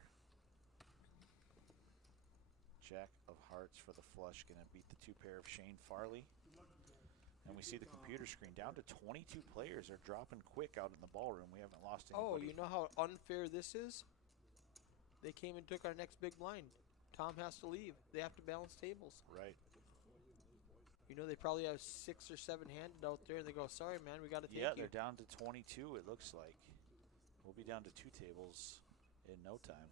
jack of hearts for the flush, going to beat the 2 pair of Shane Farley. And we see the computer screen down to 22 players. They're dropping quick out in the ballroom. We haven't lost anybody. Oh, you know how unfair this is? They came and took our next big blind. Tom has to leave. They have to balance tables. Right. You know, they probably have 6 or 7 handed out there, and they go, sorry, man, we got to take Yeah, you. they're down to 22, it looks like. We'll be down to 2 tables in no time.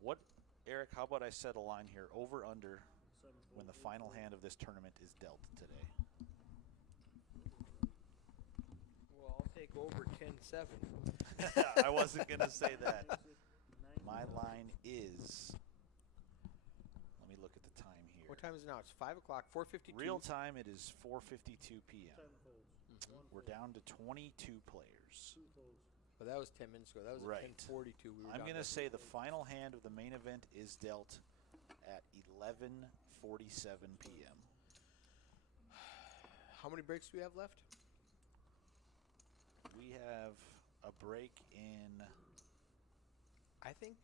What, Eric, how about I set a line here, over, under, 7 when the final hand of this tournament is dealt today? Well, I'll take over 10-7. I wasn't going to say that. My line is, let me look at the time here. What time is it now? It's 5 o'clock, 4:52. Real time, it is 4:52 p.m. 10 folds. We're down to 22 players. But that was 10 minutes ago. That was Right. at 10:42. We were I'm down going to to- say the final hand of the main event is dealt at 11:47 p.m. How many breaks do we have left? We have a break in I think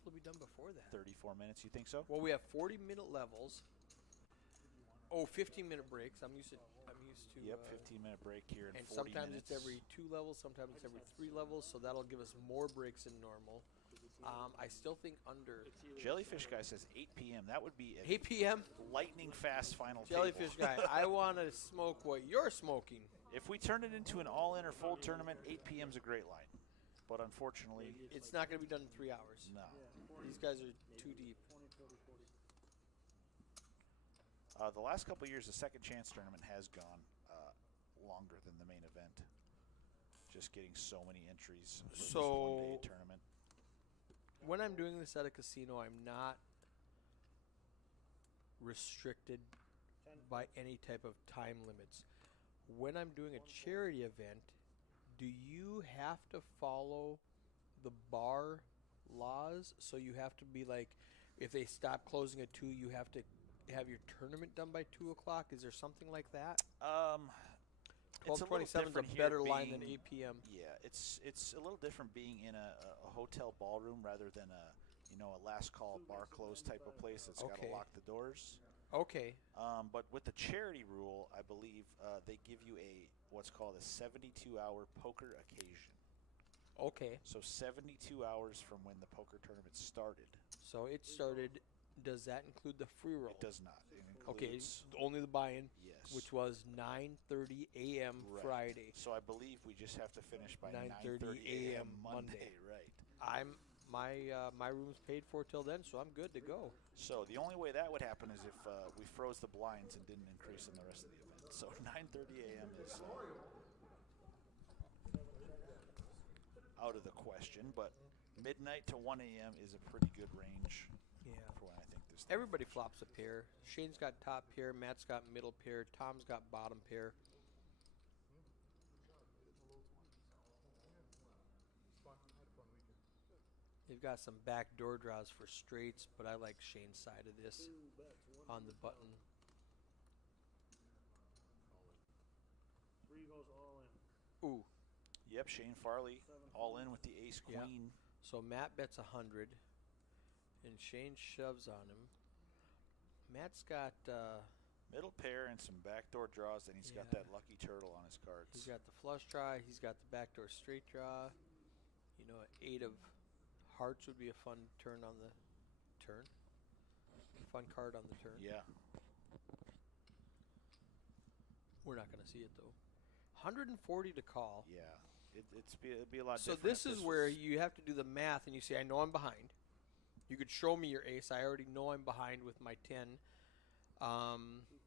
it'll be done before that. 34 minutes. You think so? Well, we have 40-minute levels. Oh, 15-minute breaks. I'm used to. Yep, 15-minute break here in And 40 sometimes minutes. it's every 2 levels. Sometimes it's every 3 levels. So that'll give us more breaks than normal. I still think under Jellyfish Guy says 8 p.m. That would be a 8 p.m. lightning fast final Jellyfish table. Guy, I want to smoke what you're smoking. If we turn it into an all-in or full tournament, 8 p.m. is a great line. But unfortunately, It's not going to be done in 3 hours. no. These guys are too deep. The last couple of years, the Second Chance tournament has gone longer than the main event. Just getting so many entries for this one-day So- tournament. When I'm doing this at a casino, I'm not restricted by any type of time limits. When I'm doing a charity event, do you have to follow the bar laws? So you have to be like, if they stop closing at 2, you have to have your tournament done by 2 o'clock? Is there something like that? It's a little 12:27 is a different here better line than being- 8 p.m. Yeah, it's a little different being in a hotel ballroom rather than a last call bar close type of place that's got to Okay. lock the doors. Okay. But with the charity rule, I believe they give you what's called a 72-hour poker occasion. Okay. So 72 hours from when the poker tournament started. So it started. Does that include the free roll? It does not. It Okay, includes, only the buy-in, yes. which was 9:30 a.m. Right. Friday. So I believe we just have to finish by 9:30 9:30 a.m. Monday. Right. My room's paid for till then, so I'm good to go. So the only way that would happen is if we froze the blinds and didn't increase in the rest of the event. So 9:30 a.m. is out of the question, but midnight to 1 a.m. is a pretty good range Yeah. for when I think this. thing Everybody finishes. flops a pair. Shane's got top pair, Matt's got middle pair, Tom's got bottom pair. You've got some back door draws for straights, but I like Shane's side of this on the button. 3 goes all in. Ooh, Yep, Shane Farley all in with the ace Yeah. queen. so Matt bets 100, and Shane shoves on him. Matt's got Middle pair and some backdoor draws, and he's got Yeah. that lucky turtle on his cards. he's got the flush draw, he's got the backdoor straight draw. You know, 8 of hearts would be a fun turn on the turn. Fun card on the turn. Yeah. We're not going to see it though. 140 to call. Yeah. It'd be a lot So different. this if is where was- you have to do the math and you say, I know I'm behind. You could show me your ace. I already know I'm behind with my 10.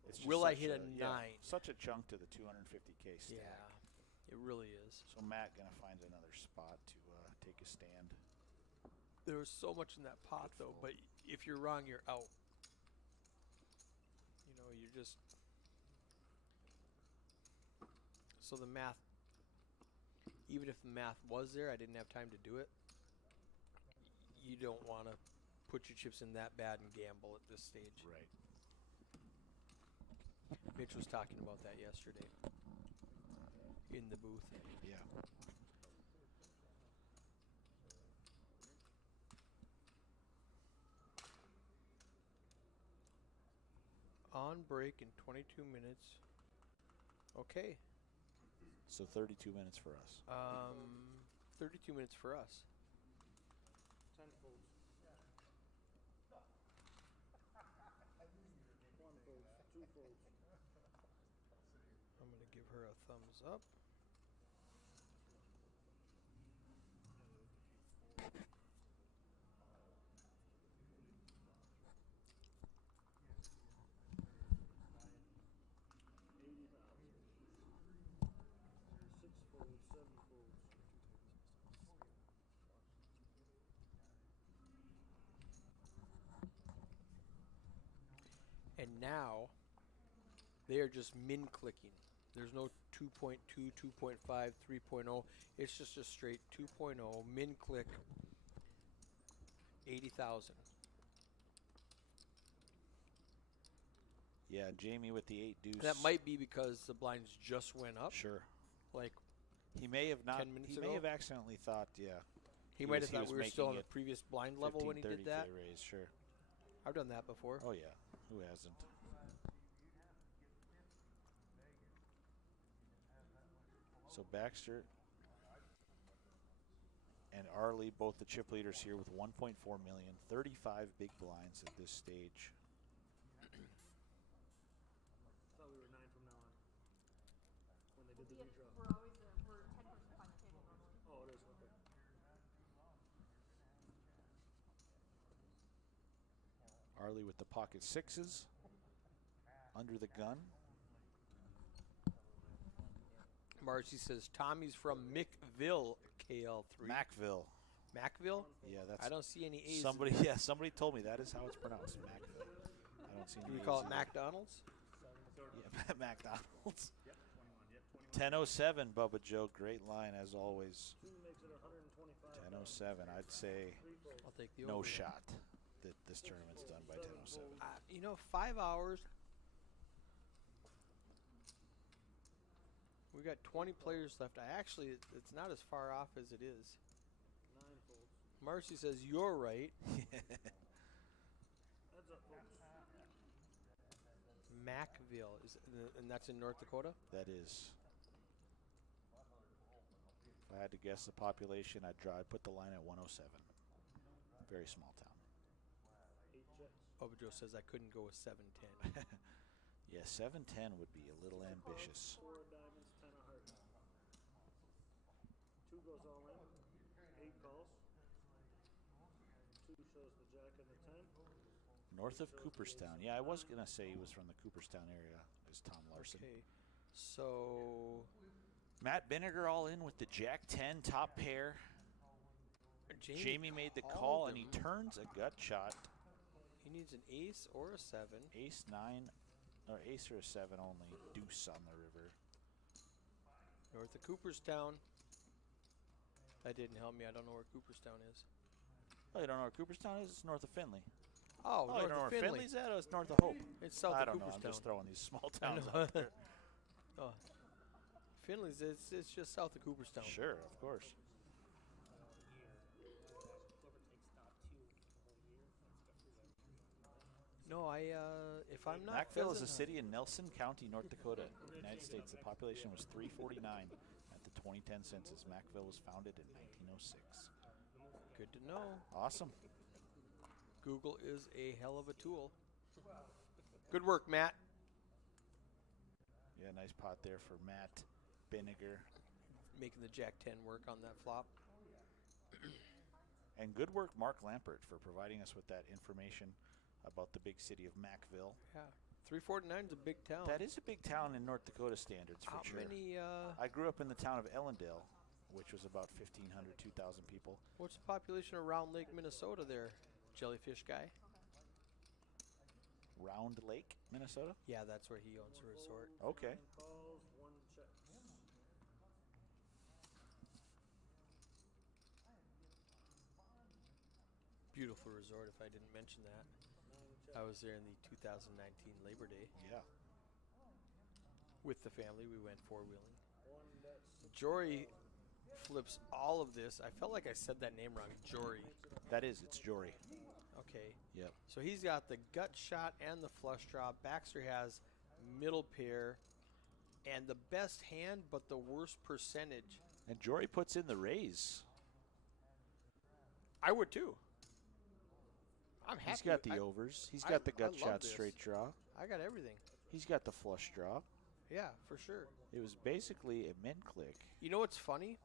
it's just Will I such hit a yeah, 9? Such a chunk to the 250K stack. Yeah, it really is. So Matt gonna find another spot to take a stand. There was so much in that pot though, but if you're wrong, you're out. You know, you're just. So the math, even if the math was there, I didn't have time to do it. You don't want to put your chips in that bad and gamble at this stage. Right. Mitch was talking about that yesterday in the booth. Yeah. On break in 22 minutes. Okay. So 32 minutes for us. 32 minutes for us. 10 folds. 1 folds, 2 folds. I'm going to give her a thumbs up. And now they are just min clicking. There's no 2.2, 2.5, 3.0. It's just a straight 2.0 min click 80,000. Yeah, Jamie with the 8 deuce. That might be because the blinds just went up. Sure. Like He may have not. 10 minutes He ago? may have accidentally thought, yeah. he might have he thought was we were still on making the it previous blind level when he did 15-30 that. K raise, sure. I've done that before. Oh yeah, who hasn't? So Baxter and Arley, both the chip leaders here with 1.4 million, 35 big blinds at this stage. Thought we were 9 from now on. When they did the redraw. We're always we're 10 person behind the table normally. Oh, it is, okay. Arley with the pocket sixes, under the gun. Marcy says Tommy's from Mickville, KL3. Macville. Macville? Yeah, that's I don't see any A's. somebody. Yeah, somebody told me that is how it's pronounced. Macville. I don't see any. Do we A's call it in there. McDonald's? Yeah, McDonald's. 10:07, Bubba Joe. Great line as always. 2 makes it 125. 10:07. I'd say I'll take the no over. shot that this tournament's done by 10:07. 5 hours. We got 20 players left. It's not as far off as it is. 9 folds. Marcy says you're right. Heads up, folks. Macville and that's in North Dakota. That is. If I had to guess the population, I'd put the line at 107. Very small town. 8 checks. Bubba Joe says I couldn't go with 710. Yeah, 710 would be a little ambitious. 4 of diamonds, 10 of hearts. 2 goes all in. 8 calls. 2 shows the jack and the 10. North of Cooperstown. Yeah, I was going to say he was from the Cooperstown area, is Tom Larson. Okay, so Matt Vinegar all in with the Jack 10 top pair. Jamie made the call, and he turns a gut shot. He needs an ace or a 7. Ace 9, or ace or a 7 only. Deuce on the river. North of Cooperstown. That didn't help me. I don't know where Cooperstown is. Oh, you don't know where Cooperstown is? It's north of Finley. Oh, Oh, north you don't know of where Finley. Finley's at? Oh, it's north of Hope. It's south I of don't know. Cooperstown. I'm just throwing these small I towns know. out there. Oh, Finley's. It's just south of Cooperstown. Sure, of course. No, if I'm not Macville is a pheasant city in Nelson County, North Dakota, United States. The population was 349 at the 2010 census. Macville was founded in 1906. good to know. Awesome. Google is a hell of a tool. Good work, Matt. Yeah, nice pot there for Matt Vinegar. Making the Jack 10 work on that flop. And good work, Mark Lampert, for providing us with that information about the big city of Macville. Yeah, 349 is a big town. That is a big town in North Dakota standards, for How sure. many? I grew up in the town of Ellendale, which was about 1,500, 2,000 people. What's the population of Round Lake, Minnesota? There, jellyfish guy. Round Lake, Minnesota? Yeah, that's where he owns a resort. Okay. 9 calls, 1 check. Beautiful resort. If I didn't mention that, 9 check. I was there in the 2019 Labor Day Yeah. with the family. We went 4-wheeling. 1 bet. 6 Jory flips all of this. I felt like I said that name wrong. Jory. That is, it's Jory. Okay. Yep. So he's got the gut shot and the flush draw. Baxter has middle pair and the best hand, but the worst percentage. And Jory puts in the raise. I would too. I'm happy. He's got the I- overs. He's I- got the I gut love shot this. straight draw. I got everything. He's got the flush draw. Yeah, for sure. It was basically a min click. You know what's funny?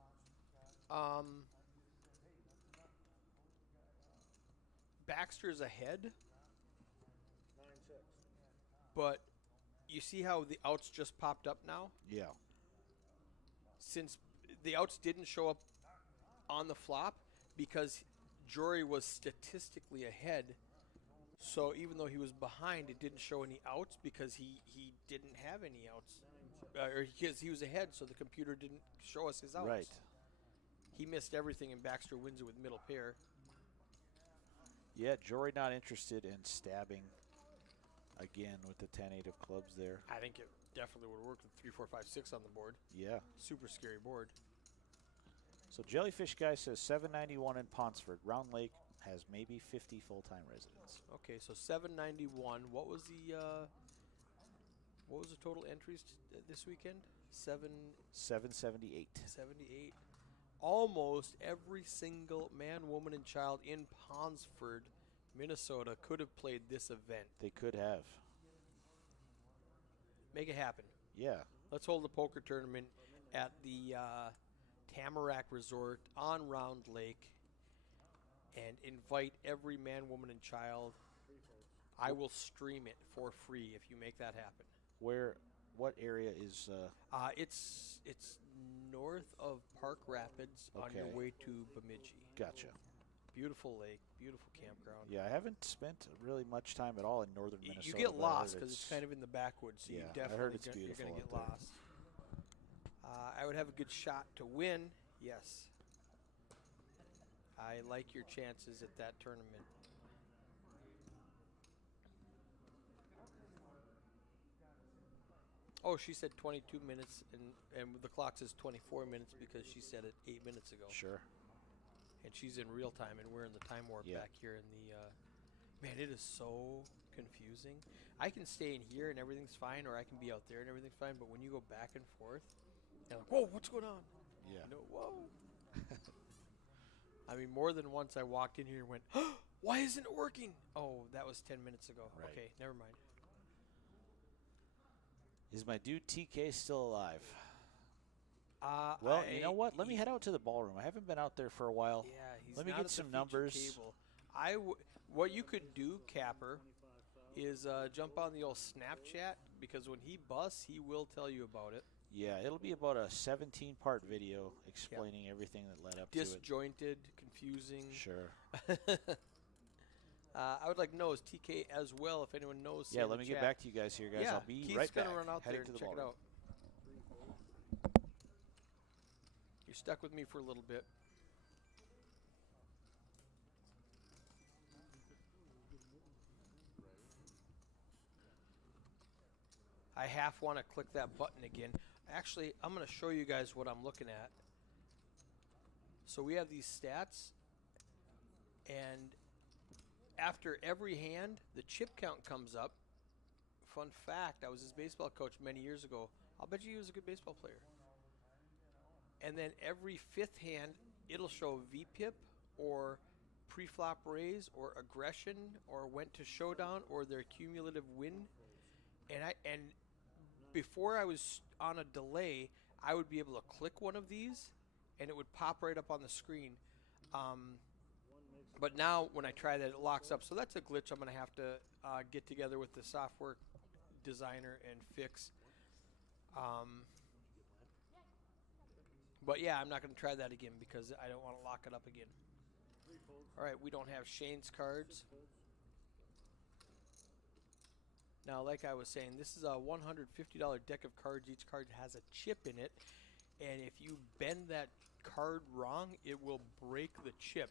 Baxter's ahead, 9 checks. but you see how the outs just popped up now? Yeah. Since the outs didn't show up on the flop because Jory was statistically ahead. So even though he was behind, it didn't show any outs because he didn't have any outs or because he was ahead, so the computer didn't show us his outs. Right. He missed everything, and Baxter wins it with middle pair. Yeah, Jory not interested in stabbing again with the 10-8 of clubs there. I think it definitely would work with 3, 4, 5, 6 on the board. Yeah. Super scary board. So Jellyfish Guy says 791 in Ponsford. Round Lake has maybe 50 full-time residents. Okay, so 791. What was the total entries this weekend? 778. 78. Almost every single man, woman, and child in Ponsford, Minnesota could have played this event. They could have. Make it happen. Yeah. Let's hold the poker tournament at the Tamarack Resort on Round Lake and invite every man, woman, and child. I will stream it for free if you make that happen. What area is? It's north of Park Rapids on your Okay. way to Bemidji. Gotcha. Beautiful lake, beautiful campground. Yeah, I haven't spent really much time at all in northern Minnesota. You get but I heard lost because it's kind of in the backwoods, so Yeah, you I definitely heard it's you're beautiful going to get out there. lost. I would have a good shot to win. Yes. I like your chances at that tournament. Oh, she said 22 minutes, and the clock says 24 minutes because she said it 8 minutes ago. Sure. And she's in real time, and we're in the time warp Yeah. back here in the. Man, it is so confusing. I can stay in here and everything's fine, or I can be out there and everything's fine. But when you go back and forth, you're like, whoa, what's going on? Yeah. You know, whoa. I mean, more than once I walked in here and went, why isn't it working? Oh, that was 10 minutes ago. Right. Okay, never mind. Is my dude TK still alive? Well, you know what? Let me head out to the ballroom. I haven't been out there for a while. Yeah, he's Let me not get at the some feature numbers. table. What you could do, Capper, is jump on the old Snapchat, because when he busts, he will tell you about it. Yeah, it'll be about a 17-part video explaining everything that led up to it. Disjointed, confusing. Sure. I would like to know is TK as well, if anyone knows. Yeah, in let the me get chat. back to you guys here, guys. Yeah, I'll be Keith's right back. gonna run out Heading there to and the check it ballroom. out. You're stuck with me for a little bit. I half want to click that button again. Actually, I'm going to show you guys what I'm looking at. So we have these stats, and after every hand, the chip count comes up. Fun fact, I was his baseball coach many years ago. I'll bet you he was a good baseball player. And then every fifth hand, it'll show VPIP or pre-flop raise or aggression or went to showdown or their cumulative win. And before I was on a delay, I would be able to click one of these and it would pop right up on the screen. But now when I try that, it locks up. So that's a glitch I'm going to have to get together with the software designer and fix. But yeah, I'm not going to try that again because I don't want to lock it up again. All right, we don't have Shane's cards. Now, like I was saying, this is a $150 deck of cards. Each card has a chip in it. And if you bend that card wrong, it will break the chip.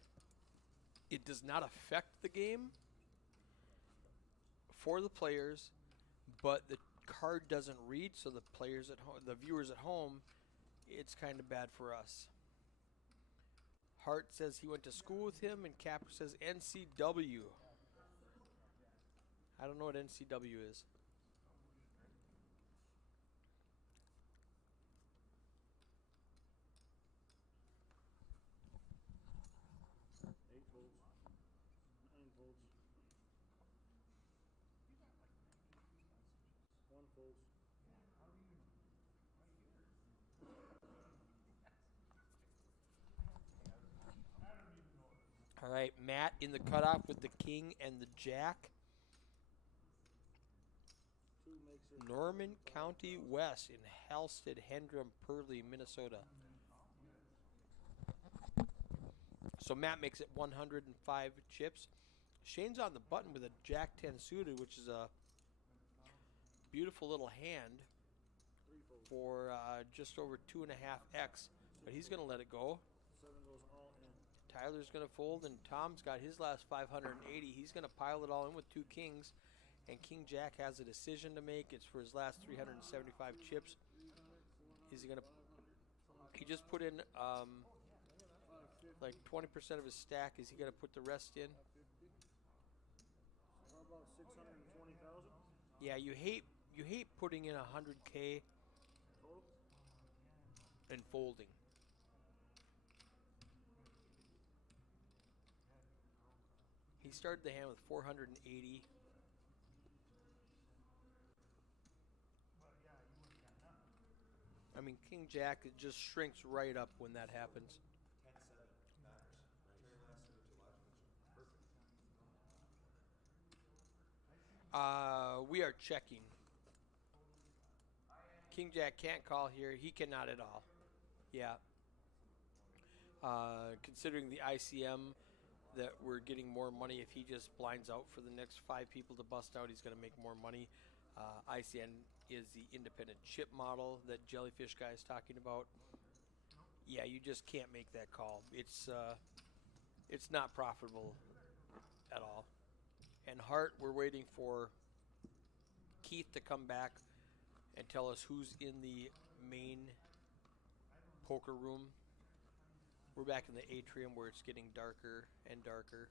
It does not affect the game for the players, but the card doesn't read, so the players at home, the viewers at home, it's kind of bad for us. Hart says he went to school with him, and Capper says NCW. I don't know what NCW is. All right, Matt in the cutoff with the king and the jack. Norman County West in Halstead, Hendrum, Purley, Minnesota. So Matt makes it 105 chips. Shane's on the button with a jack 10 suited, which is a beautiful little hand. for just over 2.5x, but he's going to let it go. 7 goes all in. Tyler's going to fold, and Tom's got his last 580. He's going to pile it all in with 2 kings, and King Jack has a decision to make. It's for his last 375 chips. Is he going to? He just put in like 20% of his stack. Is he going to put the rest in? How about 620,000 Yeah, you hate putting in 100K total? and folding. He started the hand with 480. I mean, King Jack, it just shrinks right up when that happens. We are checking. King Jack can't call here. He cannot at all. Yeah. Considering the ICM, that we're getting more money if he just blinds out for the next 5 people to bust out. He's going to make more money. ICN is the independent chip model that Jellyfish guy is talking about. Yeah, you just can't make that call. It's not profitable at all. And Hart, we're waiting for Keith to come back and tell us who's in the main poker room. We're back in the atrium where it's getting darker and darker.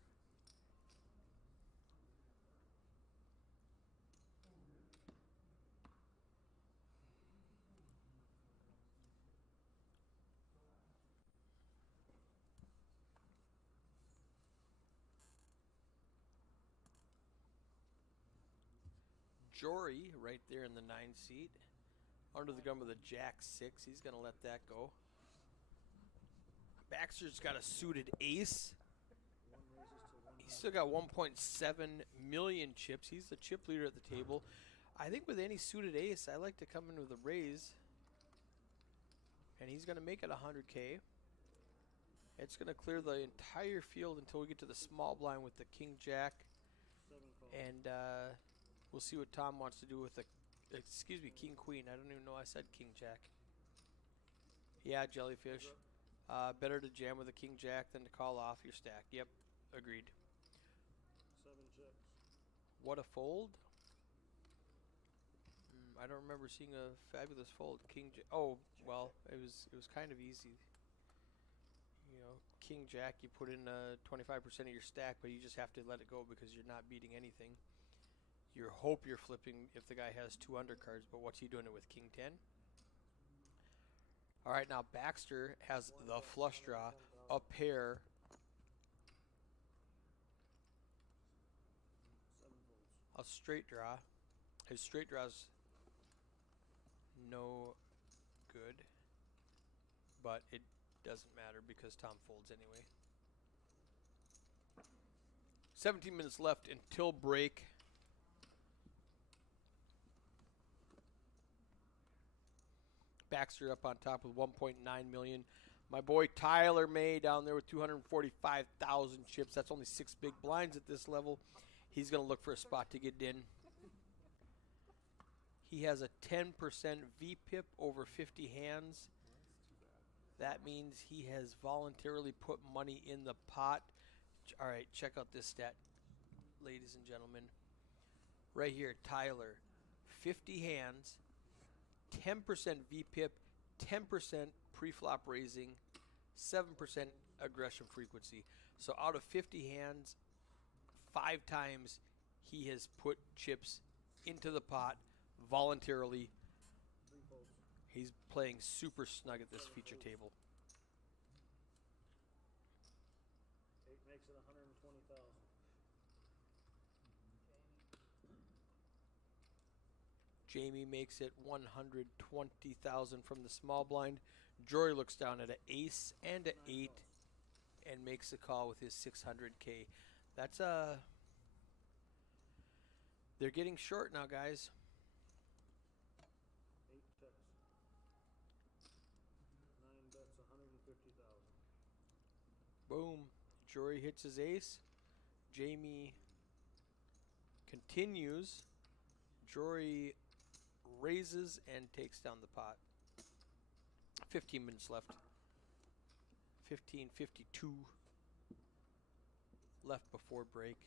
Jory right there in the 9 seat. Under the gun with a Jack 6. He's going to let that go. Baxter's got a suited ace. He's still got 1.7 million chips. He's the chip leader at the table. I think with any suited ace, I like to come in with a raise. And he's going to make it 100K. It's going to clear the entire field until we get to the small blind with the King Jack. And we'll see what Tom wants to do with the, excuse me, King Queen. I don't even know I said King Jack. Yeah, Jellyfish. Better to jam with a King Jack than to call off your stack. Yep, agreed. 7 chips. What a fold. I don't remember seeing a fabulous fold. Oh, well, it was kind of easy. You know, King Jack, you put in 25% of your stack, but you just have to let it go because you're not beating anything. You hope you're flipping if the guy has 2 undercards, but what's he doing it with King 10? All right, now Baxter has the flush draw, a pair. 7 folds. A straight draw. His straight draw's no good, but it doesn't matter because Tom folds anyway. 17 minutes left until break. Baxter up on top with 1.9 million. My boy Tyler May down there with 245,000 chips. That's only 6 big blinds at this level. He's going to look for a spot to get in. He has a 10% VPIP over 50 hands. That means he has voluntarily put money in the pot. All right, check out this stat, ladies and gentlemen. Right here, Tyler, 50 hands, 10% VPIP, 10% pre-flop raising, 7% aggression frequency. So out of 50 hands, 5 times he has put chips into the pot voluntarily. 3 folds. He's playing super snug at this feature table. 8 makes it 120,000. Jamie makes it 120,000 from the small blind. Jory looks down at an ace and an 8 and makes a call with his 600K. That's they're getting short now, guys. 8 chips. 9 bets, 150,000. Boom. Jory hits his ace. Jamie continues. Jory raises and takes down the pot. 15 minutes left. 15:52 left before break.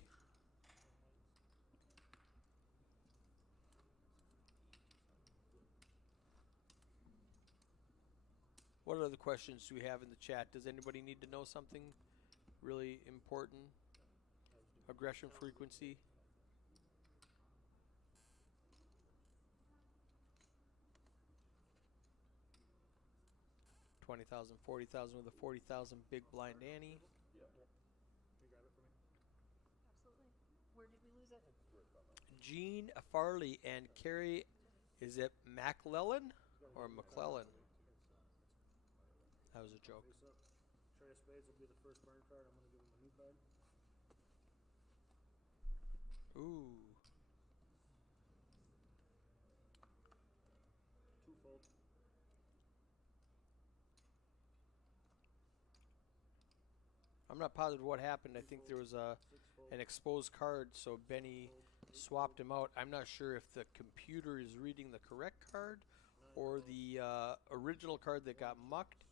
What other questions do we have in the chat? Does anybody need to know something really important? Aggression frequency? $20,000, $40,000 with a 40,000 big blind Annie. Absolutely. Where did we lose it? Gene Farley and Carrie, is it McClellan or McClellan? That was a joke. Face up. Trey of spades will be the first burn card. I'm going to give him a new card. Ooh. Two-fold. I'm not positive what happened. I think there was an exposed card, so Benny swapped him out. I'm not sure if the computer is reading the correct card or the original card that got mucked.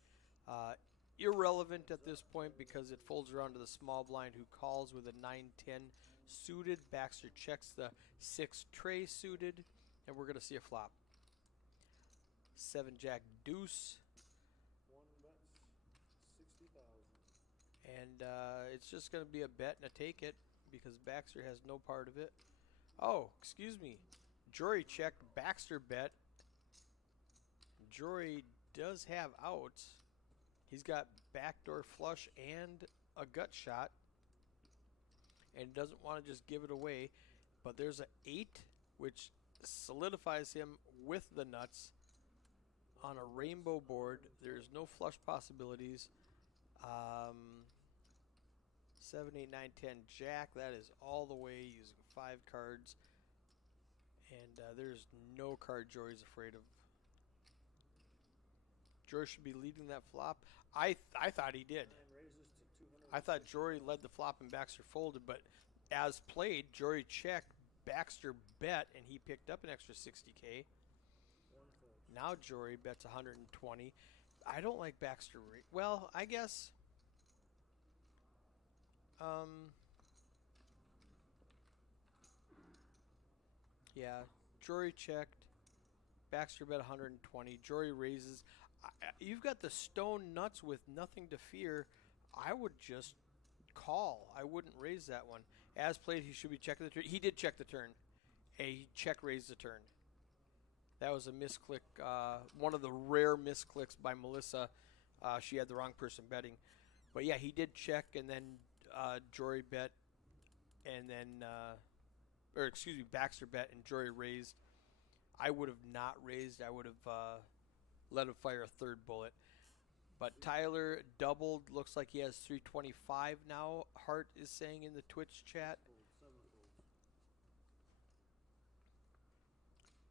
Irrelevant at this point because it folds around to the small blind who calls with a 9-10 suited. Baxter checks the 6 tray suited, and we're going to see a flop. 7 Jack deuce. One bets 60,000. And it's just going to be a bet and a take it because Baxter has no part of it. Oh, excuse me. Jory checked. Baxter bet. Jory does have outs. He's got backdoor flush and a gut shot. And doesn't want to just give it away. But there's an 8, which solidifies him with the nuts on a rainbow board. There's no flush possibilities. 7, 8, 9, 10 Jack. That is all the way using 5 cards. And there's no card Jory's afraid of. Jory should be leading that flop. I thought he did. 9 raises to 200. I thought Jory led the flop and Baxter folded, but as played, Jory checked, Baxter bet, and he picked up an extra 60K. One fold. Now Jory bets 120. I don't like Baxter. Well, I guess. Yeah, Jory checked. Baxter bet 120. Jory raises. You've got the stone nuts with nothing to fear. I would just call. I wouldn't raise that one. As played, he should be checking the turn. He did check the turn. He check raised the turn. That was a misclick. One of the rare misclicks by Melissa. She had the wrong person betting. But yeah, he did check, and then Jory bet, and then, Baxter bet, and Jory raised. I would have not raised. I would have let him fire a third bullet. But Tyler doubled. Looks like he has 325 now. Hart is saying in the Twitch chat.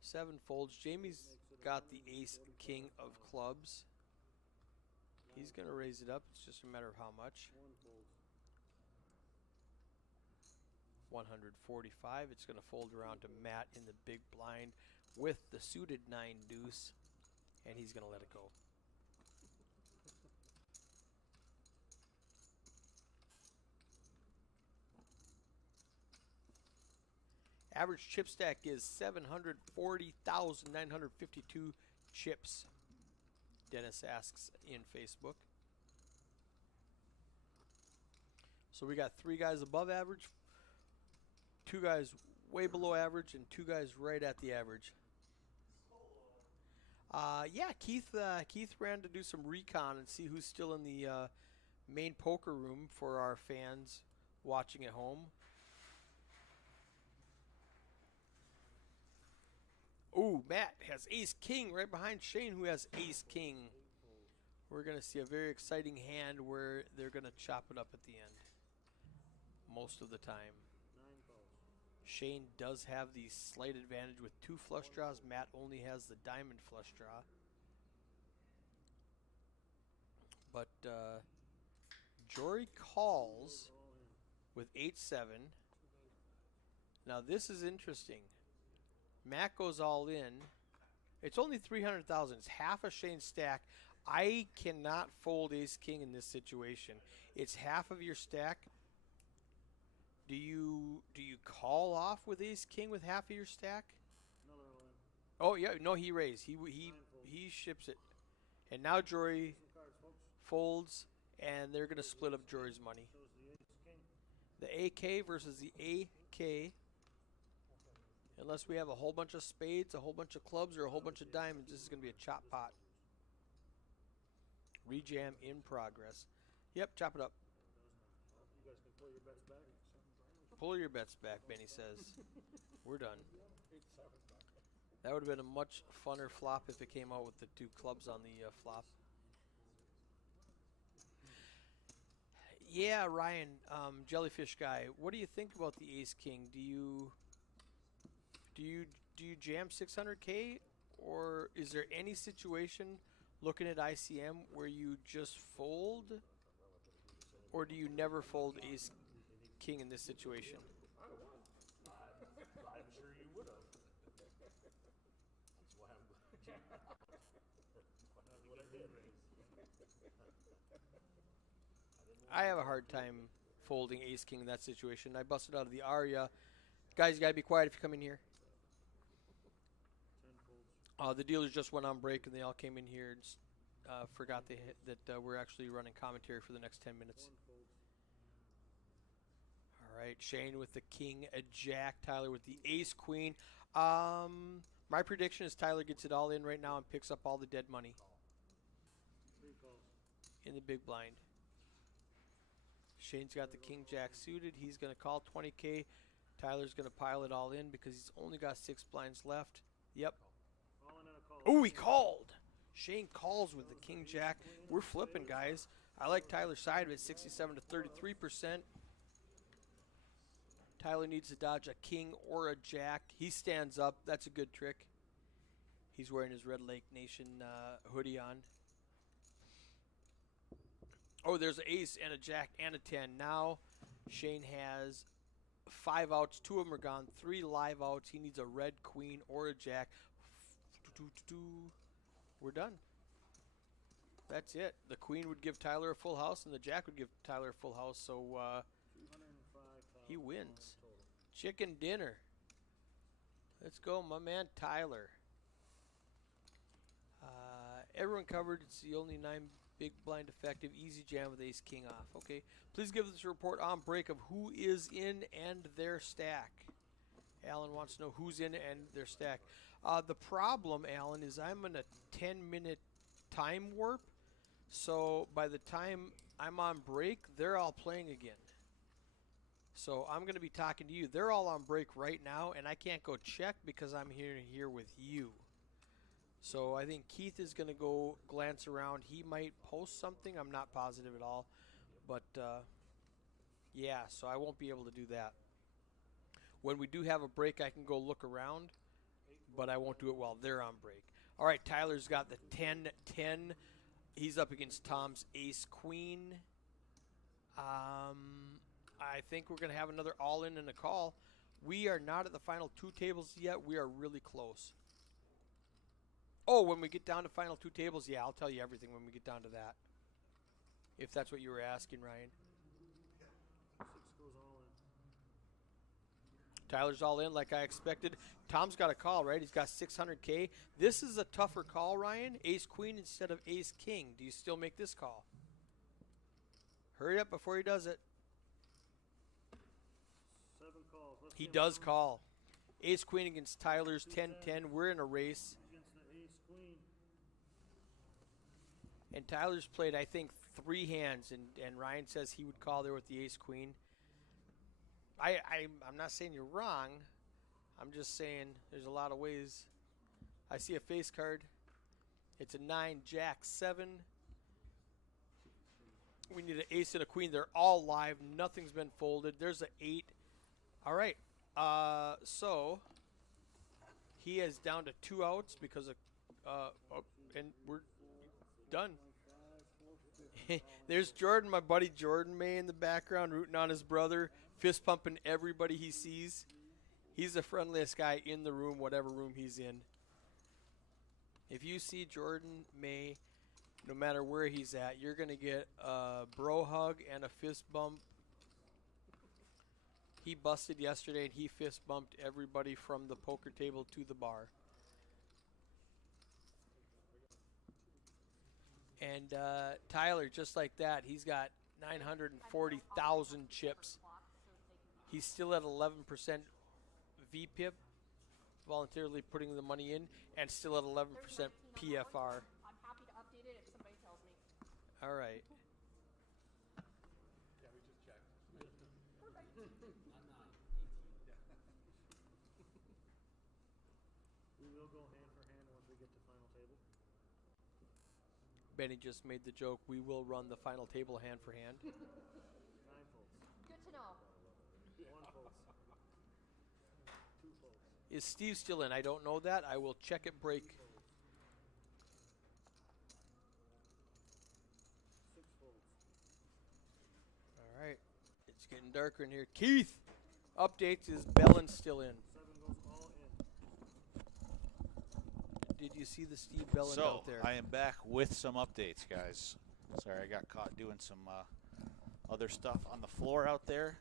7 folds. Jamie's got the ace king of clubs. He's going to raise it up. It's just a matter of how much. 145. It's going to fold around to Matt in the big blind with the suited 9 deuce. And he's going to let it go. Average chip stack is 740,952 chips. Dennis asks in Facebook. So we got 3 guys above average, 2 guys way below average, and 2 guys right at the average. Yeah, Keith ran to do some recon and see who's still in the main poker room for our fans watching at home. Ooh, Matt has ace-king right behind Shane, who has ace-king. We're going to see a very exciting hand where they're going to chop it up at the end most of the time. 9 calls. Shane does have the slight advantage with 2 flush draws. Matt only has the diamond flush draw. But Jory calls with 8-7. Now this is interesting. Matt goes all in. It's only 300,000. It's half a Shane's stack. I cannot fold ace king in this situation. It's half of your stack. Do you call off with ace king with half of your stack? Another line. Oh yeah, no, he raised. He ships it. And now Jory Some cards, folks. folds, and they're gonna split up Jory's money. Shows the ace king. The AK versus the AK. Unless we have a whole bunch of spades, a whole bunch of clubs, or a whole bunch of diamonds, this is going to be a chop pot. Rejam in progress. Yep, chop it up. You guys can pull your bets back. Pull your bets back, Benny says. We're done. That would have been a much funner flop if it came out with the 2 clubs on the flop. Yeah, Ryan, Jellyfish guy, what do you think about the ace king? Do you jam 600K, or is there any situation looking at ICM where you just fold, or do you never fold ace king in this situation? I'm sure you would have. That's why I'm That's what I did. I have a hard time folding ace king in that situation. I busted out of the Aria. Guys, you gotta be quiet if you come in here. 10 folds. The dealers just went on break and they all came in here and forgot that we're actually running commentary for the next 10 minutes. 1 folds. All right, Shane with the king, a jack, Tyler with the ace queen. My prediction is Tyler gets it all in right now and picks up all the dead money 3 calls. in the big blind. Shane's got the king jack suited. He's going to call 20K. Tyler's going to pile it all in because he's only got 6 blinds left. Yep. All in and a call. Oh, he called. Shane calls with the king jack. We're flipping, guys. I like Tyler's side of it, 67 to 33%. Tyler needs to dodge a king or a jack. He stands up. That's a good trick. He's wearing his Red Lake Nation hoodie on. Oh, there's an ace and a jack and a 10. Now Shane has 5 outs. 2 of them are gone. 3 live outs. He needs a red queen or a jack. We're done. That's it. The queen would give Tyler a full house, and the jack would give Tyler a full house. So 205,000 he wins. total. Chicken dinner. Let's go, my man Tyler. Everyone covered. It's the only 9 big blind effective. Easy jam with ace king off. Okay. Please give us a report on break of who is in and their stack. Alan wants to know who's in and their stack. The problem, Alan, is I'm in a 10-minute time warp. So by the time I'm on break, they're all playing again. So I'm going to be talking to you. They're all on break right now, and I can't go check because I'm here with you. So I think Keith is going to go glance around. He might post something. I'm not positive at all. But, yeah, so I won't be able to do that. When we do have a break, I can go look around, but I won't do it while they're on break. All right, Tyler's got the 10-10. He's up against Tom's ace-queen. I think we're going to have another all-in and a call. We are not at the final 2 tables yet. We are really close. Oh, when we get down to final 2 tables, yeah, I'll tell you everything when we get down to that. If that's what you were asking, Ryan. 6 goes all in. Tyler's all in like I expected. Tom's got a call, right? He's got 600K. This is a tougher call, Ryan. Ace-queen instead of ace-king. Do you still make this call? Hurry up before he does it. 7 calls. Let's He see him does run call. Ace-queen against Tyler's 10-10. We're in a race. against the ace queen. And Tyler's played, I think, 3 hands, and Ryan says he would call there with the ace-queen. I'm not saying you're wrong. I'm just saying there's a lot of ways. I see a face card. It's a 9, jack, 7. We need an ace and a queen. They're all live. Nothing's been folded. There's an 8. All right. So he is down to 2 outs because of and we're done. There's Jordan, my buddy Jordan May in the background, rooting on his brother, fist pumping everybody he sees. He's the friendliest guy in the room, whatever room he's in. If you see Jordan May, no matter where he's at, you're going to get a bro hug and a fist bump. He busted yesterday, and he fist bumped everybody from the poker table to the bar. And Tyler, just like that, he's got 940,000 chips. He's still at 11% VPIP, voluntarily putting the money in, and still at 11% PFR. I'm happy to update it if somebody tells me. All right. Yeah, we just checked. We will go hand for hand once we get to final table. Benny just made the joke, we will run the final table hand for hand. 9 folds. Good to know. 1 folds. 2 folds. Is Steve still in? I don't know that. I will check at break. 6 folds. All right. It's getting darker in here. Keith, updates. Is Bellin still in? 7 goes all in. Did you see the Steve Bellin So out there? I am back with some updates, guys. Sorry, I got caught doing some other stuff on the floor out there.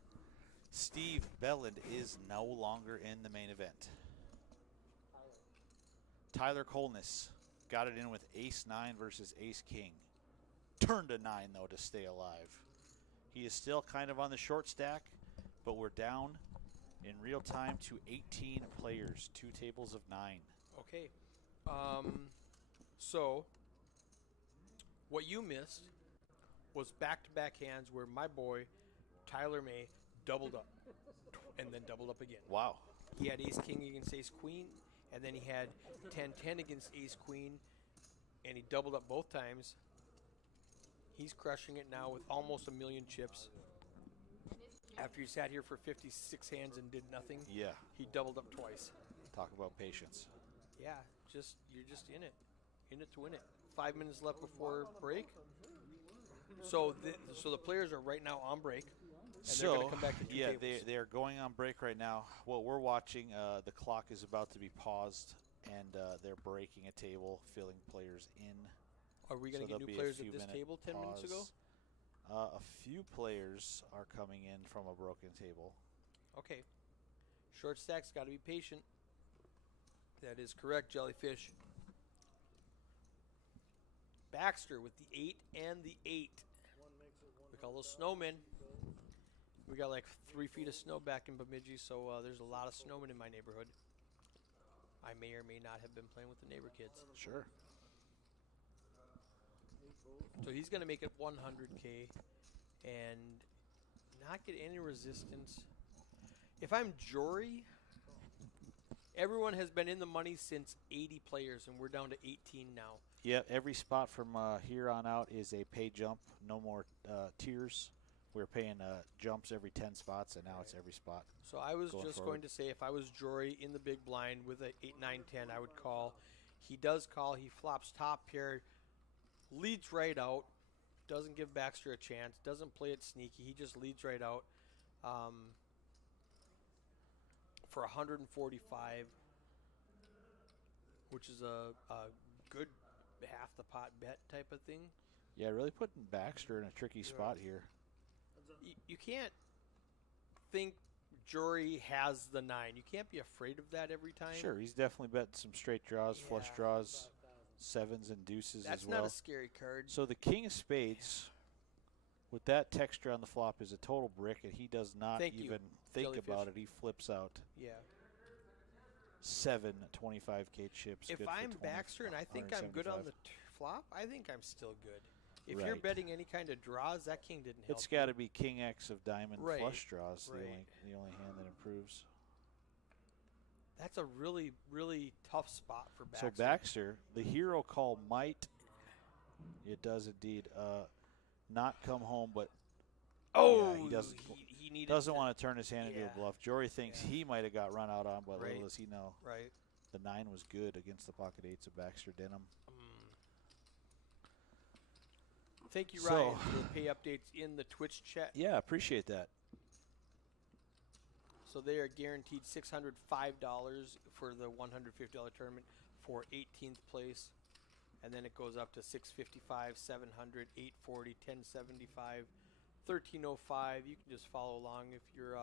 Steve Belland is no longer in the main event. Tyler Colness got it in with ace-9 versus ace-king. Turned a 9, though, to stay alive. He is still kind of on the short stack, but we're down in real time to 18 players, 2 tables of 9. Okay. So, what you missed was back-to-back hands where my boy, Tyler May, doubled up and then doubled up again. Wow. He had ace-king against ace-queen, and then he had 10-10 against ace-queen, and he doubled up both times. He's crushing it now with almost 1 million chips. After he sat here for 56 hands and did nothing, Yeah. he doubled up twice. Talk about patience. Yeah, you're just in it to win it. 5 minutes left before break. So the players are right now on break, and they're going to come back to two yeah, tables. they are going on break right now. What we're watching, the clock is about to be paused, and they're breaking a table, filling players in. Are we going to So get new there'll be a players at few this minute table 10 minutes ago? pause. A few players are coming in from a broken table. Okay. Short stack's got to be patient. That is correct, Jellyfish. Baxter with the 8 and the 8. We call those snowmen. We got like 3 feet of snow back in Bemidji, so there's a lot of snowmen in my neighborhood. I may or may not have been playing with the neighbor kids. Sure. So he's going to make it 100K and not get any resistance. If I'm Jory, everyone has been in the money since 80 players, and we're down to 18 now. Yeah, every spot from here on out is a pay jump. No more tiers. We're paying jumps every 10 spots, and now it's every spot. So I was Going just forward. going to say, if I was Jory in the big blind with a 8, 9, 10, I would call. He does call. He flops top pair, leads right out, doesn't give Baxter a chance, doesn't play it sneaky. He just leads right out for 145, which is a good half the pot bet type of thing. Yeah, really putting Baxter in a tricky spot here. You can't think Jory has the 9. You can't be afraid of that every time. Sure, he's definitely betting some straight draws, flush Yeah. draws, 7s and deuces That's as well. not a scary card. So the king of spades, with that texture on the flop, is a total brick, and he does not Thank you, even think Jellyfish. about it. He flips out Yeah. 7 25K chips. If good for I'm 20, Baxter and I think I'm good on the 175. flop, I think I'm still good. If you're Right. betting any kind of draws, that king didn't help. It's got to be king X of diamond Right, flush draws, right. the only hand that improves. That's a really, really tough spot for Baxter. So Baxter, the hero call might, it does indeed, not come home, but Oh, yeah, he doesn't. he needed Doesn't to- want to turn his hand into Yeah. a bluff. Jory thinks Yeah. he might have got run out on, but Right. little does he know. Right. The 9 was good against the pocket 8s of Baxter Denham. Thank you, So- Ryan, for the pay updates in the Twitch chat. Yeah, appreciate that. So they are guaranteed $605 for the $150 tournament, for 18th place. And then it goes up to 655, 700, 840, 1075, 1305. You can just follow along if you're.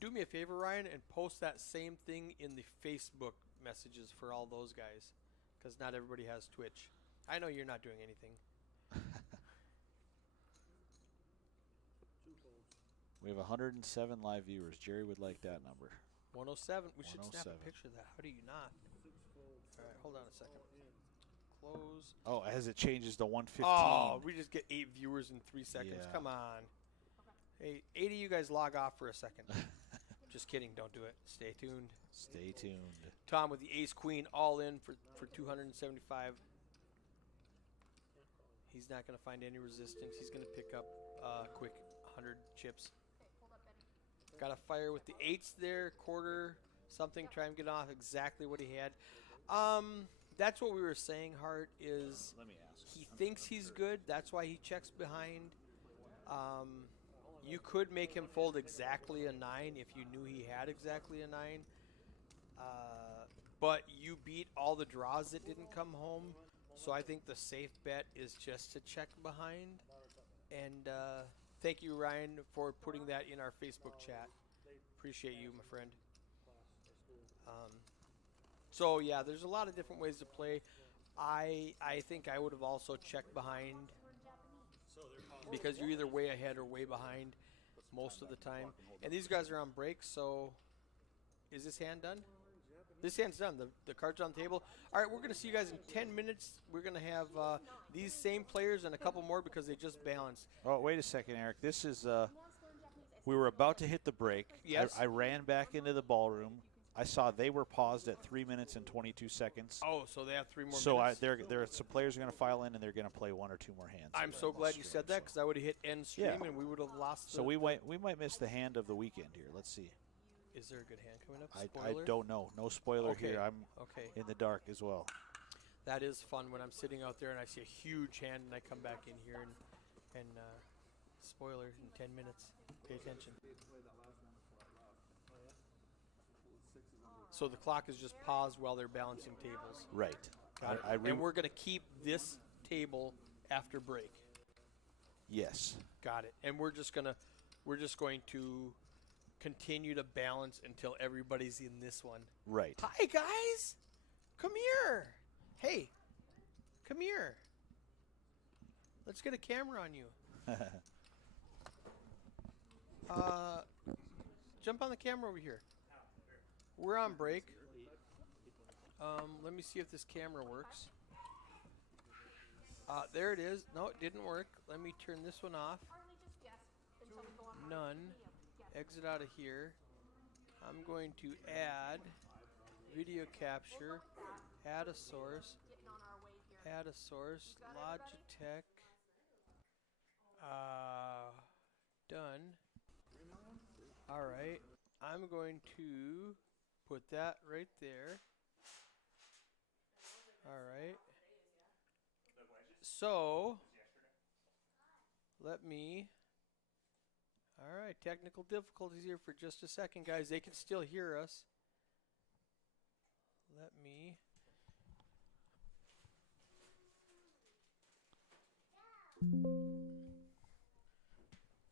Do me a favor, Ryan, and post that same thing in the Facebook messages for all those guys, because not everybody has Twitch. I know you're not doing anything. We have 107 live viewers. Jerry would like that number. 107. We should snap 107. a picture of that. How do you not? All right, hold on a second. Close. Oh, as it changes to 115. Oh, we just get 8 viewers in 3 seconds. Yeah. Come on. Hey, 80 of you guys log off for a second. Just kidding. Don't do it. Stay tuned. Stay tuned. Tom with the ace queen all in for 275. He's not going to find any resistance. He's going to pick up quick 100 chips. Got a fire with the eights there, quarter, something, try and get off exactly what he had. That's what we were saying, Hart, is Let me ask. he thinks he's good. That's why he checks behind. You could make him fold exactly a 9 if you knew he had exactly a 9. But you beat all the draws that didn't come home. So I think the safe bet is just to check behind. And thank you, Ryan, for putting that in our Facebook chat. Appreciate you, my friend. So, yeah, there's a lot of different ways to play. I think I would have also checked behind because you're either way ahead or way behind most of the time. And these guys are on break, so is this hand done? This hand's done. The card's on the table. All right, we're going to see you guys in 10 minutes. We're going to have these same players and a couple more because they just balanced. Oh, wait a second, Eric. This is, we were about to hit the break. Yes. I ran back into the ballroom. I saw they were paused at 3 minutes and 22 seconds. Oh, so they have 3 more So minutes. there are some players are going to file in, and they're going to play 1 or 2 more hands. I'm so glad you said that because I would have hit end stream Yeah. and we would have lost. So we might miss the hand of the weekend here. Let's see. Is there a good hand coming up? I don't know. No spoiler Okay. here. I'm Okay. in the dark as well. That is fun when I'm sitting out there and I see a huge hand and I come back in here and spoiler in 10 minutes. Pay attention. So the clock is just paused while they're balancing tables. Right. Got it. And we're going to keep this table after break. Yes. Got it. And we're just going to continue to balance until everybody's in this one. Right. Hi guys. Come here. Hey. Come here. Let's get a camera on you. Jump on the camera over here. We're on break. Let me see if this camera works. There it is. No, it didn't work. Let me turn this one off. None. Exit out of here. I'm going to add video capture. Add a source. Add a source. Logitech. Done. All right. I'm going to put that right there. All right. So, let me. All right, technical difficulties here for just a second, guys. They can still hear us. Let me.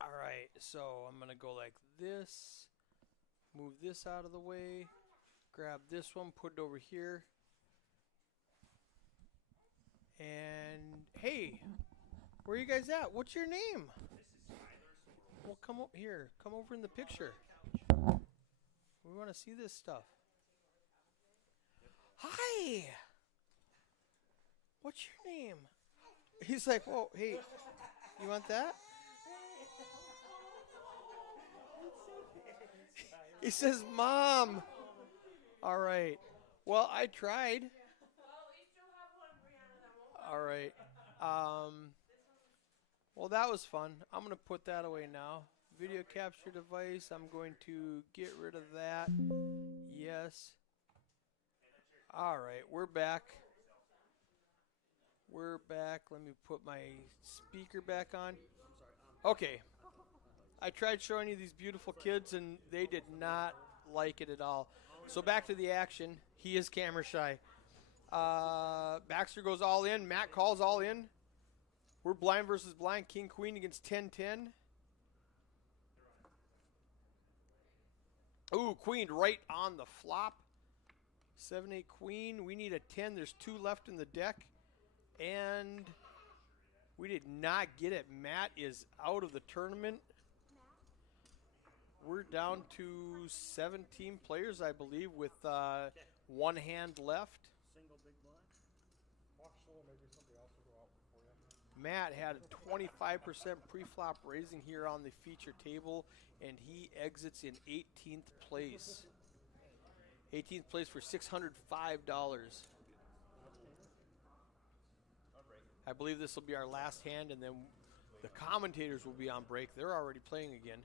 All right, so I'm going to go like this. Move this out of the way. Grab this one, put it over here. And hey, where are you guys at? What's your name? Well, come over here. Come over in the picture. We want to see this stuff. Hi. What's your name? He's like, whoa, hey, you want that? He says, Mom. All right. Well, I tried. All right. Well, that was fun. I'm going to put that away now. Video capture device. I'm going to get rid of that. Yes. All right. We're back. We're back. Let me put my speaker back on. Okay. I tried showing you these beautiful kids, and they did not like it at all. So back to the action. He is camera shy. Baxter goes all in. Matt calls all in. We're blind versus blind. King, queen against 10-10. Ooh, queen right on the flop. 7-8 queen. We need a 10. There's 2 left in the deck. And we did not get it. Matt is out of the tournament. We're down to 17 players, I believe, with 1 hand left. Single big blind. Matt had a 25% pre-flop raising here on the feature table, and he exits in 18th place. 18th place for $605. I believe this will be our last hand, and then the commentators will be on break. They're already playing again.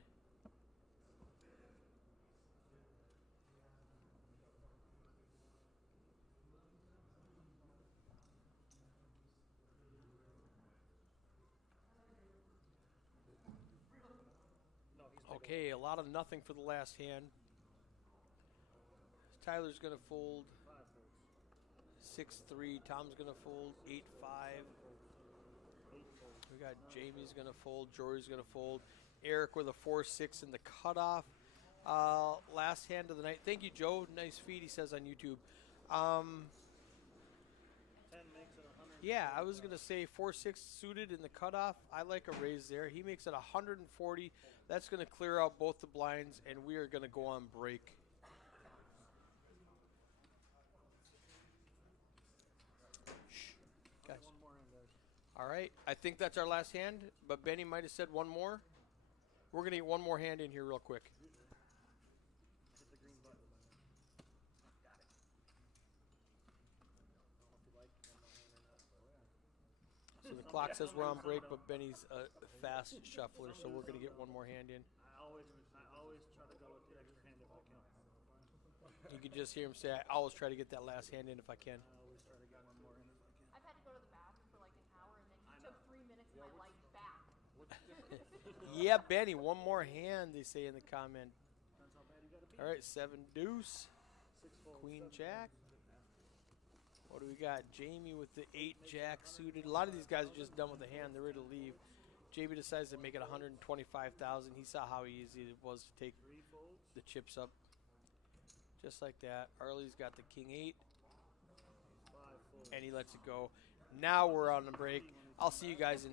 Okay, a lot of nothing for the last hand. Tyler's going to fold 6-3. Tom's going to fold 8-5. We got Jamie's going to fold. Jory's going to fold. Eric with a 4-6 in the cutoff. Last hand of the night. Thank you, Joe. Nice feed, he says on YouTube. 10 makes it 100. Yeah, I was going to say 4-6 suited in the cutoff. I like a raise there. He makes it 140. That's going to clear out both the blinds, and we are going to go on break. Shh. Guys. One more in, guys. All right. I think that's our last hand, but Benny might have said one more. We're going to get one more hand in here real quick. Hit the green button. Got it. I don't know if you like one more hand or not. So the clock says we're on break, but Benny's a fast shuffler, so we're going to get one more hand in. I always try to go with the extra hand if I can. You can just hear him say, I always try to get that last hand in if I can. I always try to get one more in if I can. I've had to go to the bathroom for like an hour, and then he took 3 minutes of my life back. Yeah, Benny, one more hand, they say in the comment. Depends how bad you gotta be. All right, 7 deuce, 6 fold, queen 7 jack. What do we got? Jamie with the 8 jack suited. A lot of these guys are just done with the hand. They're ready to leave. Jamie decides to make it 125,000. He saw how easy it was to take 3 folds. the chips up. Just like that. Arlie's got the king 8, 5 folds. and he lets it go. Now we're on the break. I'll see you guys in